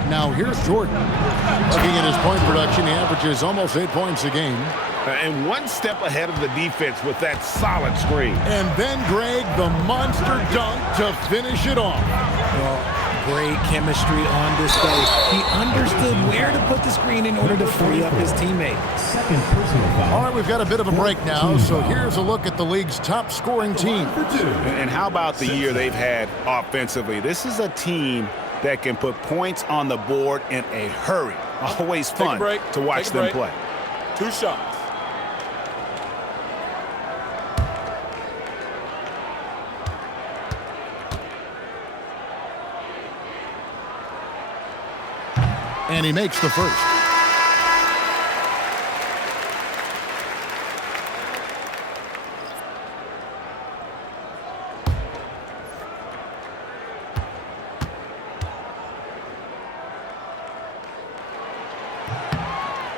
Now here's Jordan. Looking at his point production, he averages almost 8 points a game. And one step ahead of the defense with that solid screen. And then Greg, the monster dunk to finish it off. Well, great chemistry on display. He understood where to put the screen in order to free up his teammate. Second personal foul. All right, we've got a bit of a break now, so here's a look at the league's top scoring team. And how about the year they've had offensively? This is a team that can put points on the board in a hurry. Always fun to watch them play. 2 shots. And he makes the first.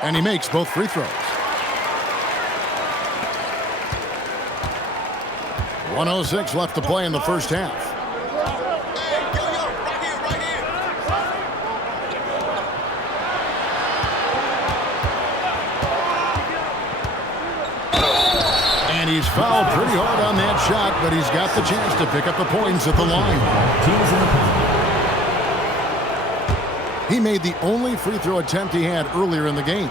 And he makes both free throws. 1:06 left to play in the first half. And he's fouled pretty hard on that shot, but he's got the chance to pick up the points at the line. He made the only free throw attempt he had earlier in the game.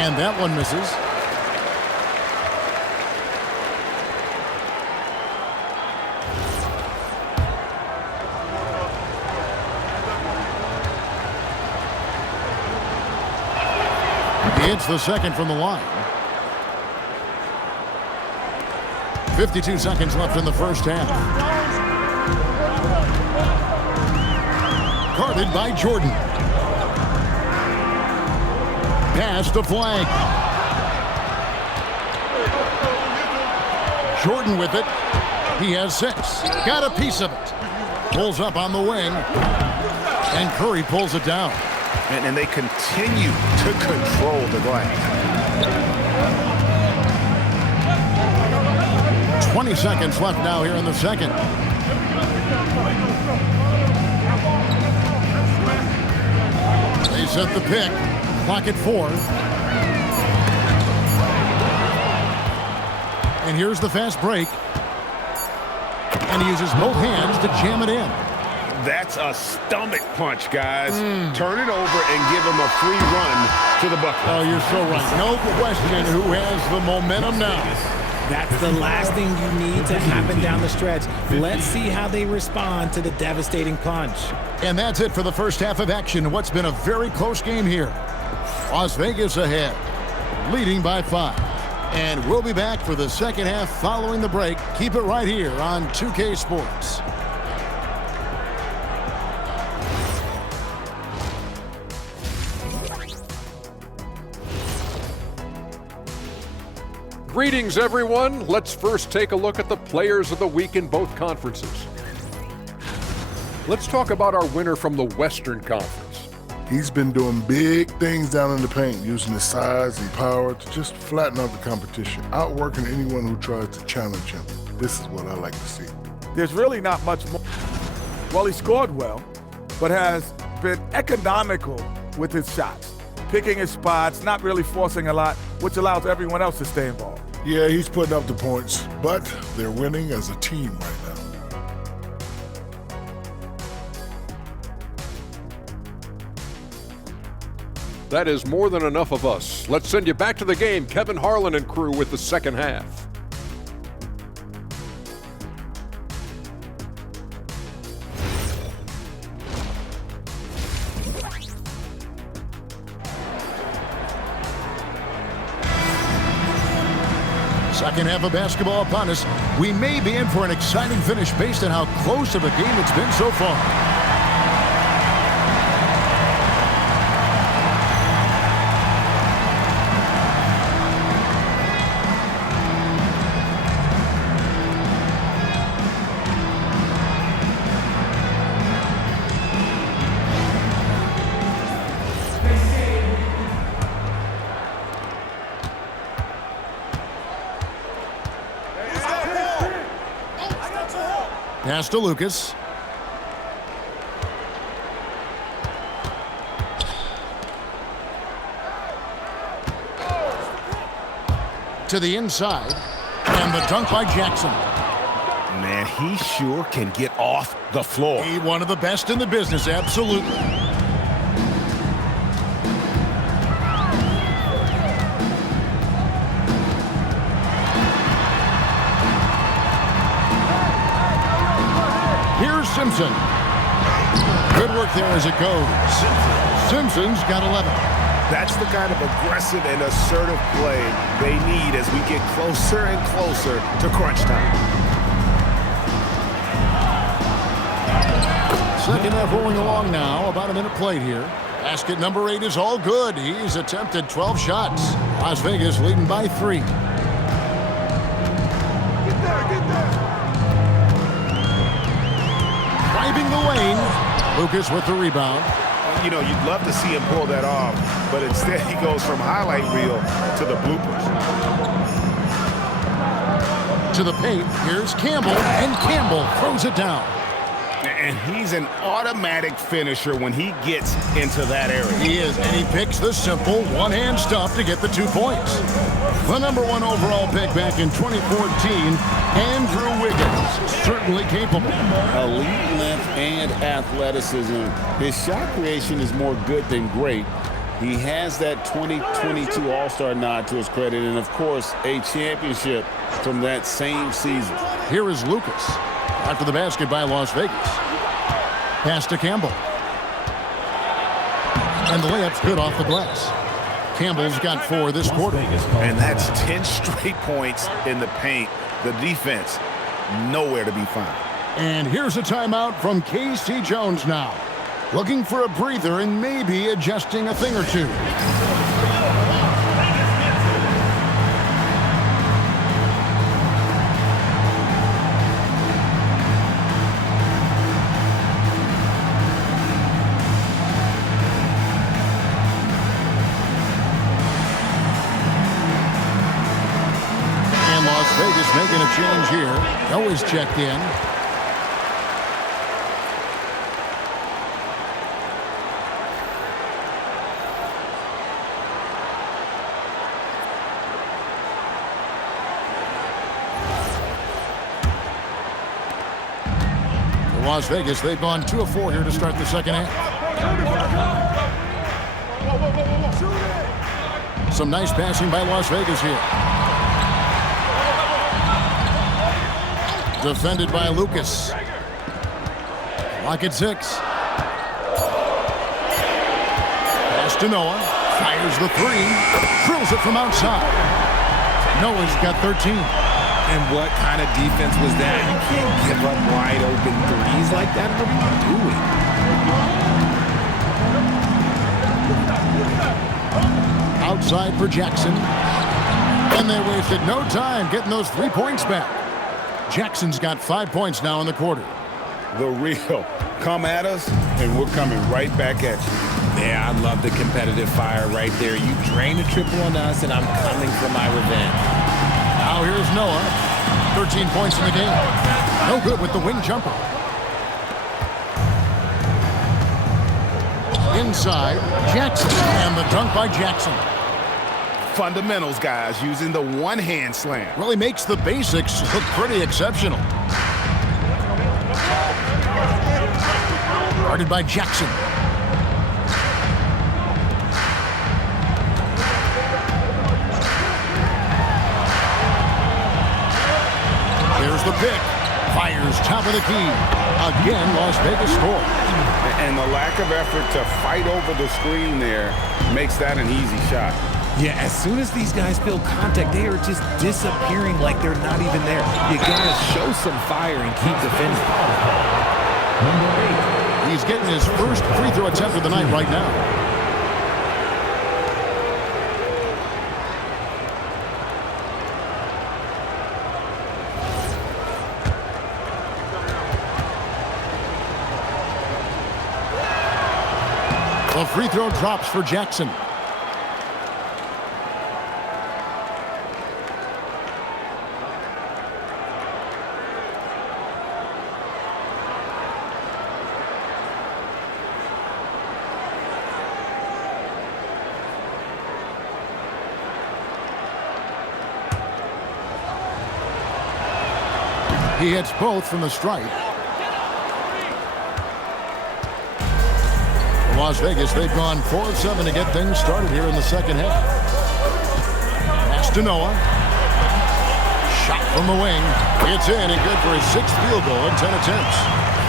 And that one misses. It's the second from the line. 52 seconds left in the first half. Guarded by Jordan. Pass to Flag. Jordan with it. He has 6. Got a piece of it. Pulls up on the wing. And Curry pulls it down. And they continue to control the glass. 20 seconds left now here in the second. They set the pick. Clock at 4. And here's the fast break. And he uses both hands to jam it in. That's a stomach punch, guys. Turn it over and give him a free run to the bucket. Oh, you're so right. No question who has the momentum now. That's the last thing you need to happen down the stretch. Let's see how they respond to the devastating punch. And that's it for the first half of action. What's been a very close game here. Las Vegas ahead, leading by 5. And we'll be back for the second half following the break. Keep it right here on 2K Sports. Greetings, everyone. Let's first take a look at the players of the week in both conferences. Let's talk about our winner from the Western Conference. He's been doing big things down in the paint, using his size and power to just flatten out the competition, outworking anyone who tries to challenge him. This is what I like to see. There's really not much more. Well, he scored well, but has been economical with his shots, picking his spots, not really forcing a lot, which allows everyone else to stay involved. Yeah, he's putting up the points, but they're winning as a team right now. That is more than enough of us. Let's send you back to the game. Kevin Harlan and crew with the second half. Second half of basketball upon us. We may be in for an exciting finish based on how close of a game it's been so far. Pass to Lucas. To the inside. And the dunk by Jackson. Man, he sure can get off the floor. He one of the best in the business, absolutely. Here's Simpson. Good work there as it goes. Simpson's got 11. That's the kind of aggressive and assertive play they need as we get closer and closer to crunch time. Second half rolling along now. About a minute played here. Basket number 8 is all good. He's attempted 12 shots. Las Vegas leading by 3. Driving the lane. Lucas with the rebound. You know, you'd love to see him pull that off, but instead he goes from highlight reel to the bloopers. To the paint. Here's Campbell, and Campbell throws it down. And he's an automatic finisher when he gets into that area. He is, and he picks the simple one-hand stuff to get the 2 points. The number 1 overall pick back in 2014, Andrew Wiggins, certainly capable. Elite length and athleticism. His shot creation is more good than great. He has that 2022 All-Star nod to his credit, and of course, a championship from that same season. Here is Lucas. After the basket by Las Vegas. Pass to Campbell. And the layup's good off the glass. Campbell's got 4 this quarter. And that's 10 straight points in the paint. The defense, nowhere to be found. And here's a timeout from K.C. Jones now. Looking for a breather and maybe adjusting a thing or two. is checked in. Las Vegas, they've gone 2 of 4 here to start the second half. Some nice passing by Las Vegas here. Defended by Lucas. Lock at 6. Pass to Noah. Fires the 3. Drills it from outside. Noah's got 13. And what kind of defense was that? You can't give up wide open threes like that. What are you doing? Outside for Jackson. And they wasted no time getting those 3 points back. Jackson's got 5 points now in the quarter. The real. Come at us, and we're coming right back at you. Yeah, I love the competitive fire right there. You drain a triple on us, and I'm coming for my revenge. Now here's Noah. 13 points in the game. No good with the wing jumper. Inside, Jackson. And the dunk by Jackson. Fundamentals, guys, using the one-hand slam. Really makes the basics look pretty exceptional. Guarded by Jackson. Here's the pick. Fires top of the key. Again, Las Vegas score. And the lack of effort to fight over the screen there makes that an easy shot. Yeah, as soon as these guys feel contact, they are just disappearing like they're not even there. You gotta show some fire and keep defending. He's getting his first free throw attempt of the night right now. The free throw drops for Jackson. He hits both from the stripe. Las Vegas, they've gone 4 of 7 to get things started here in the second half. Pass to Noah. Shot from the wing. It's in and good for his 6th field goal in 10 attempts.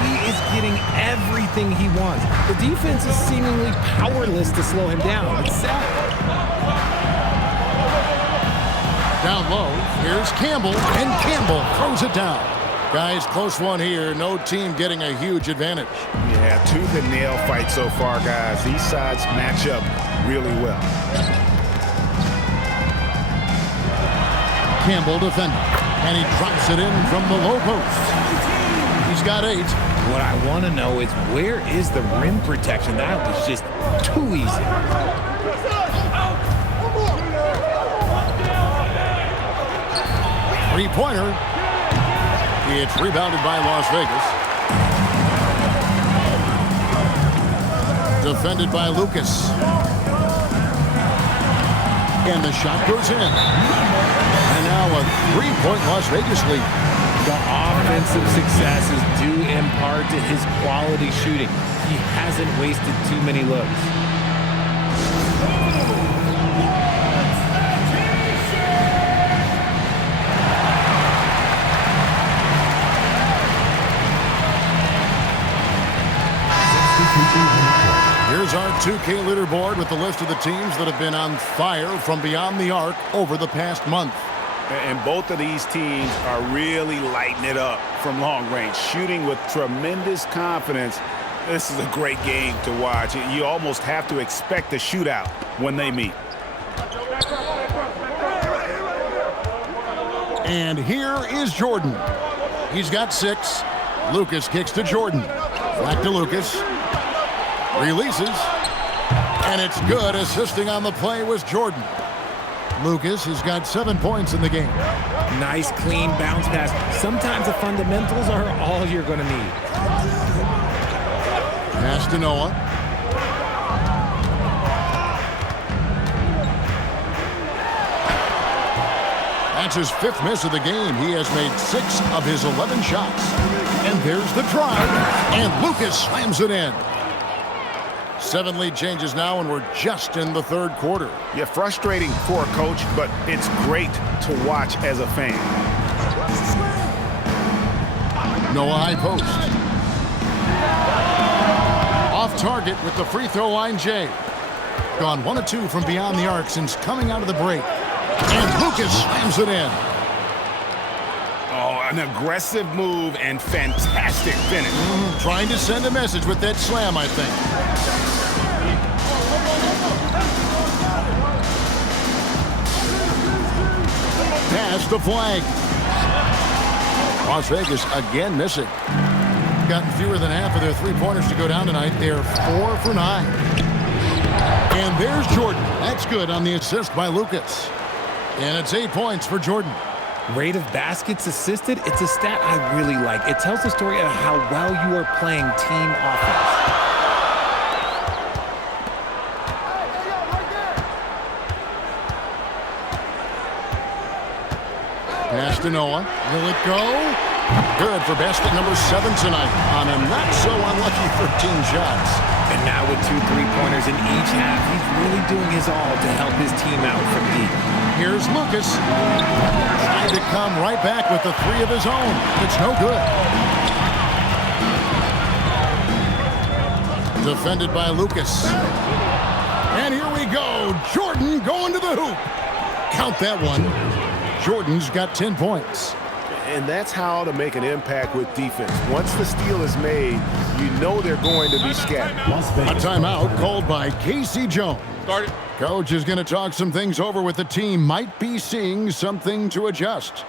He is getting everything he wants. The defense is seemingly powerless to slow him down. It's sad. Down low, here's Campbell, and Campbell throws it down. Guys, close one here. No team getting a huge advantage. Yeah, tooth and nail fight so far, guys. These sides match up really well. Campbell defending, and he drops it in from the low post. He's got 8. What I want to know is where is the rim protection? That was just too easy. Three-pointer. It's rebounded by Las Vegas. Defended by Lucas. And the shot goes in. And now a 3-point Las Vegas lead. The offensive success is due in part to his quality shooting. He hasn't wasted too many looks. Here's our 2K leaderboard with the list of the teams that have been on fire from beyond the arc over the past month. And both of these teams are really lighting it up from long range, shooting with tremendous confidence. This is a great game to watch. You almost have to expect a shootout when they meet. And here is Jordan. He's got 6. Lucas kicks to Jordan. Back to Lucas. Releases. And it's good. Assisting on the play was Jordan. Lucas has got 7 points in the game. Nice, clean bounce pass. Sometimes the fundamentals are all you're going to need. Pass to Noah. That's his 5th miss of the game. He has made 6 of his 11 shots. And there's the drive. And Lucas slams it in. 7 lead changes now, and we're just in the 3rd quarter. Yeah, frustrating for a coach, but it's great to watch as a fan. Noah high post. Off target with the free throw line, Jay. Gone 1 of 2 from beyond the arc since coming out of the break. And Lucas slams it in. Oh, an aggressive move and fantastic finish. Trying to send a message with that slam, I think. Pass the flag. Las Vegas again missing. Gotten fewer than half of their 3-pointers to go down tonight. They're 4 for 9. And there's Jordan. That's good on the assist by Lucas. And it's 8 points for Jordan. Rate of baskets assisted, it's a stat I really like. It tells the story of how well you are playing team offense. Pass to Noah. Will it go? Good for basket number 7 tonight on a not-so-unlucky 13 shots. And now with 2 3-pointers in each half, he's really doing his all to help his team out from deep. Here's Lucas. Trying to come right back with the 3 of his own. It's no good. Defended by Lucas. And here we go. Jordan going to the hoop. Count that one. Jordan's got 10 points. And that's how to make an impact with defense. Once the steal is made, you know they're going to be scattered. A timeout called by Casey Jones. Coach is going to talk some things over with the team. Might be seeing something to adjust.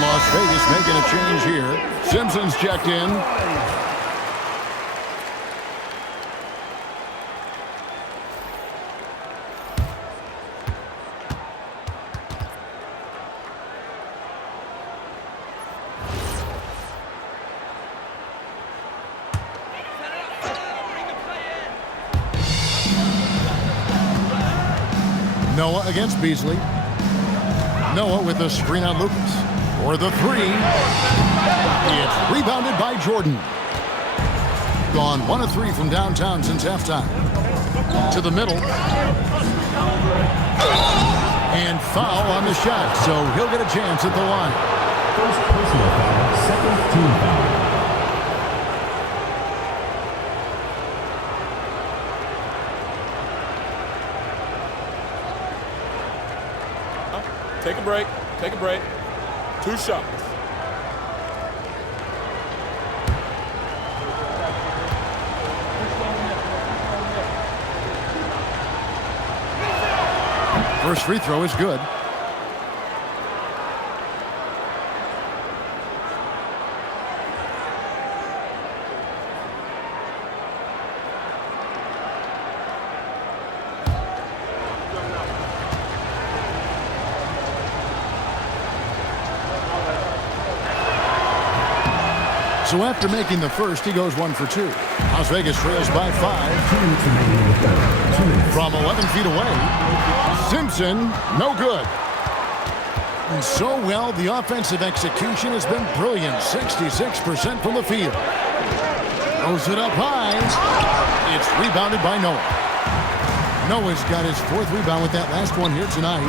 Las Vegas making a change here. Simpson's checked in. Noah against Beasley. Noah with a screen on Lucas. For the 3. It's rebounded by Jordan. Gone 1 of 3 from downtown since halftime. To the middle. And foul on the shot, so he'll get a chance at the line. First personal foul, second team foul. Take a break. Take a break. 2 shots. First free throw is good. So after making the first, he goes 1 for 2. Las Vegas trails by 5. From 11 feet away, Simpson, no good. And so well, the offensive execution has been brilliant. 66% from the field. Throws it up high. It's rebounded by Noah. Noah's got his 4th rebound with that last one here tonight.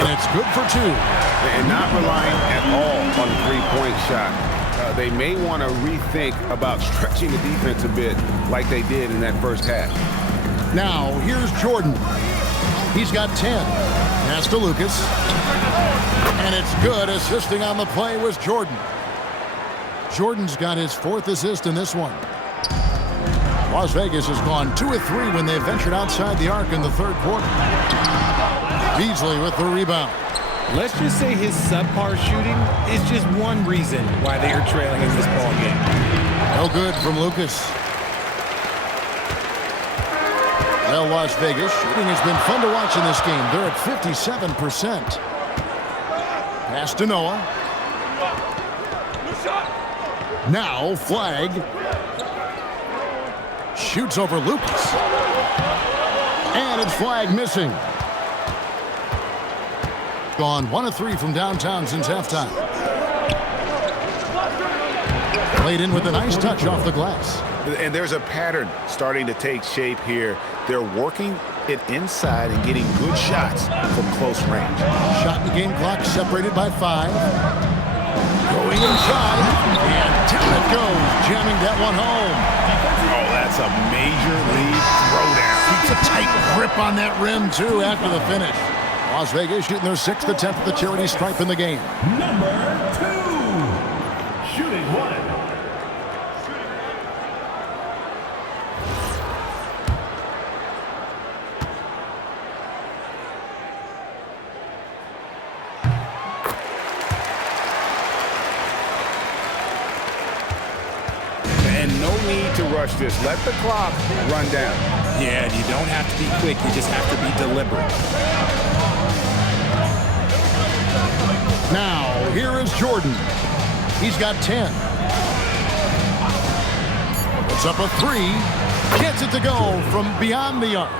And it's good for 2. And not relying at all on the 3-point shot. They may want to rethink about stretching the defense a bit like they did in that first half. Now, here's Jordan. He's got 10. Pass to Lucas. And it's good. Assisting on the play was Jordan. Jordan's got his 4th assist in this one. Las Vegas has gone 2 of 3 when they ventured outside the arc in the third quarter. Beasley with the rebound. Let's just say his subpar shooting is just one reason why they are trailing in this ball game. No good from Lucas. Well, Las Vegas shooting has been fun to watch in this game. They're at 57%. Pass to Noah. Now Flag shoots over Lucas. And it's Flag missing. Gone 1 of 3 from downtown since halftime. Played in with a nice touch off the glass. And there's a pattern starting to take shape here. They're working it inside and getting good shots from close range. Shot and game clock separated by 5. Going inside. And down it goes. Jamming that one home. Oh, that's a major league throwdown. Keeps a tight grip on that rim, too, after the finish. Las Vegas shooting their 6th attempt at the charity stripe in the game. Number 2, shooting 1. And no need to rush this. Let the clock run down. Yeah, you don't have to be quick. You just have to be deliberate. Now, here is Jordan. He's got 10. It's up a 3. Gets it to go from beyond the arc.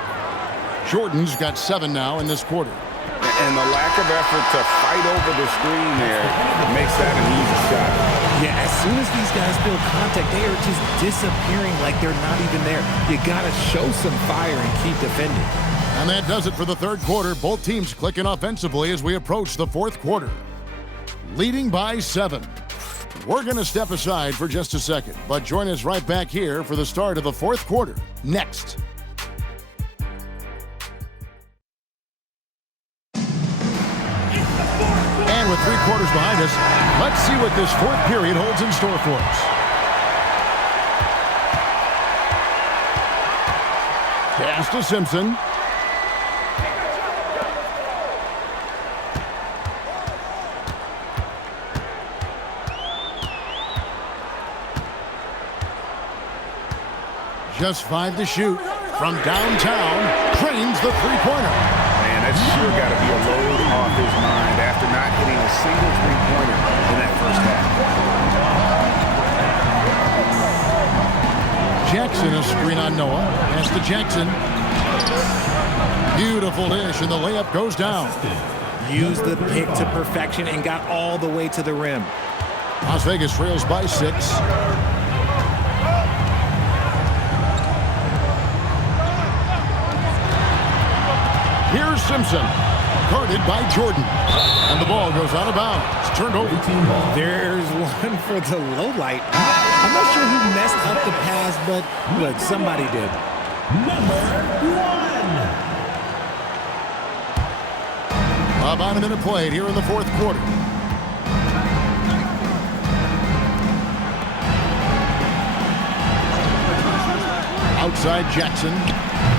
Jordan's got 7 now in this quarter. And the lack of effort to fight over the screen there makes that an easy shot. Yeah, as soon as these guys feel contact, they are just disappearing like they're not even there. You got to show some fire and keep defending. And that does it for the third quarter. Both teams clicking offensively as we approach the fourth quarter. Leading by 7. We're going to step aside for just a second, but join us right back here for the start of the fourth quarter next. And with 3 quarters behind us, let's see what this fourth period holds in store for us. Pass to Simpson. Just 5 to shoot. From downtown, trains the three-pointer. Man, that's sure got to be a load off his mind after not hitting a single three-pointer in that first half. Jackson, a screen on Noah. Pass to Jackson. Beautiful dish, and the layup goes down. Used the pick to perfection and got all the way to the rim. Las Vegas trails by 6. Here's Simpson, guarded by Jordan. And the ball goes out of bounds. It's turned over. There's one for the low light. I'm not sure who messed up the pass, but look, somebody did. Number 1. About a minute played here in the fourth quarter. Outside Jackson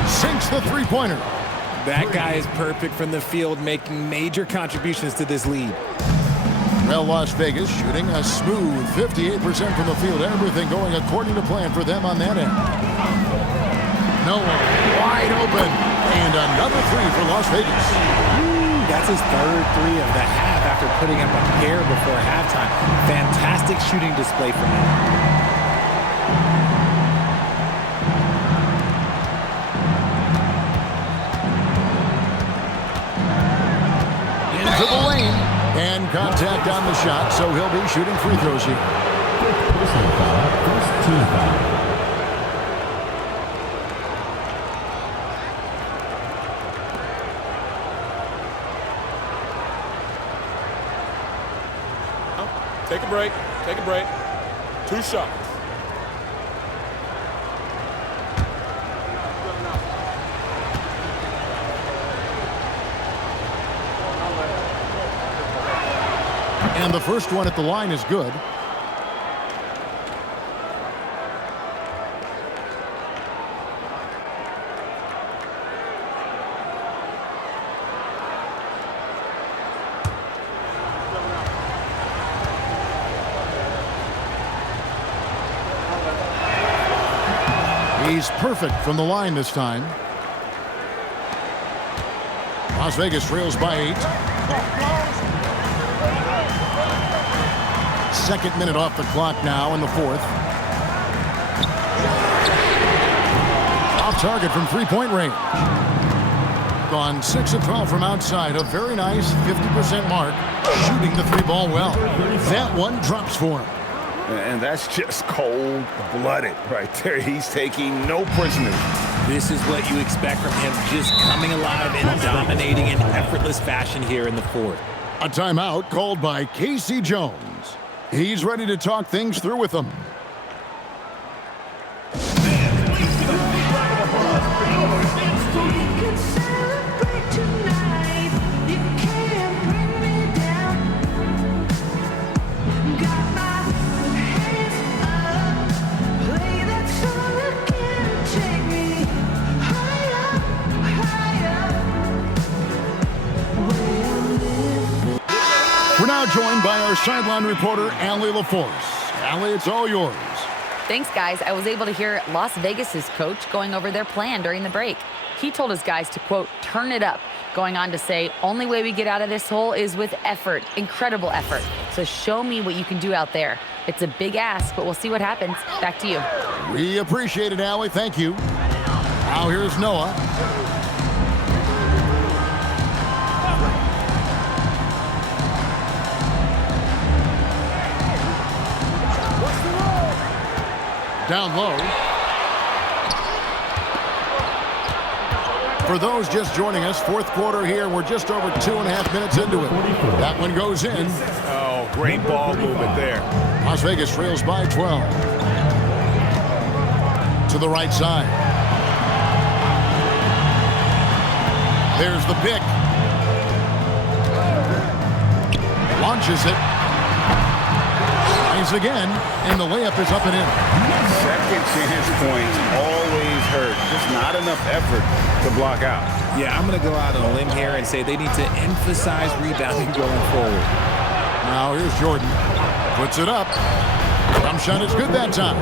sinks the three-pointer. That guy is perfect from the field, making major contributions to this lead. Well, Las Vegas shooting a smooth 58% from the field. Everything going according to plan for them on that end. Noah wide open. And another 3 for Las Vegas. That's his third 3 of the half after putting up a pair before halftime. Fantastic shooting display from him. To the lane, and contact on the shot, so he'll be shooting free throws here. Personal foul, first team foul. Take a break. Take a break. 2 shots. And the first one at the line is good. He's perfect from the line this time. Las Vegas trails by 8. Second minute off the clock now in the fourth. Off target from three-point range. Gone 6 of 12 from outside. A very nice 50% mark. Shooting the three ball well. That one drops for him. And that's just cold-blooded right there. He's taking no prisoners. This is what you expect from him, just coming alive and dominating in effortless fashion here in the fourth. A timeout called by Casey Jones. He's ready to talk things through with them. We're now joined by our sideline reporter, Allie LaForce. Allie, it's all yours. Thanks, guys. I was able to hear Las Vegas's coach going over their plan during the break. He told his guys to, quote, turn it up, going on to say, only way we get out of this hole is with effort, incredible effort. So show me what you can do out there. It's a big ask, but we'll see what happens. Back to you. We appreciate it, Allie. Thank you. Now here's Noah. Down low. For those just joining us, fourth quarter here. We're just over 2.5 minutes into it. That one goes in. Oh, great ball movement there. Las Vegas trails by 12. To the right side. There's the pick. Launches it. Tries again, and the layup is up and in. Second chance points always hurt. Just not enough effort to block out. Yeah, I'm going to go out on a limb here and say they need to emphasize rebounding going forward. Now here's Jordan. Puts it up. Jump shot is good that time.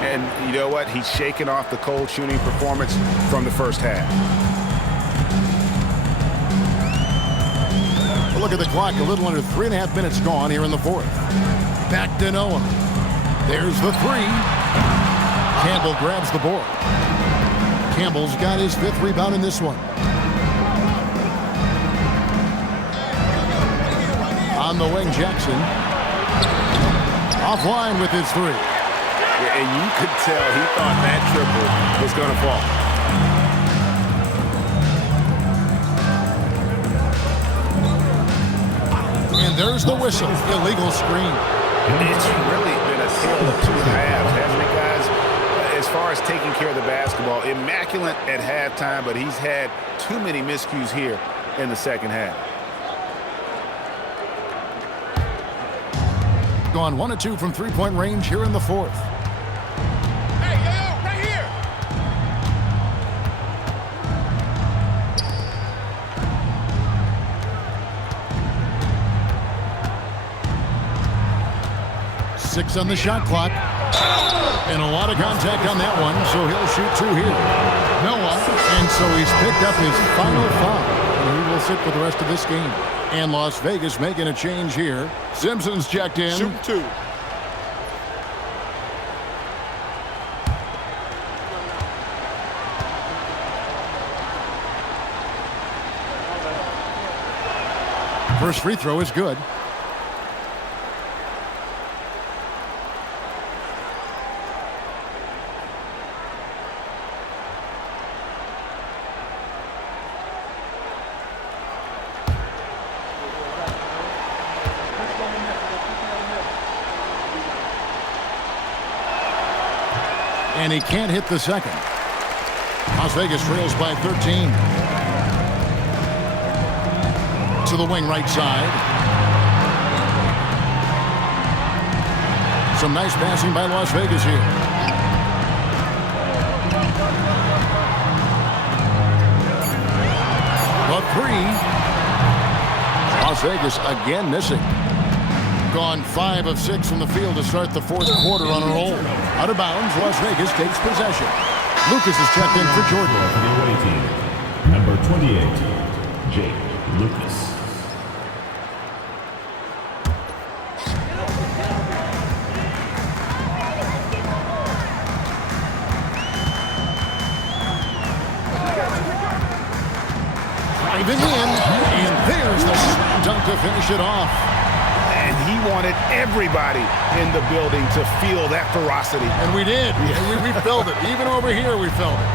And you know what? He's shaking off the cold shooting performance from the first half. Look at the clock. A little under 3.5 minutes gone here in the fourth. Back to Noah. There's the three. Campbell grabs the board. Campbell's got his 5th rebound in this one. On the wing, Jackson. Offline with his 3. Yeah, and you could tell he thought that triple was going to fall. And there's the whistle. Illegal screen. It's really been a tale of 2 halves, hasn't it, guys? As far as taking care of the basketball, immaculate at halftime, but he's had too many miscues here in the second half. Gone 1 of 2 from three-point range here in the fourth. Hey, yo, right here. Six on the shot clock. And a lot of contact on that one, so he'll shoot 2 here. Noah, and so he's picked up his final foul. And he will sit for the rest of this game. And Las Vegas making a change here. Simpson's checked in. Shoot 2. First free throw is good. And he can't hit the second. Las Vegas trails by 13. To the wing right side. Some nice passing by Las Vegas here. The 3. Las Vegas again missing. gone 5 of 6 from the field to start the fourth quarter on a roll. Out of bounds, Las Vegas takes possession. Lucas is checked in for Jordan. For the away team, number 28, Jake Lucas. Driving in, and there's the slam dunk to finish it off. And he wanted everybody in the building to feel that ferocity. And we did. We felt it. Even over here, we felt it.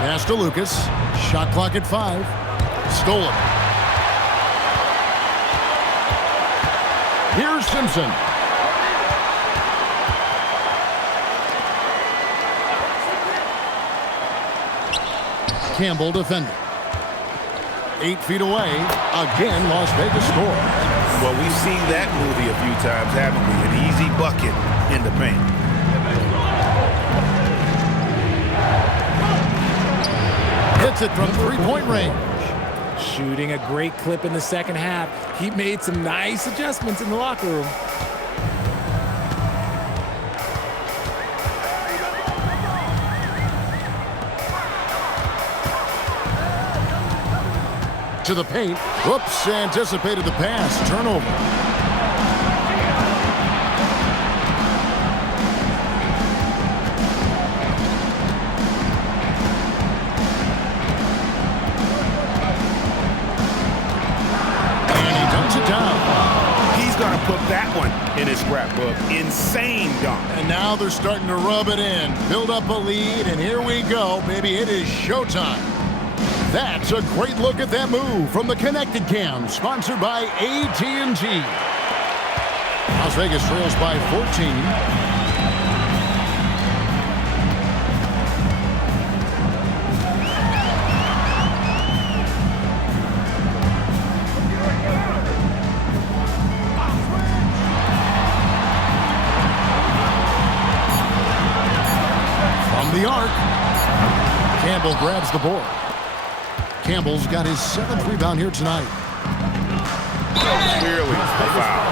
Pass to Lucas. Shot clock at 5. Stolen. Here's Simpson. Campbell defending. 8 feet away. Again, Las Vegas scores. Well, we've seen that movie a few times, haven't we? An easy bucket in the paint. Hits it from 3-point range. Shooting a great clip in the second half. He made some nice adjustments in the locker room. To the paint. Whoops, anticipated the pass. Turnover. And he dunks it down. He's going to put that one in his scrapbook. Insane dunk. And now they're starting to rub it in. Build up a lead, and here we go, baby. It is showtime. That's a great look at that move from the Connected Cam, sponsored by AT&T. Las Vegas trails by 14. From the arc, Campbell grabs the board. Campbell's got his 7th rebound here tonight. Clearly a foul.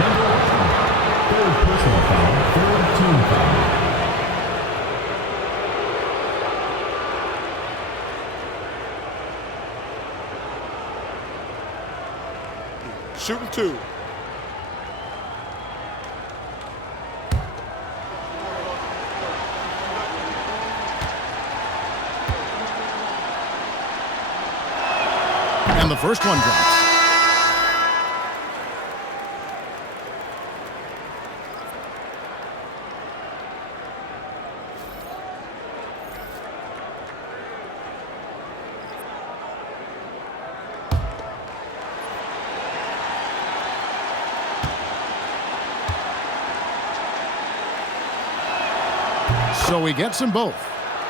Number 1, third personal foul, third team foul. Shooting 2. And the first one drops. So he gets them both.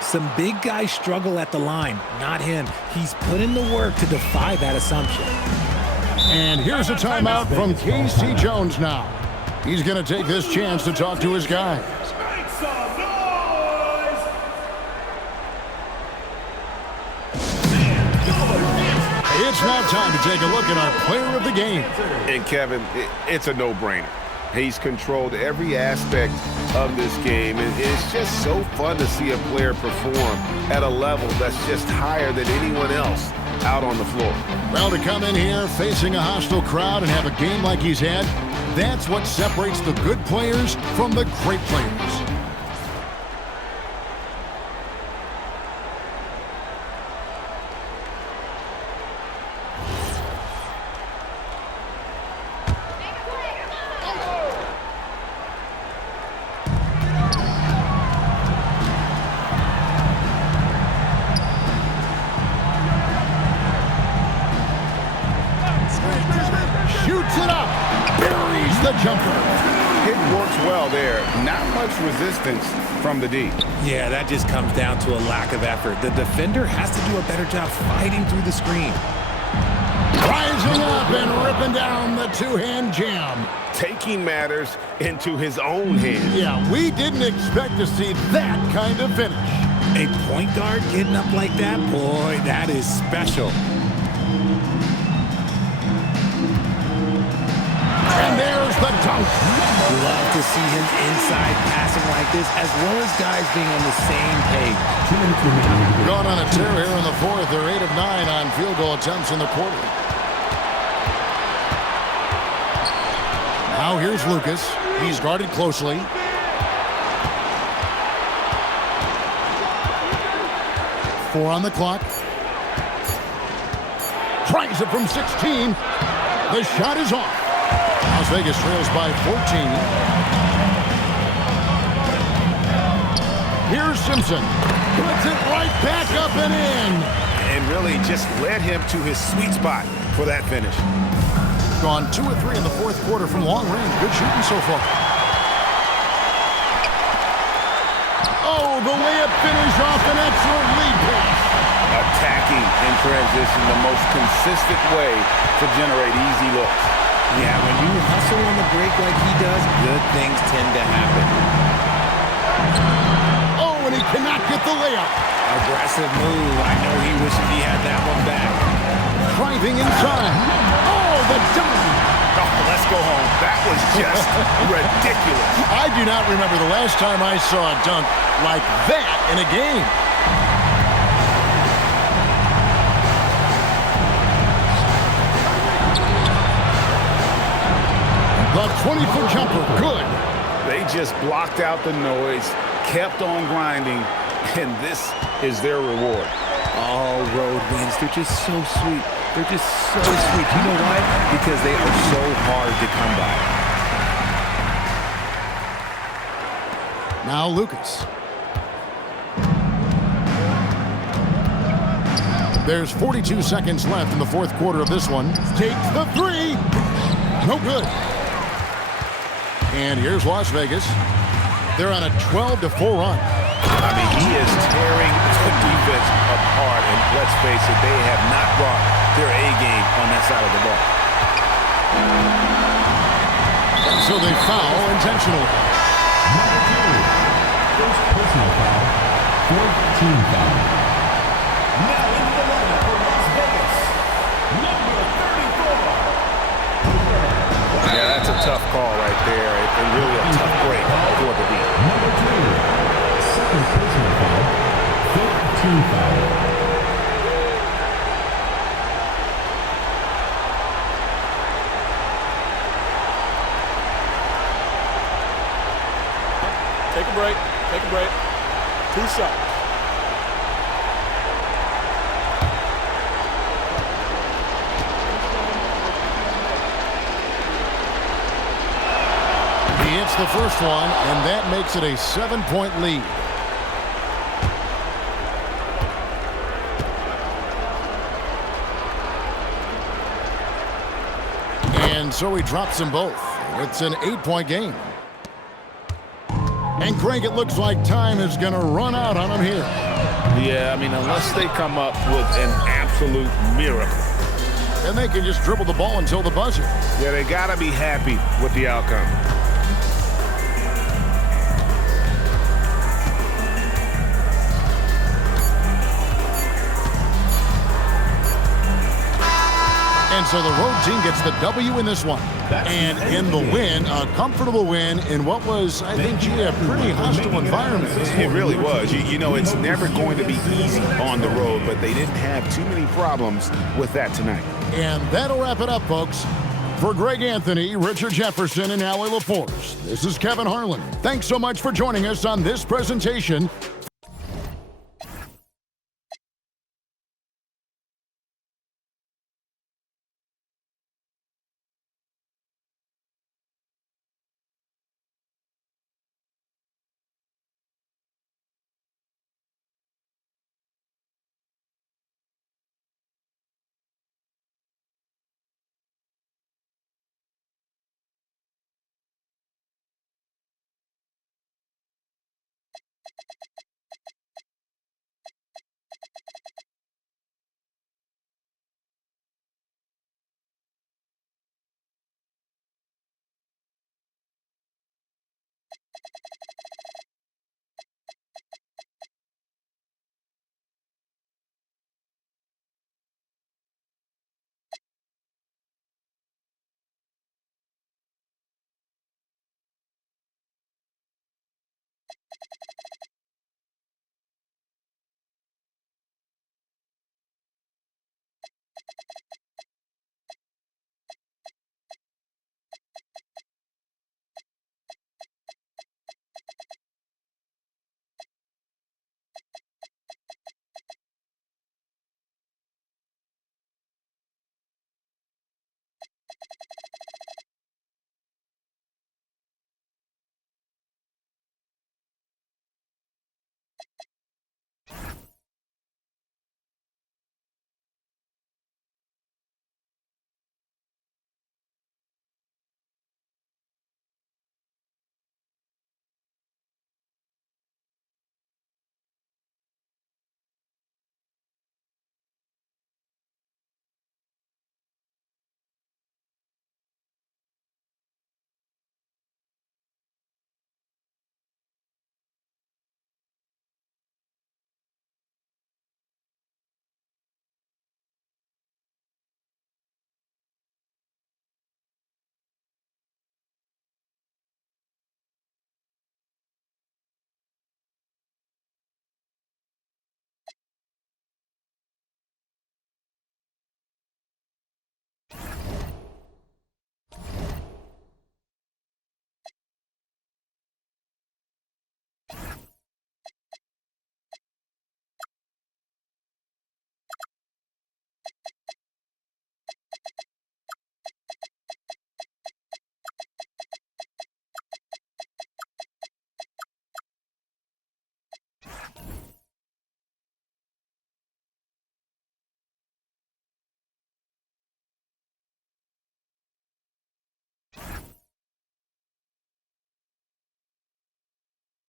Some big guys struggle at the line, not him. He's put in the work to defy that assumption. And here's a timeout from K.C. Jones now. He's going to take this chance to talk to his guys. It's now time to take a look at our player of the game. And Kevin, it's a no-brainer. He's controlled every aspect of this game, and it's just so fun to see a player perform at a level that's just higher than anyone else out on the floor. Well, to come in here facing a hostile crowd and have a game like he's had, that's what separates the good players from the great players. Shoots it up. Buries the jumper. It works well there. Not much resistance from the D. Yeah, that just comes down to a lack of effort. The defender has to do a better job fighting through the screen. Rising up and ripping down the two-hand jam. Taking matters into his own hands. Yeah, we didn't expect to see that kind of finish. A point guard getting up like that, boy, that is special. And there's the dunk. Love to see him inside passing like this, as well as guys being on the same page. Gone on a tear here in the fourth. They're 8 of 9 on field goal attempts in the quarter. Now here's Lucas. He's guarded closely. Four on the clock. Tries it from 16. The shot is off. Las Vegas trails by 14. Here's Simpson. Puts it right back up and in. And really just led him to his sweet spot for that finish. Gone 2 of 3 in the fourth quarter from long range. Good shooting so far. Oh, the layup finish off an excellent lead pass. Attacking in transition, the most consistent way to generate easy looks. Yeah, when you hustle on the break like he does, good things tend to happen. Oh, and he cannot get the layup. Aggressive move. I know he wishes he had that one back. Driving inside. Oh, the dunk. Oh, let's go home. That was just ridiculous. I do not remember the last time I saw a dunk like that in a game. The 20-foot jumper, good. They just blocked out the noise, kept on grinding, and this is their reward. All road wins. They're just so sweet. They're just so sweet. You know why? Because they are so hard to come by. Now Lucas. There's 42 seconds left in the fourth quarter of this one. Takes the three. No good. And here's Las Vegas. They're on a 12-4 run. I mean, he is tearing the defense apart, and let's face it, they have not brought their A game on that side of the ball. So they foul intentionally. Number 2. First personal foul. Fourth team foul. Now into the lineup for Las Vegas. Number 34. Yeah, that's a tough call right there. And really a tough break for the deal. Number 2. Second personal foul. Fifth team foul. Take a break. Take a break. 2 shots. He hits the first one, and that makes it a 7-point lead. And so he drops them both. It's an 8-point game. And Craig, it looks like time is going to run out on him here. Yeah, I mean, unless they come up with an absolute miracle. And they can just dribble the ball until the buzzer. Yeah, they got to be happy with the outcome. And so the road team gets the W in this one. And in the win, a comfortable win in what was, I think, a pretty hostile environment. It really was. You know, it's never going to be easy on the road, but they didn't have too many problems with that tonight. And that'll wrap it up, folks. For Greg Anthony, Richard Jefferson, and Allie LaForce, this is Kevin Harlan. Thanks so much for joining us on this presentation